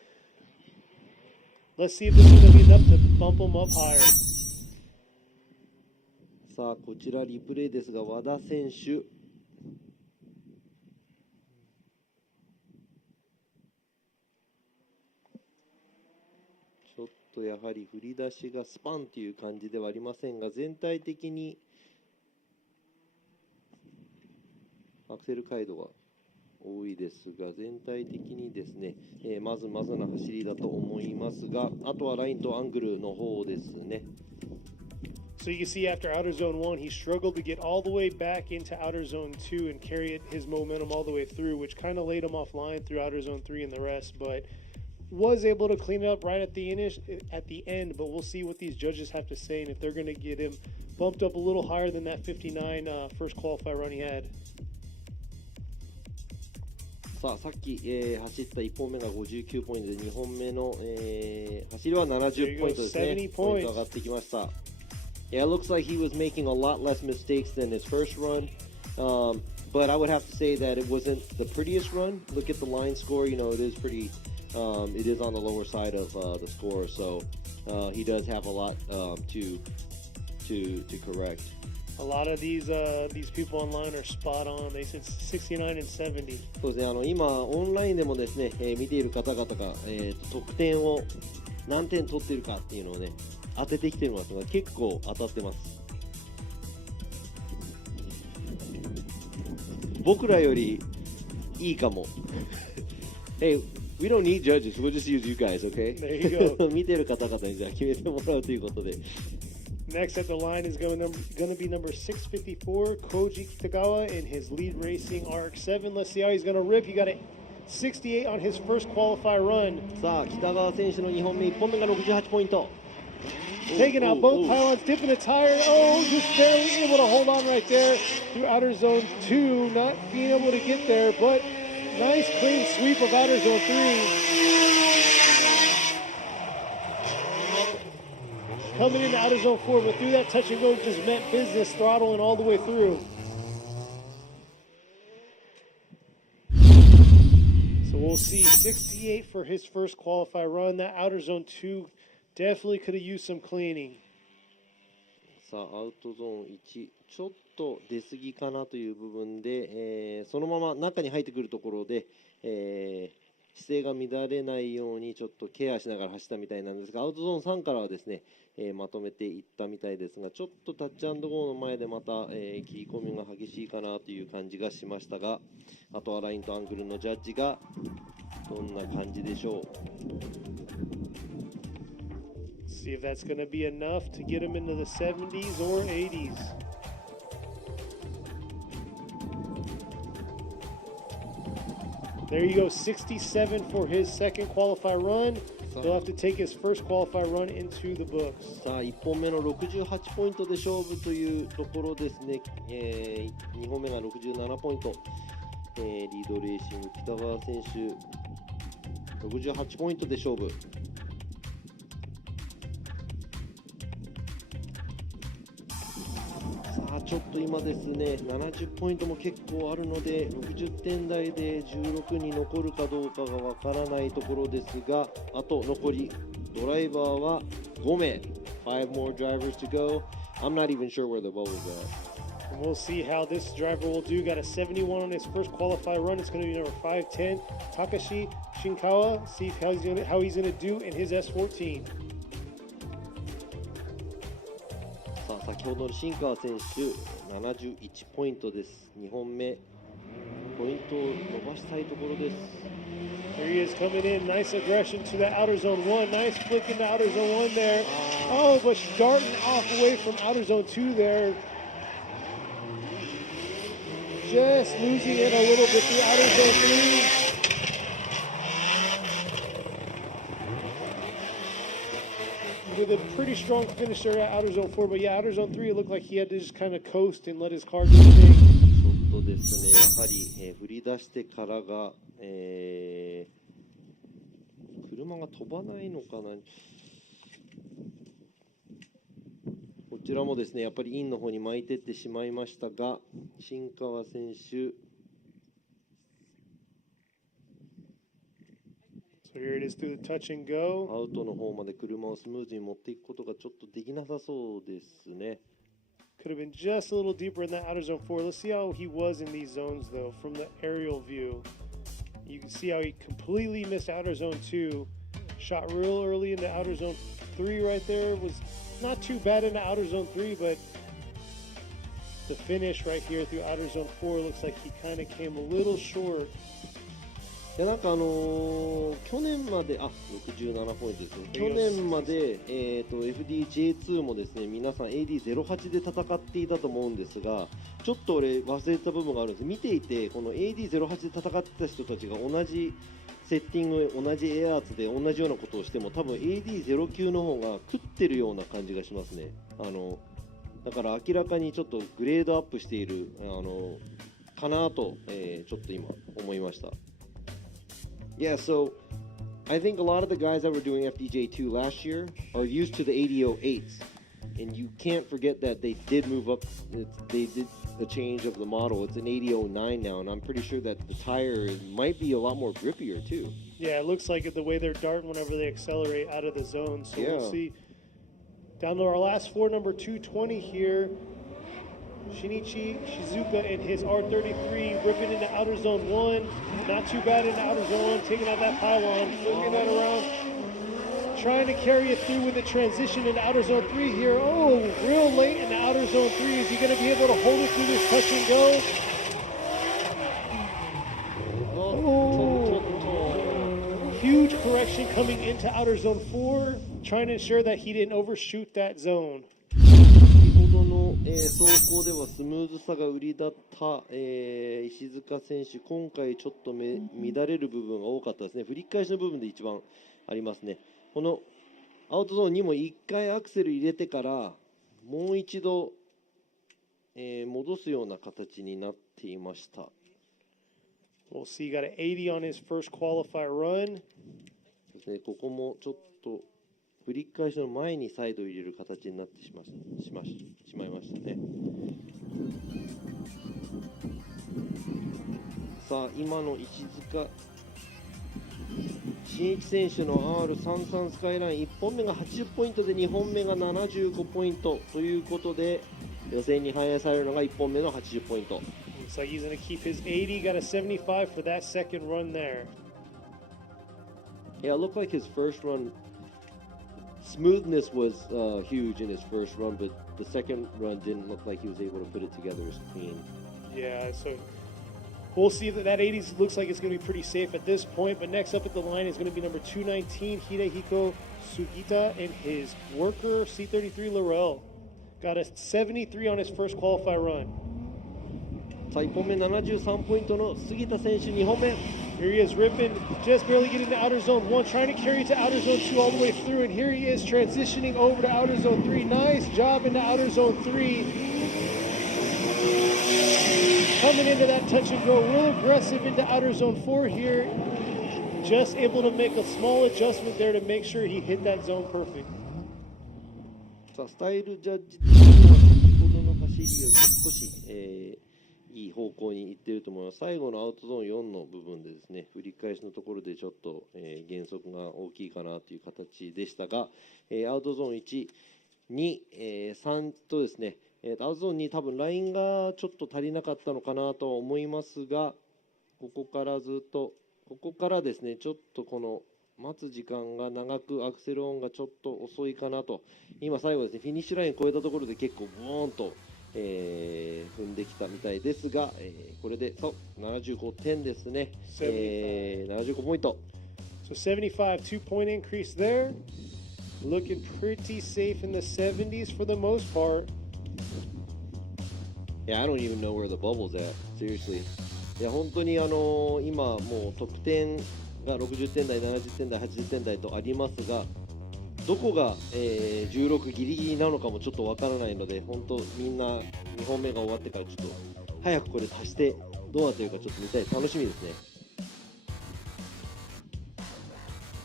Let's see if this is going to be enough to bump him up higher. さあ、こちらリプレイですが、和田選手。ちょっととやはり振り出しがスパンという感じではありませんが、全体的にアクセル回路が多いですが、全体的にですね、まずまずな走りだと思いますが、あとはラインとアングルの方ですね。So you can see after outer zone 1, he struggled to get all the way back into outer zone 2 and carry his momentum all the way through, which kind of laid him offline through outer zone 3 and the rest, but was able to clean it up right at the end. But we'll see what these judges have to say and if they're going to get him bumped up a little higher than that 59 first qualifier run he had. さっき、走った1本目が59ポイントで、2本目の、走りは70ポイントですね。ポイント上がってきました。Yeah, it looks like he was making a lot less mistakes than his first run. But I would have to say that it wasn't the prettiest run. Look at the line score. You know, it is pretty. It is on the lower side of the score, so he does have a lot to correct. A lot of these people online are spot on. They said 69 and 70. そうですね。今オンラインでもですね、見ている方々が、得点を何点取っているかっていうのをね、当ててきていますが、結構当たってます。僕らよりいいかも。Hey, we don't need judges. We'll just use you guys, okay? There you go. 見てる方々にじゃあ決めてもらうということで。Next at the line is going to be number 654, Koji Kitagawa in his lead racing RX-7. Let's see how he's going to rip. He got a 68 on his first qualifier run. さあ、北川選手の2本目、1本目が68ポイント。Taking out both pylons, dipping the tire. Oh, just barely able to hold on right there through outer zone 2. Not being able to get there, but nice clean sweep of outer zone 3. Coming into outer zone 4, but through that touch and go just meant business, throttling all the way through. So we'll see 68 for his first qualifier run. That outer zone 2 definitely could have used some cleaning. さあ、アウトゾーン1、ちょっと出過ぎかなという部分で、そのまま中に入ってくるところで、姿勢が乱れないようにちょっとケアしながら走ったみたいなんですが、アウトゾーン3からはですね、まとめていったみたいですが、ちょっとタッチアンドゴーの前でまた、切り込みが激しいかなという感じがしましたが、あとはラインとアングルのジャッジがどんな感じでしょう。See if that's going to be enough to get him into the 70s or 80s. There you go, 67 for his second qualifier run. He'll have to take his first qualifier run into the books. さあ、1本目の68ポイントで勝負というところですね。2本目が67ポイント。リードレーシング北川選手68ポイントで勝負。さあ、ちょっと今ですね、70ポイントも結構あるので、60点台で16に残るかどうかがわからないところですが、あと残りドライバーは5名。5 more drivers to go. I'm not even sure where the bubbles are. And we'll see how this driver will do. Got a 71 on his first qualifier run. It's going to be number 510, Takashi Shinkawa. See how he's going to do in his S14. さあ、先ほどの新川選手71ポイントです。2本目ポイントを伸ばしたいところです。 Here he is coming in. Nice aggression to the outer zone 1. Nice flick into outer zone 1 there. Oh, but starting off away from outer zone 2 there. Just losing it a little bit through outer zone 3. With a pretty strong finish there at outer zone 4. But yeah, outer zone 3, it looked like he had to just kind of coast and let his car do his thing. ちょっとですね、やはり、振り出してからが、車が飛ばないのかな。こちらもですね、やっぱりインの方に巻いていってしまいましたが、新川選手。So here it is through the touch and go. アウトの方まで車をスムーズに持っていくことがちょっとできなさそうですね。Could have been just a little deeper in that outer zone 4. Let's see how he was in these zones, though, from the aerial view. You can see how he completely missed outer zone 2. Shot real early into outer zone 3 right there was not too bad into outer zone 3, but the finish right here through outer zone 4 looks like he kind of came a little short. いやなんか去年まで67ポイントですね。去年までFDJ2 もですね皆さん AD08 で戦っていたと思うんですが、ちょっと俺忘れた部分があるんです。見ていてこの AD08 で戦ってた人たちが同じセッティング、同じエアーツで同じようなことをしても多分 AD09 の方が食ってるような感じがしますね。だから明らかにちょっとグレードアップしているかなと、ちょっと今思いました。Yeah, so I think a lot of the guys that were doing FDJ2 last year are used to the 8008s, and you can't forget that they did move up. They did the change of the model. It's an 8009 now, and I'm pretty sure that the tire might be a lot more grippier too. Yeah, it looks like it the way they're darting whenever they accelerate out of the zone. So we'll see. Down to our last 4, number 220 here. Shinichi Shizuka in his R33 ripping into outer zone 1. Not too bad into outer zone 1, taking out that pylon, flipping that around. Trying to carry it through with the transition into outer zone 3 here. Oh, real late into outer zone 3. Is he going to be able to hold it through this touch and go? Oh, huge correction coming into outer zone 4. Trying to ensure that he didn't overshoot that zone. 先ほどの、走行ではスムーズさが売りだった、石塚選手、今回ちょっと乱れる部分が多かったですね。振り返しの部分で一番ありますね。このアウトゾーンにも1回アクセル入れてからもう一度、戻すような形になっていました。We'll see. He got an 80 on his first qualifier run. ですね、ここもちょっと振り返しの前にサイドを入れる形になってしまいましたね。さあ今の石塚真一選手の R33 スカイライン1本目が80ポイントで2本目が75ポイントということで予選に反映されるのが1本目の80ポイント。Looks like he's going to keep his 80, got a 75 for that second run there. Yeah, it looked like his first run smoothness was huge in his first run, but the second run didn't look like he was able to put it together as clean. Yeah, so we'll see if that 80 looks like it's going to be pretty safe at this point. But next up at the line is going to be number 219, Hidehiko Sugita, and his worker, C33 Laurel. Got a 73 on his first qualifier run. さあ1本目73ポイントの杉田選手2本目。 Here he is ripping, just barely getting to outer zone 1, trying to carry it to outer zone 2 all the way through, and here he is transitioning over to outer zone 3. Nice job into outer zone 3. Coming into that touch and go, real aggressive into outer zone 4 here. Just able to make a small adjustment there to make sure he hit that zone perfect. さあスタイルジャッジ的には先ほどの走りより少し、いい方向に行っていると思います。最後のアウトゾーン4の部分でですね、振り返しのところでちょっと、減速が大きいかなという形でしたが、アウトゾーン1、2、3とですね、アウトゾーン2多分ラインがちょっと足りなかったのかなとは思いますが、ここからですね、ちょっとこの待つ時間が長くアクセルオンがちょっと遅いかなと。今最後ですね、フィニッシュライン超えたところで結構ボーンと踏んできたみたいですが、これでそう75点ですね、75ポイント。So 75, 2-point increase there. Looking pretty safe in the 70s for the most part. Yeah, I don't even know where the bubble's at. Seriously. いや本当に今もう得点が60点台、70点台、80点台とありますが、どこが、16ギリギリなのかもちょっとわからないので、本当みんな2本目が終わってからちょっと早くこれ足してどうなってるかちょっと見たい、楽しみですね。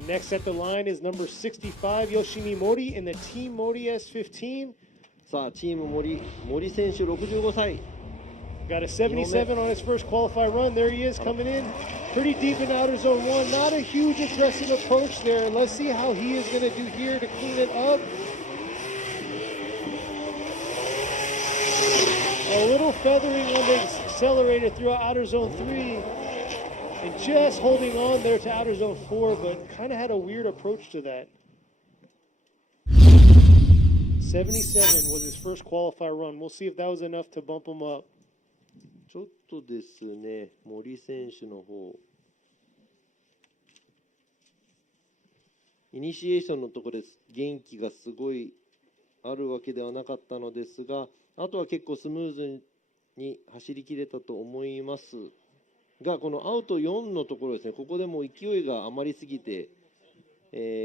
Next at the line is number 65, Yoshimi Mori in the Team Mori S15. さあチーム森選手65歳。Got a 77 on his first qualifier run. There he is coming in pretty deep in outer zone 1. Not a huge aggressive approach there. Let's see how he is going to do here to clean it up. A little feathering on the accelerator throughout outer zone 3. And just holding on there to outer zone 4, but kind of had a weird approach to that. 77 was his first qualifier run. We'll see if that was enough to bump him up. ちょっとですね、森選手の方、イニシエーションのところです。元気がすごいあるわけではなかったのですが、あとは結構スムーズに走り切れたと思いますが、このアウト4のところですね、ここでもう勢いが余りすぎて、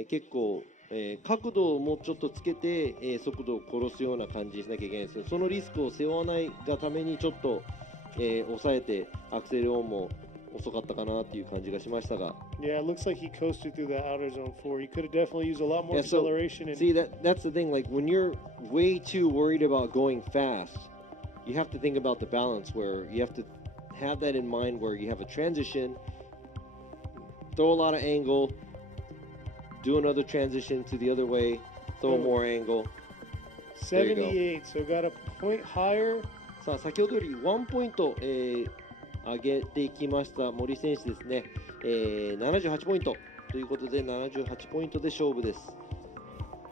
結構、角度をもうちょっとつけて、速度を殺すような感じにしなきゃいけないんですけど、そのリスクを背負わないがためにちょっと、抑えてアクセルオンも遅かったかなっていう感じがしましたが。Yeah, it looks like he coasted through that outer zone 4. He could have definitely used a lot more Yeah, so, acceleration. And see, that's the thing. Like when you're way too worried about going fast, you have to think about the balance where you have to have that in mind where you have a transition, throw a lot of angle, do another transition to the other way, throw more angle. There you go. 78, so got a point higher. さあ先ほどより1ポイント、上げていきました森選手ですね、78ポイントということで78ポイントで勝負です。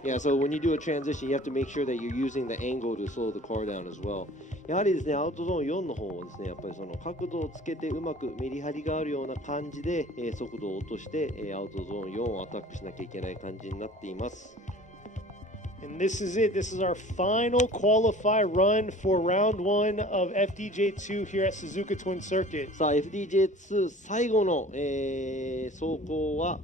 Yeah, so when you do a transition, you have to make sure that you're using the angle to slow the car down as well. やはりですね、アウトゾーン4の方をですね、やっぱりその角度をつけてうまくメリハリがあるような感じで、速度を落として、アウトゾーン4をアタックしなきゃいけない感じになっています。And this is it. This is our final qualify run for round 1 of FDJ2 here at Suzuka Twin Circuit. さあ FDJ2 最後の、走行は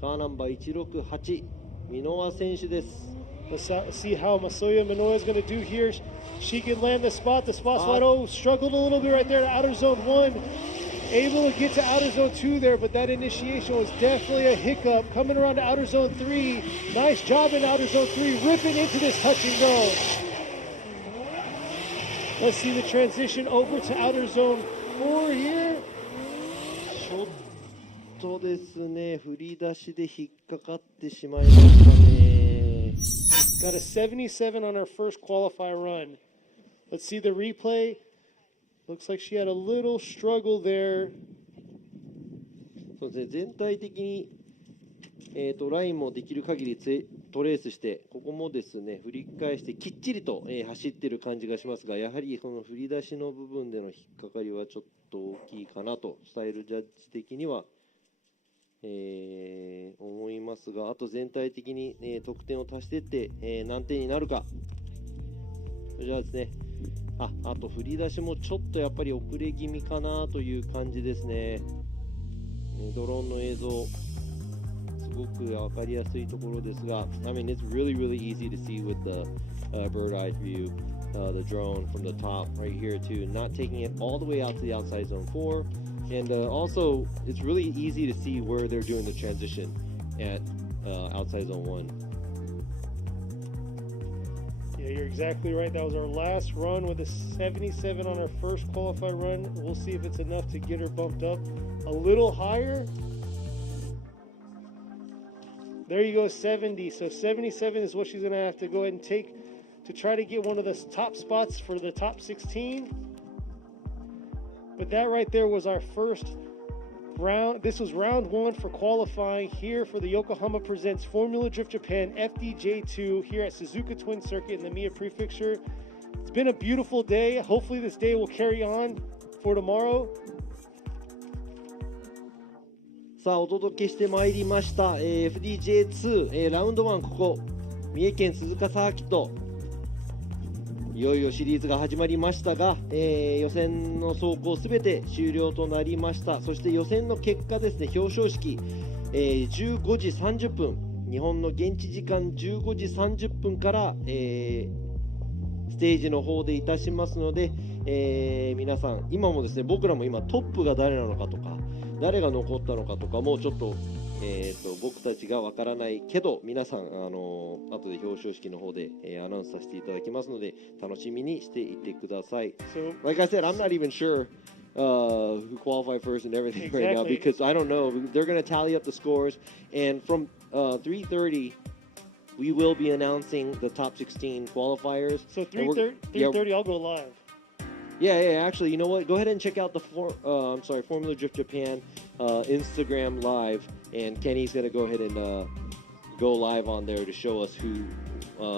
カーナンバー168箕輪選手です。Let's see how Masoya Minoya is going to do here. She can land the spot. The spot slide. Oh, struggled a little bit right there to outer zone 1. Able to get to outer zone 2 there, but that initiation was definitely a hiccup. Coming around to outer zone 3. Nice job in outer zone 3, ripping into this touch and go. Let's see the transition over to outer zone 4 here. ちょっとですね、振り出しで引っかかってしまいましたね。Got a 77 on her first qualify run. Let's see the replay. Looks like she had a little struggle there. そうですね、全体的に、ラインもできる限りトレースして、ここもですね、振り返してきっちりと、走っている感じがしますが、やはりこの振り出しの部分での引っかかりはちょっと大きいかなと、スタイルジャッジ的には、思いますが、あと全体的に、得点を足していって、何点になるか。それじゃあですね、あと振り出しもちょっとやっぱり遅れ気味かなという感じですね。ドローンの映像すごく分かりやすいところですが、I mean it's really easy to see with the bird-eye view, the drone from the top right here too, not taking it all the way out to the outside zone 4, and also it's really easy to see where they're doing the transition at outside zone 1. Yeah, you're exactly right. That was our last run with a 77 on our first qualify run. We'll see if it's enough to get her bumped up a little higher. There you go, 70. So 77 is what she's going to have to go ahead and take to try to get one of the top spots for the top 16. But that right there was our first round. This was round 1 for qualifying here for the Yokohama Presents Formula Drift Japan FDJ2 here at Suzuka Twin Circuit in the Mia Prefecture. It's been a beautiful day. Hopefully this day will carry on for tomorrow. さあお届けしてまいりました、FDJ2、ラウンド1ここ三重県鈴鹿サーキット、いよいよシリーズが始まりましたが、予選の走行すべて終了となりました。そして予選の結果ですね、表彰式、15時30分日本の現地時間15時30分から、ステージの方でいたしますので、皆さん今もですね、僕らも今トップが誰なのかとか誰が残ったのかとかもちょっと、僕たちがわからないけど、皆さん後で表彰式の方で、アナウンスさせていただきますので楽しみにしていてください。So, like I said, I'm not even sure who qualified first and everything right now because I don't know. They're going to tally up the scores, and from 3:30 we will be announcing the top 16 qualifiers. So 3:30 I'll go live. Yeah, actually, you know what? Go ahead and check out the Formula Drift Japan Instagram Live, and Kenny's going to go ahead and go live on there to show us who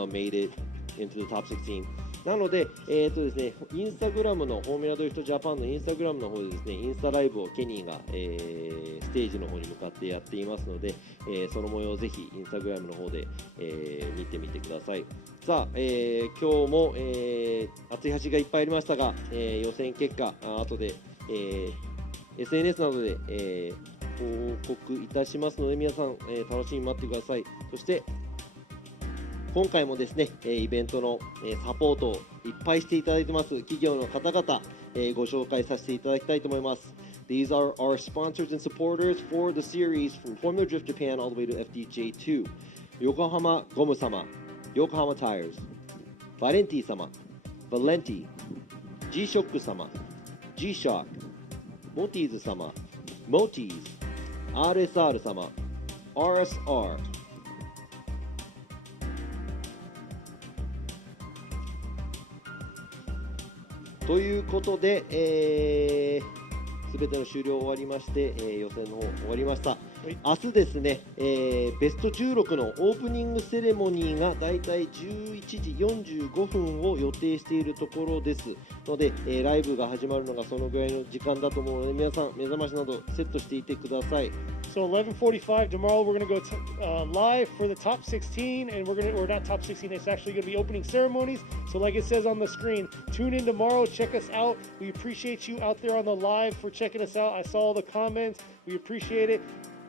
made it into the top 16。なので、ですね、インスタグラムのフォーミュラドリフトジャパンのインスタグラムの方でですね、インスタライブをケニーが、ステージの方に向かってやっていますので、その模様をぜひインスタグラムの方で、見てみてください。さあ、今日も、熱い橋がいっぱいありましたが、予選結果、後で、SNS などで、報告いたしますので、皆さん、楽しみに待ってください。そして今回もですね、イベントのサポートをいっぱいしていただいてます企業の方々、ご紹介させていただきたいと思います。These are our sponsors and supporters for the series from Formula Drift Japan all the way to FDJ2. 横浜ゴム様、横浜タイヤーズ、バレンティ様、バレンティ、G-SHOCK 様、G-SHOCK、モティーズ様、モティーズ、RSR 様、RSR。ということで、全ての終了終わりまして、予選の方終わりました。明日ですね、ベスト16のオープニングセレモニーがだいたい11時45分を予定しているところですので、ライブが始まるのがそのぐらいの時間だと思うので、皆さん目覚ましなどセットしていてください。So 11:45 tomorrow, we're going to go live for the top 16, and or not top 16, it's actually going to be opening ceremonies. So like it says on the screen, tune in tomorrow, check us out. We appreciate you out there on the live for checking us out. I saw all the comments. We appreciate it.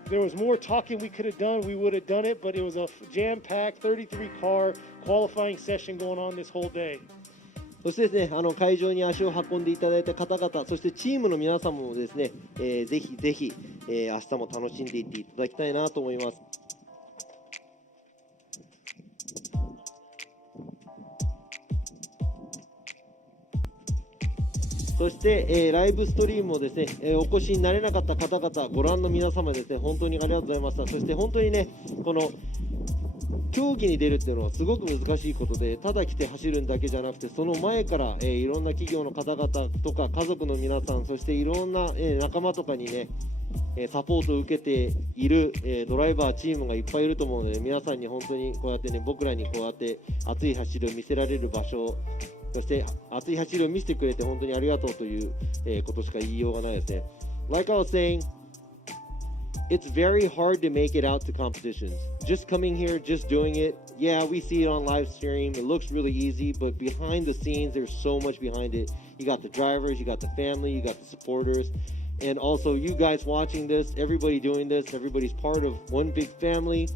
There was more talking we could have done. We would have done it, but it was a jam-packed 33-car qualifying session going on this whole day. そしてですね、会場に足を運んでいただいた方々、そしてチームの皆様もですね、ぜひぜひ、明日も楽しんでいっていただきたいなと思います。そして、ライブストリームもですね、お越しになれなかった方々、ご覧の皆様ですね、本当にありがとうございました。そして本当にね、この競技に出るっていうのはすごく難しいことで、ただ来て走るんだけじゃなくて、その前から、いろんな企業の方々とか家族の皆さん、そしていろんな、仲間とかにね、サポートを受けている、ドライバーチームがいっぱいいると思うので、皆さんに本当にこうやってね、僕らにこうやって熱い走りを見せられる場所、そして熱い走りを見せてくれて本当にありがとうという、ことしか言いようがないですね。Like I was saying, it's very hard to make it out to competitions. Just coming here, just doing it. Yeah, we see it on live stream. It looks really easy, but behind the scenes, there's so much behind it. You got the drivers, you got the family, you got the supporters, and also you guys watching this, everybody doing this, everybody's part of one big family.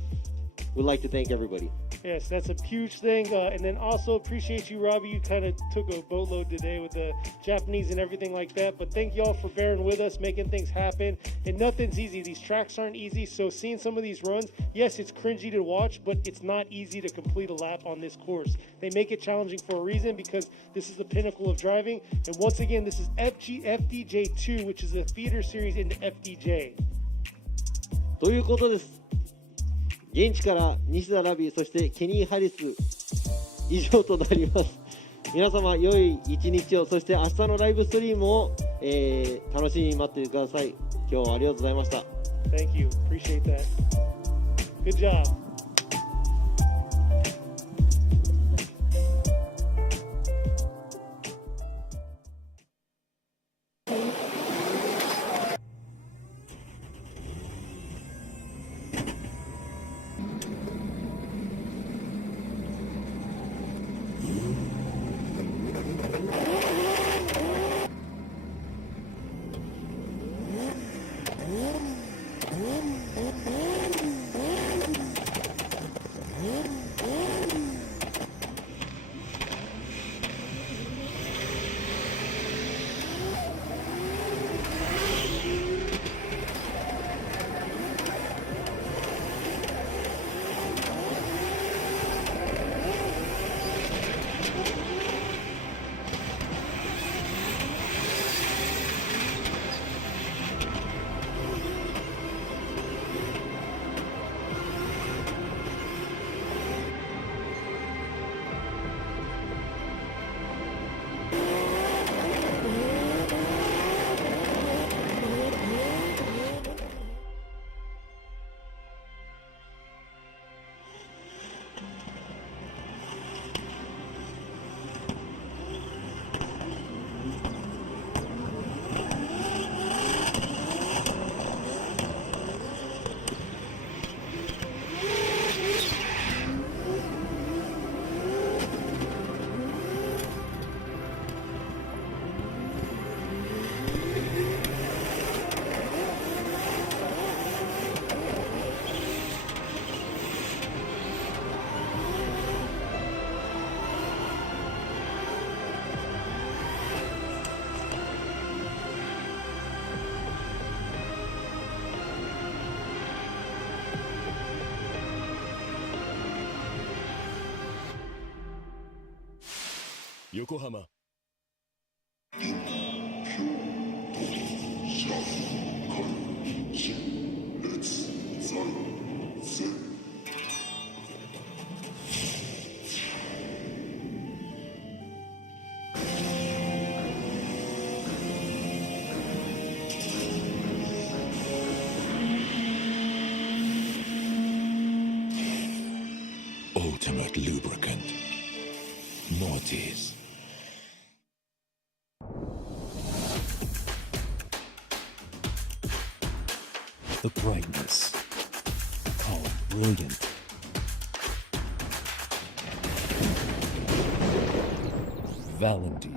We'd like to thank everybody. Yes, that's a huge thing. And then also appreciate you, Robbie. You kind of took a boatload today with the Japanese and everything like that. But thank y'all for bearing with us, making things happen. And nothing's easy. These tracks aren't easy. So seeing some of these runs, yes, it's cringy to watch, but it's not easy to complete a lap on this course. They make it challenging for a reason because this is the pinnacle of driving. And once again, this is FDJ2, which is a feeder series into FDJ. ということです。現地から西田ラビー、そしてケニー・ハリス以上となります。皆様良い一日を、そして明日のライブストリームを、楽しみに待っていてください。今日はありがとうございました。Thank you. Appreciate that. Good job. 横浜 Ultimate lubricant. Mortis. The brightness. Called brilliant. Valenti.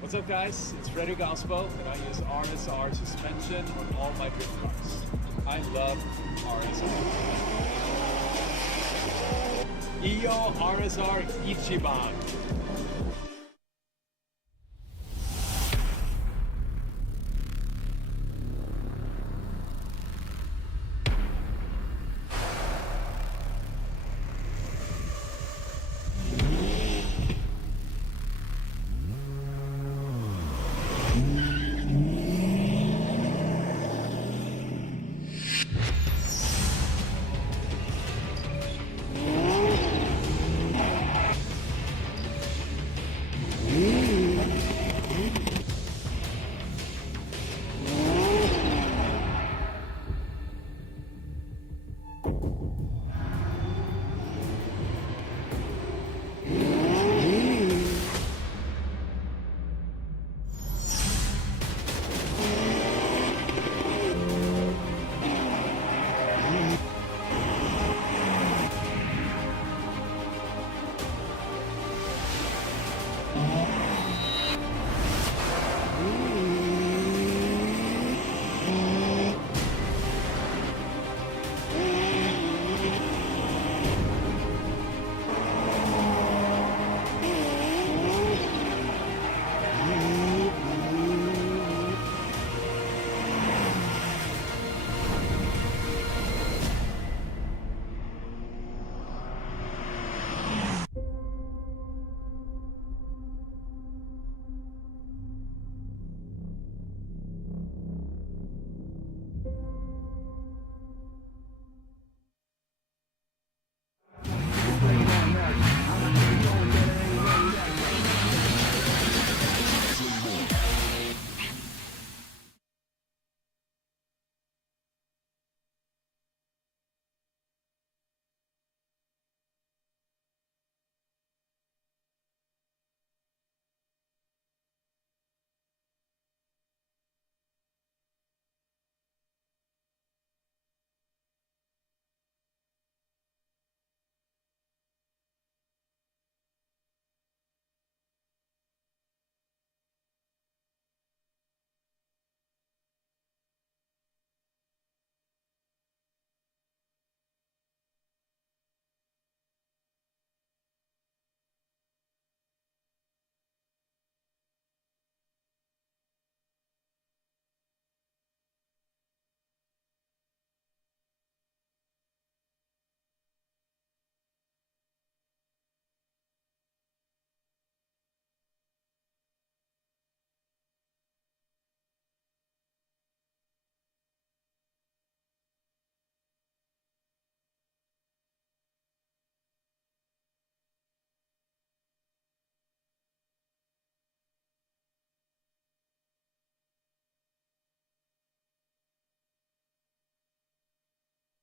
What's up, guys? It's Freddy Gospo, and I use RSR suspension on all my drift cars. I love RSR. Iyo RSR Ichiban.